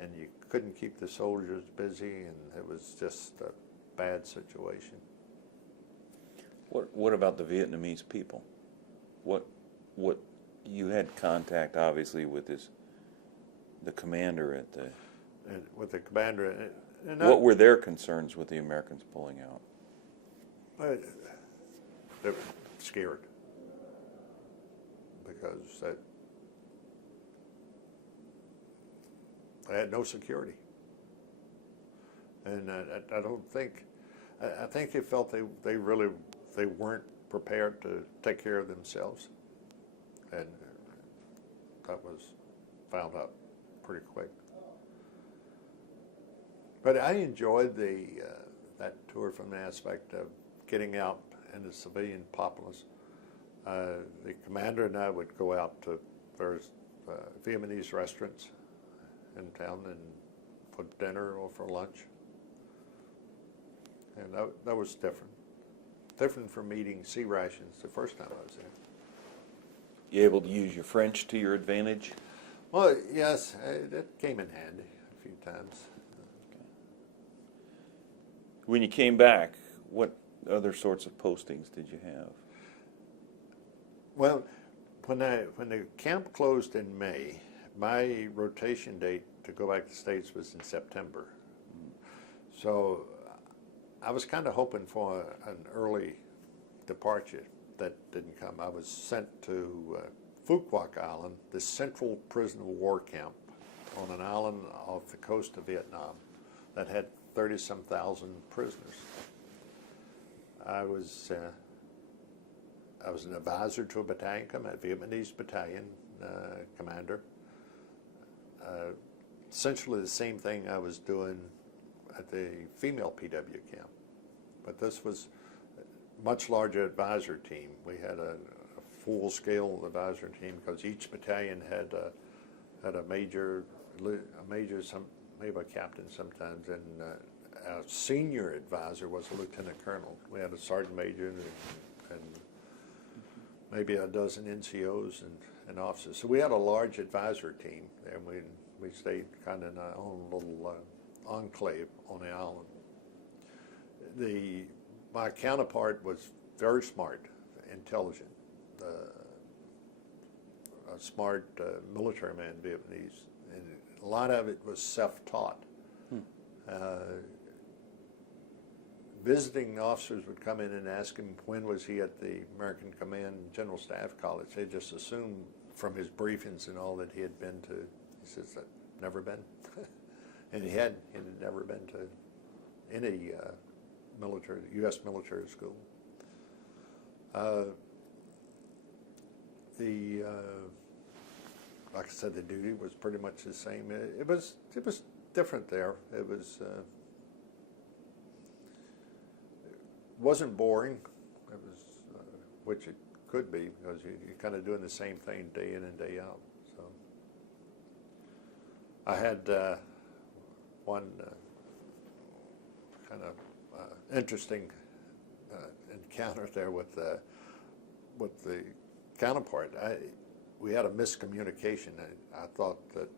and you couldn't keep the soldiers busy, and it was just a bad situation. What about the Vietnamese people? What you had contact obviously with the commander at the. And with the commander. And what were their concerns with the Americans pulling out? They were scared, because they had no security, and I don't think. I think they felt they weren't prepared to take care of themselves, and that was found out pretty quick. But I enjoyed that tour from the aspect of getting out in the civilian populace. The commander and I would go out to various Vietnamese restaurants in town and for dinner or for lunch. And that was different. Different from eating sea rations the first time I was there. You able to use your French to your advantage? Well, yes, it came in handy a few times. When you came back, what other sorts of postings did you have? Well, when the camp closed in May, my rotation date to go back to the States was in September. So I was kind of hoping for an early departure. That didn't come. I was sent to Phu Quoc Island, the central prisoner of war camp on an island off the coast of Vietnam that had 30-some thousand prisoners. I was an advisor to a battalion commander, Vietnamese battalion commander. Essentially the same thing I was doing at the female PW camp, but this was a much larger advisor team. We had a full-scale advisor team, because each battalion had a major, maybe a captain sometimes, and our senior advisor was a lieutenant colonel. We had a sergeant major and maybe a dozen NCOs and officers. So we had a large advisor team, and we stayed kind of in our own little enclave on the island. My counterpart was very smart, intelligent, a smart military man, Vietnamese, and a lot of it was self-taught. Visiting officers would come in and ask him when was he at the American Command General Staff College. They just assumed from his briefings and all that he had been to. He says, "I've never been." And he had never been to any U.S. military school. Like I said, the duty was pretty much the same. It was different there. It wasn't boring. It was, which it could be, because you're kind of doing the same thing day in and day out. So I had one kind of interesting encounter there with the counterpart. We had a miscommunication. I thought that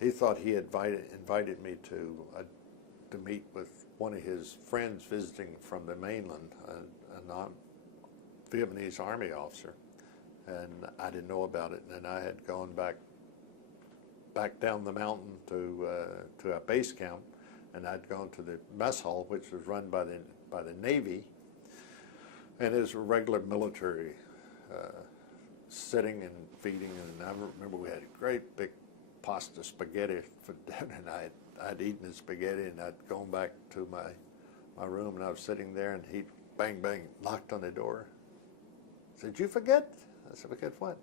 he thought he invited me to meet with one of his friends visiting from the mainland, a non-Vietnamese Army officer, and I didn't know about it. And I had gone back down the mountain to a base camp, and I'd gone to the mess hall, which was run by the Navy, and it was a regular military sitting and feeding. And I remember we had a great big pasta spaghetti for dinner, and I'd eaten the spaghetti, and I'd gone back to my room, and I was sitting there, and he bang bang knocked on the door. I said, "Did you forget?" I said, "Forget what?"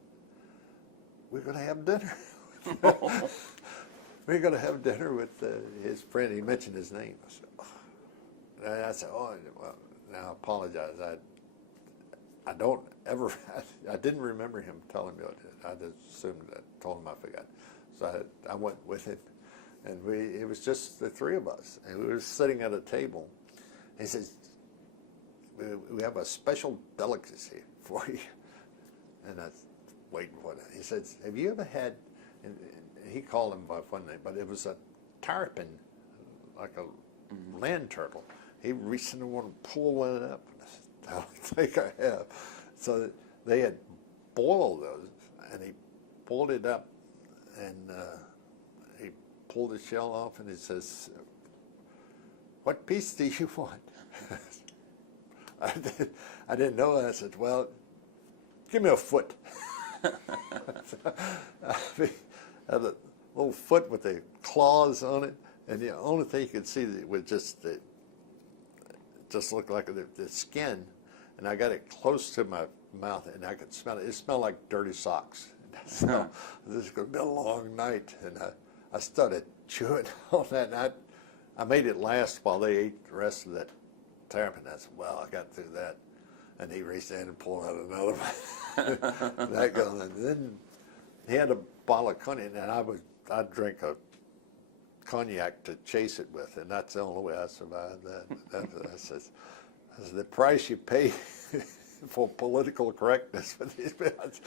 "We're going to have dinner." We're going to have dinner with his friend. He mentioned his name. I said, "Oh." And I said, "Oh, well, now I apologize. I don't ever, I didn't remember him telling me. I just assumed I told him I forgot." So I went with him, and it was just the three of us, and we were sitting at a table. He says, "We have a special delicacy for you." And I was waiting for it. He says, "Have you ever had," and he called him by one name, but it was a tarpon, like a land turtle. He reached in the water and pulled one up. And I said, "I don't think I have." So they had boiled those, and he pulled it up, and he pulled the shell off, and he says, "What piece do you want?" I didn't know. I said, "Well, give me a foot." I had a little foot with the claws on it, and the only thing you could see was just looked like the skin. And I got it close to my mouth, and I could smell it. It smelled like dirty socks. So this is going to be a long night, and I started chewing on that. And I made it last while they ate the rest of that tarpon. I said, "Well, I got through that." And he reached in and pulled out another one. That going, and then he had a bottle of cognac, and I'd drink a cognac to chase it with, and that's the only way I survived that. I said, "The price you pay for political correctness for these guys."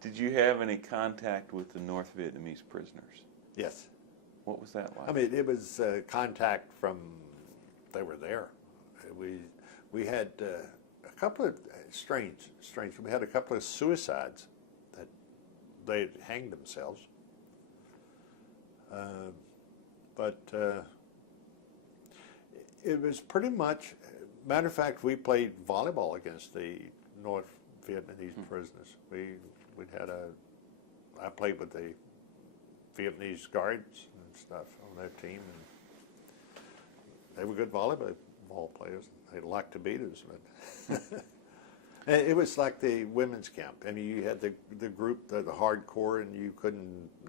Did you have any contact with the North Vietnamese prisoners? Yes. What was that like? I mean, it was contact from, they were there. We had a couple of strange. We had a couple of suicides that they hanged themselves. But it was pretty much, matter of fact, we played volleyball against the North Vietnamese prisoners. I played with the Vietnamese guards and stuff on their team, and they were good volleyball players. They liked to beat us, but it was like the women's camp. I mean, you had the group, the hardcore, and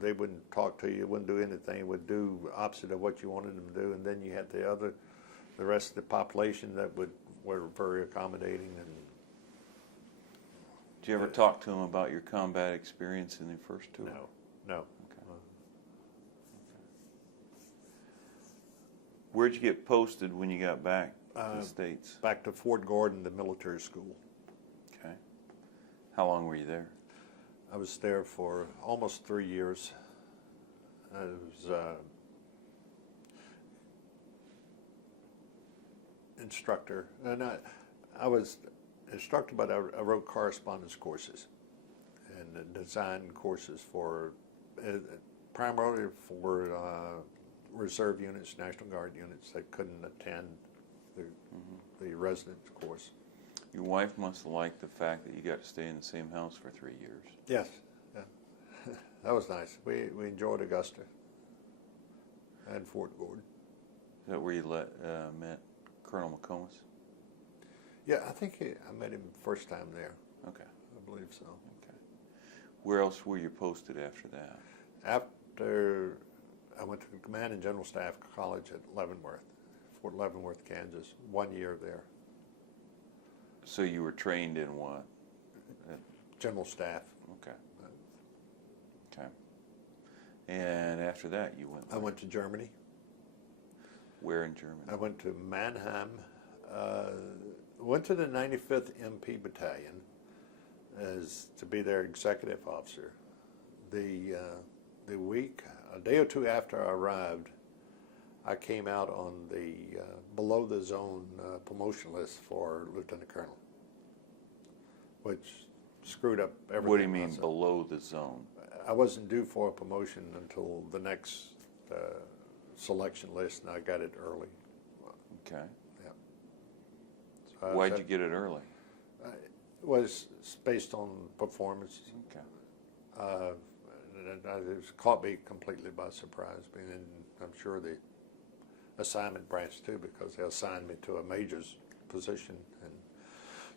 they wouldn't talk to you, wouldn't do anything, would do opposite of what you wanted them to do, and then you had the rest of the population that were very accommodating. And did you ever talk to them about your combat experience in the first tour? No. Okay. Where'd you get posted when you got back to the States? Back to Fort Gordon, the military school. Okay. How long were you there? I was there for almost 3 years. I was instructor, and I was instructor, but I wrote correspondence courses and designed courses for primarily for reserve units, National Guard units that couldn't attend the residence course. Your wife must have liked the fact that you got to stay in the same house for 3 years. Yes. Yeah. That was nice. We enjoyed Augusta and Fort Gordon. Is that where you met Colonel McComas? Yeah, I think I met him first time there. Okay. I believe so. Okay. Where else were you posted after that? After I went to the Command and General Staff College at Leavenworth, Fort Leavenworth, Kansas. 1 year there. So you were trained in what? General Staff. Okay. Okay. And after that, you went? I went to Germany. Where in Germany? I went to Mannheim. Went to the 95th MP Battalion as to be their executive officer. The week, a day or two after I arrived, I came out on the below the zone promotion list for Lieutenant Colonel, which screwed up everything. What do you mean below the zone? I wasn't due for a promotion until the next selection list, and I got it early. Okay. Yeah. So Why'd you get it early? It was based on performance. Okay. It caught me completely by surprise, being in, I'm sure, the assignment branch too, because they assigned me to a major's position. And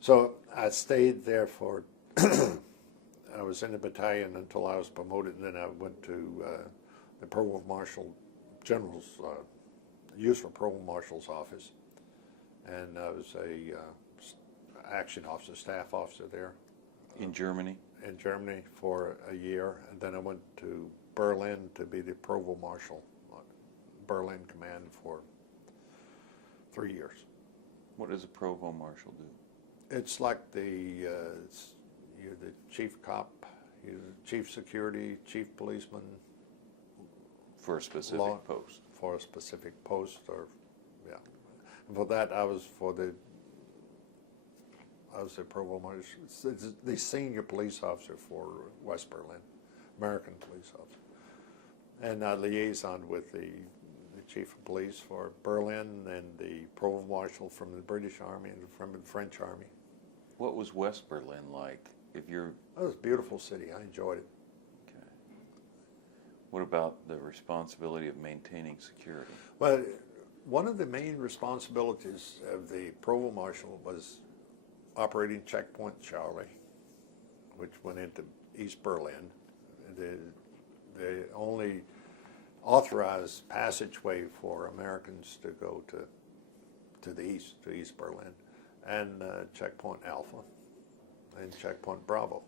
so I stayed there for, I was in the battalion until I was promoted, and then I went to the Provost Marshal General's, Useful Provost Marshal's office, and I was a action officer, staff officer there. In Germany? In Germany for a year, and then I went to Berlin to be the Provost Marshal, Berlin Command for 3 years. What does a Provost Marshal do? It's like you're the chief cop, you're the chief security, chief policeman. For a specific post? For a specific post, or, yeah. And for that, I was the Provost Marshal, it's the senior police officer for West Berlin, American police officer. And I liaisoned with the chief of police for Berlin and the Provost Marshal from the British Army and from the French Army. What was West Berlin like? If you're... It was a beautiful city. I enjoyed it. Okay. What about the responsibility of maintaining security? Well, one of the main responsibilities of the Provost Marshal was operating Checkpoint Charlie, which went into East Berlin. The only authorized passageway for Americans to go to the east, to East Berlin, and Checkpoint Alpha and Checkpoint Bravo.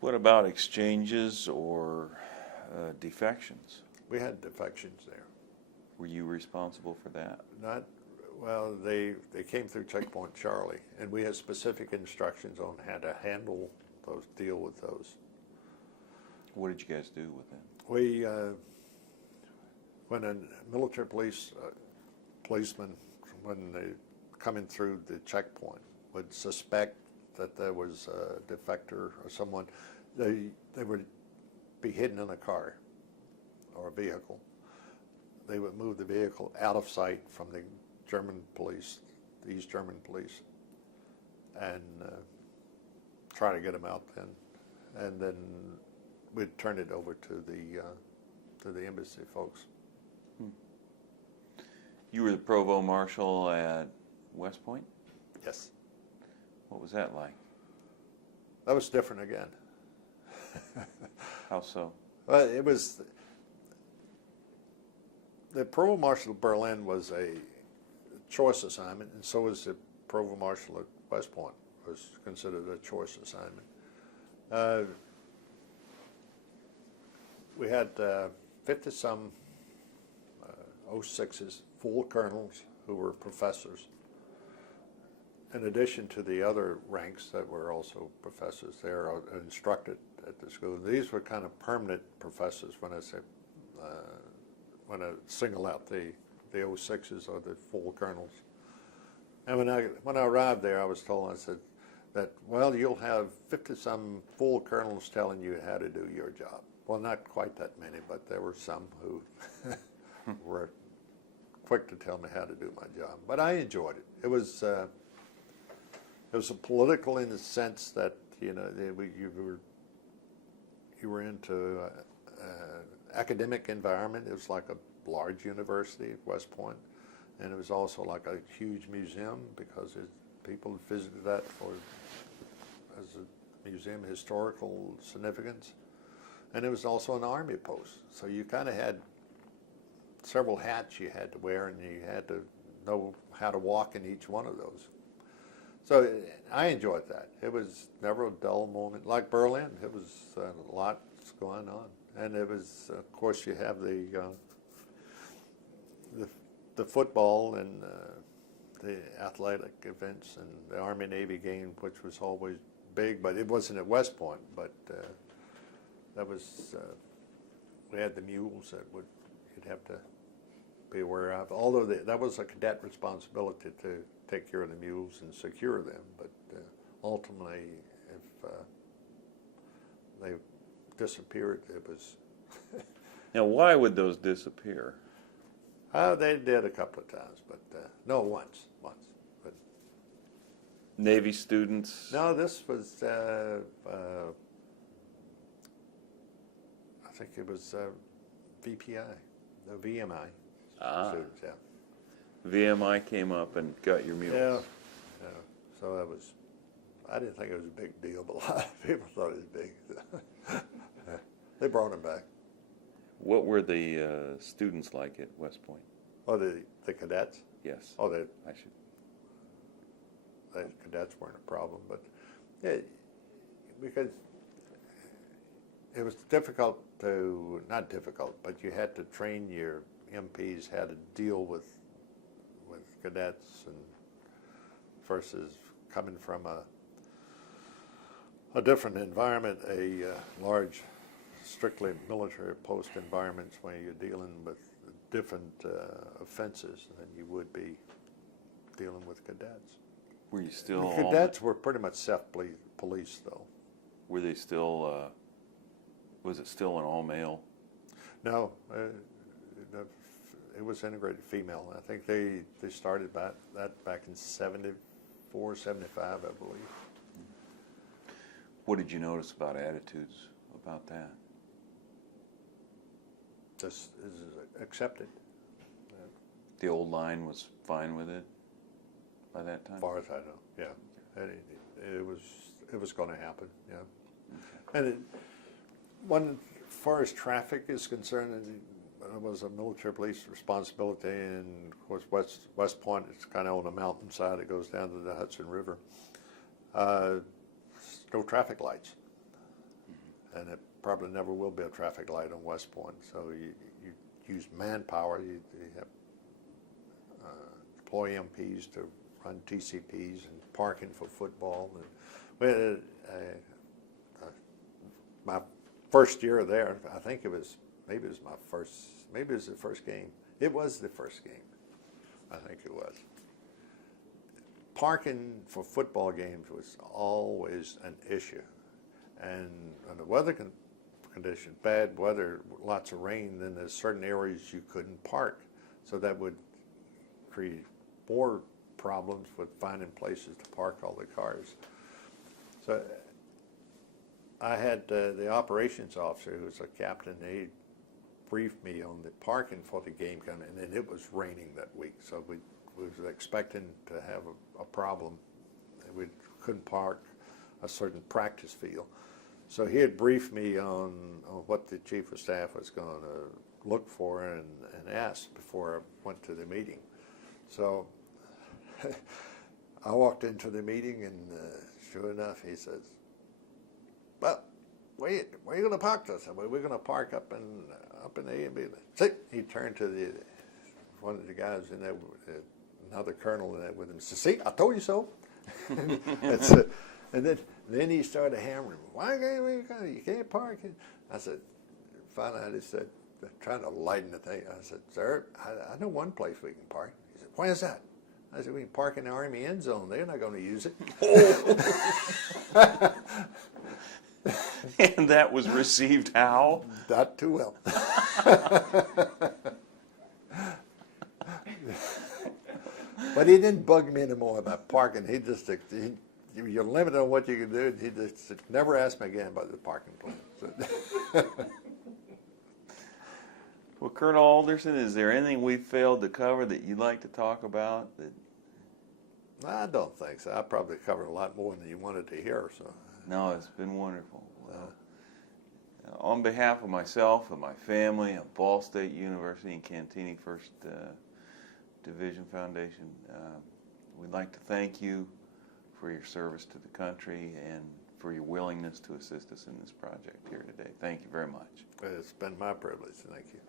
What about exchanges or defections? We had defections there. Were you responsible for that? Not, well, they came through Checkpoint Charlie, and we had specific instructions on how to handle those, deal with those. What did you guys do with them? We, when a military policeman, when they coming through the checkpoint, would suspect that there was a defector or someone, they would be hidden in a car or a vehicle. They would move the vehicle out of sight from the German police, the East German police, and try to get them out then. And then we'd turn it over to the embassy folks. You were the Provost Marshal at West Point? Yes. What was that like? That was different again. How so? Well, it was, the Provost Marshal of Berlin was a choice assignment, and so was the Provost Marshal at West Point, was considered a choice assignment. We had 50-some 06s, full colonels who were professors, in addition to the other ranks that were also professors there, instructed at the school. These were kind of permanent professors when I say, when I single out the 06s or the full colonels. And when I arrived there, I was told, I said, that, well, you'll have 50-some full colonels telling you how to do your job. Well, not quite that many, but there were some who were quick to tell me how to do my job. But I enjoyed it. It was a political in the sense that, you know, you were into academic environment. It was like a large university at West Point, and it was also like a huge museum because people visited that as a museum of historical significance. And it was also an army post, so you kind of had several hats you had to wear, and you had to know how to walk in each one of those. So I enjoyed that. It was never a dull moment. Like Berlin, it was lots going on, and it was, of course, you have the football and the athletic events and the Army-Navy game, which was always big, but it wasn't at West Point. But that was we had the mules that you'd have to be aware of. Although that was a cadet responsibility to take care of the mules and secure them, but ultimately, if they disappeared, it was. Now, why would those disappear? They did a couple of times, but no, once. But Navy students? no, this was. I think it was VPI, the VMI students. Yeah. VMI came up and got your mules. Yeah. So that was. I didn't think it was a big deal, but a lot of people thought it was big. They brought them back. What were the students like at West Point? Oh, the cadets? Yes. Oh, I should. the cadets weren't a problem, but because it was difficult to, not difficult, but you had to train your MPs how to deal with cadets, and versus coming from a different environment, a large, strictly military post environments where you're dealing with different offenses than you would be dealing with cadets. Were you still? The cadets were pretty much self-police, though. Were they still? Was it still an all-male? No, it was integrated female. I think they started that back in 74, 75, I believe. What did you notice about attitudes about that? This is accepted. The old line was fine with it by that time? As far as I know, yeah. It was going to happen, yeah. Okay. And as far as traffic is concerned, it was a military police responsibility, and of course West Point is kind of on a mountainside. It goes down to the Hudson River. No traffic lights, and it probably never will be a traffic light on West Point. So you use manpower. You have deploy MPs to run TCPs and parking for football. And my first year there, I think it was maybe it was the first game. It was the first game. I think it was. Parking for football games was always an issue, and the weather conditions, bad weather, lots of rain, then there's certain areas you couldn't park, so that would create more problems with finding places to park all the cars. So I had the operations officer, who was a captain. He briefed me on the parking for the game coming, and it was raining that week, so we was expecting to have a problem. We couldn't park a certain practice field. So he had briefed me on what the chief of staff was going to look for and ask before I went to the meeting. So I walked into the meeting, and sure enough, he says, "Well, where you going to park this?" I said, "Well, we're going to park up in A and B." See, he turned to one of the guys in there, another colonel in there with him, and said, "See, I told you so." And then he started hammering, "Why can't you can't park?" I said, finally he said, trying to lighten the thing, I said, "Sir, I know one place we can park." He said, "Where's that?" I said, "We can park in the Army end zone. They're not going to use it." And that was received how? Not too well. But he didn't bug me anymore about parking. You're limited on what you can do. He just never asked me again about the parking plan. Well, Colonel Alderson, is there anything we failed to cover that you'd like to talk about? I don't think so. I probably covered a lot more than you wanted to hear. So. No, it's been wonderful. Well, on behalf of myself and my family at Ball State University and Cantigny First Division Foundation, we'd like to thank you for your service to the country and for your willingness to assist us in this project here today. Thank you very much. It's been my privilege. Thank you.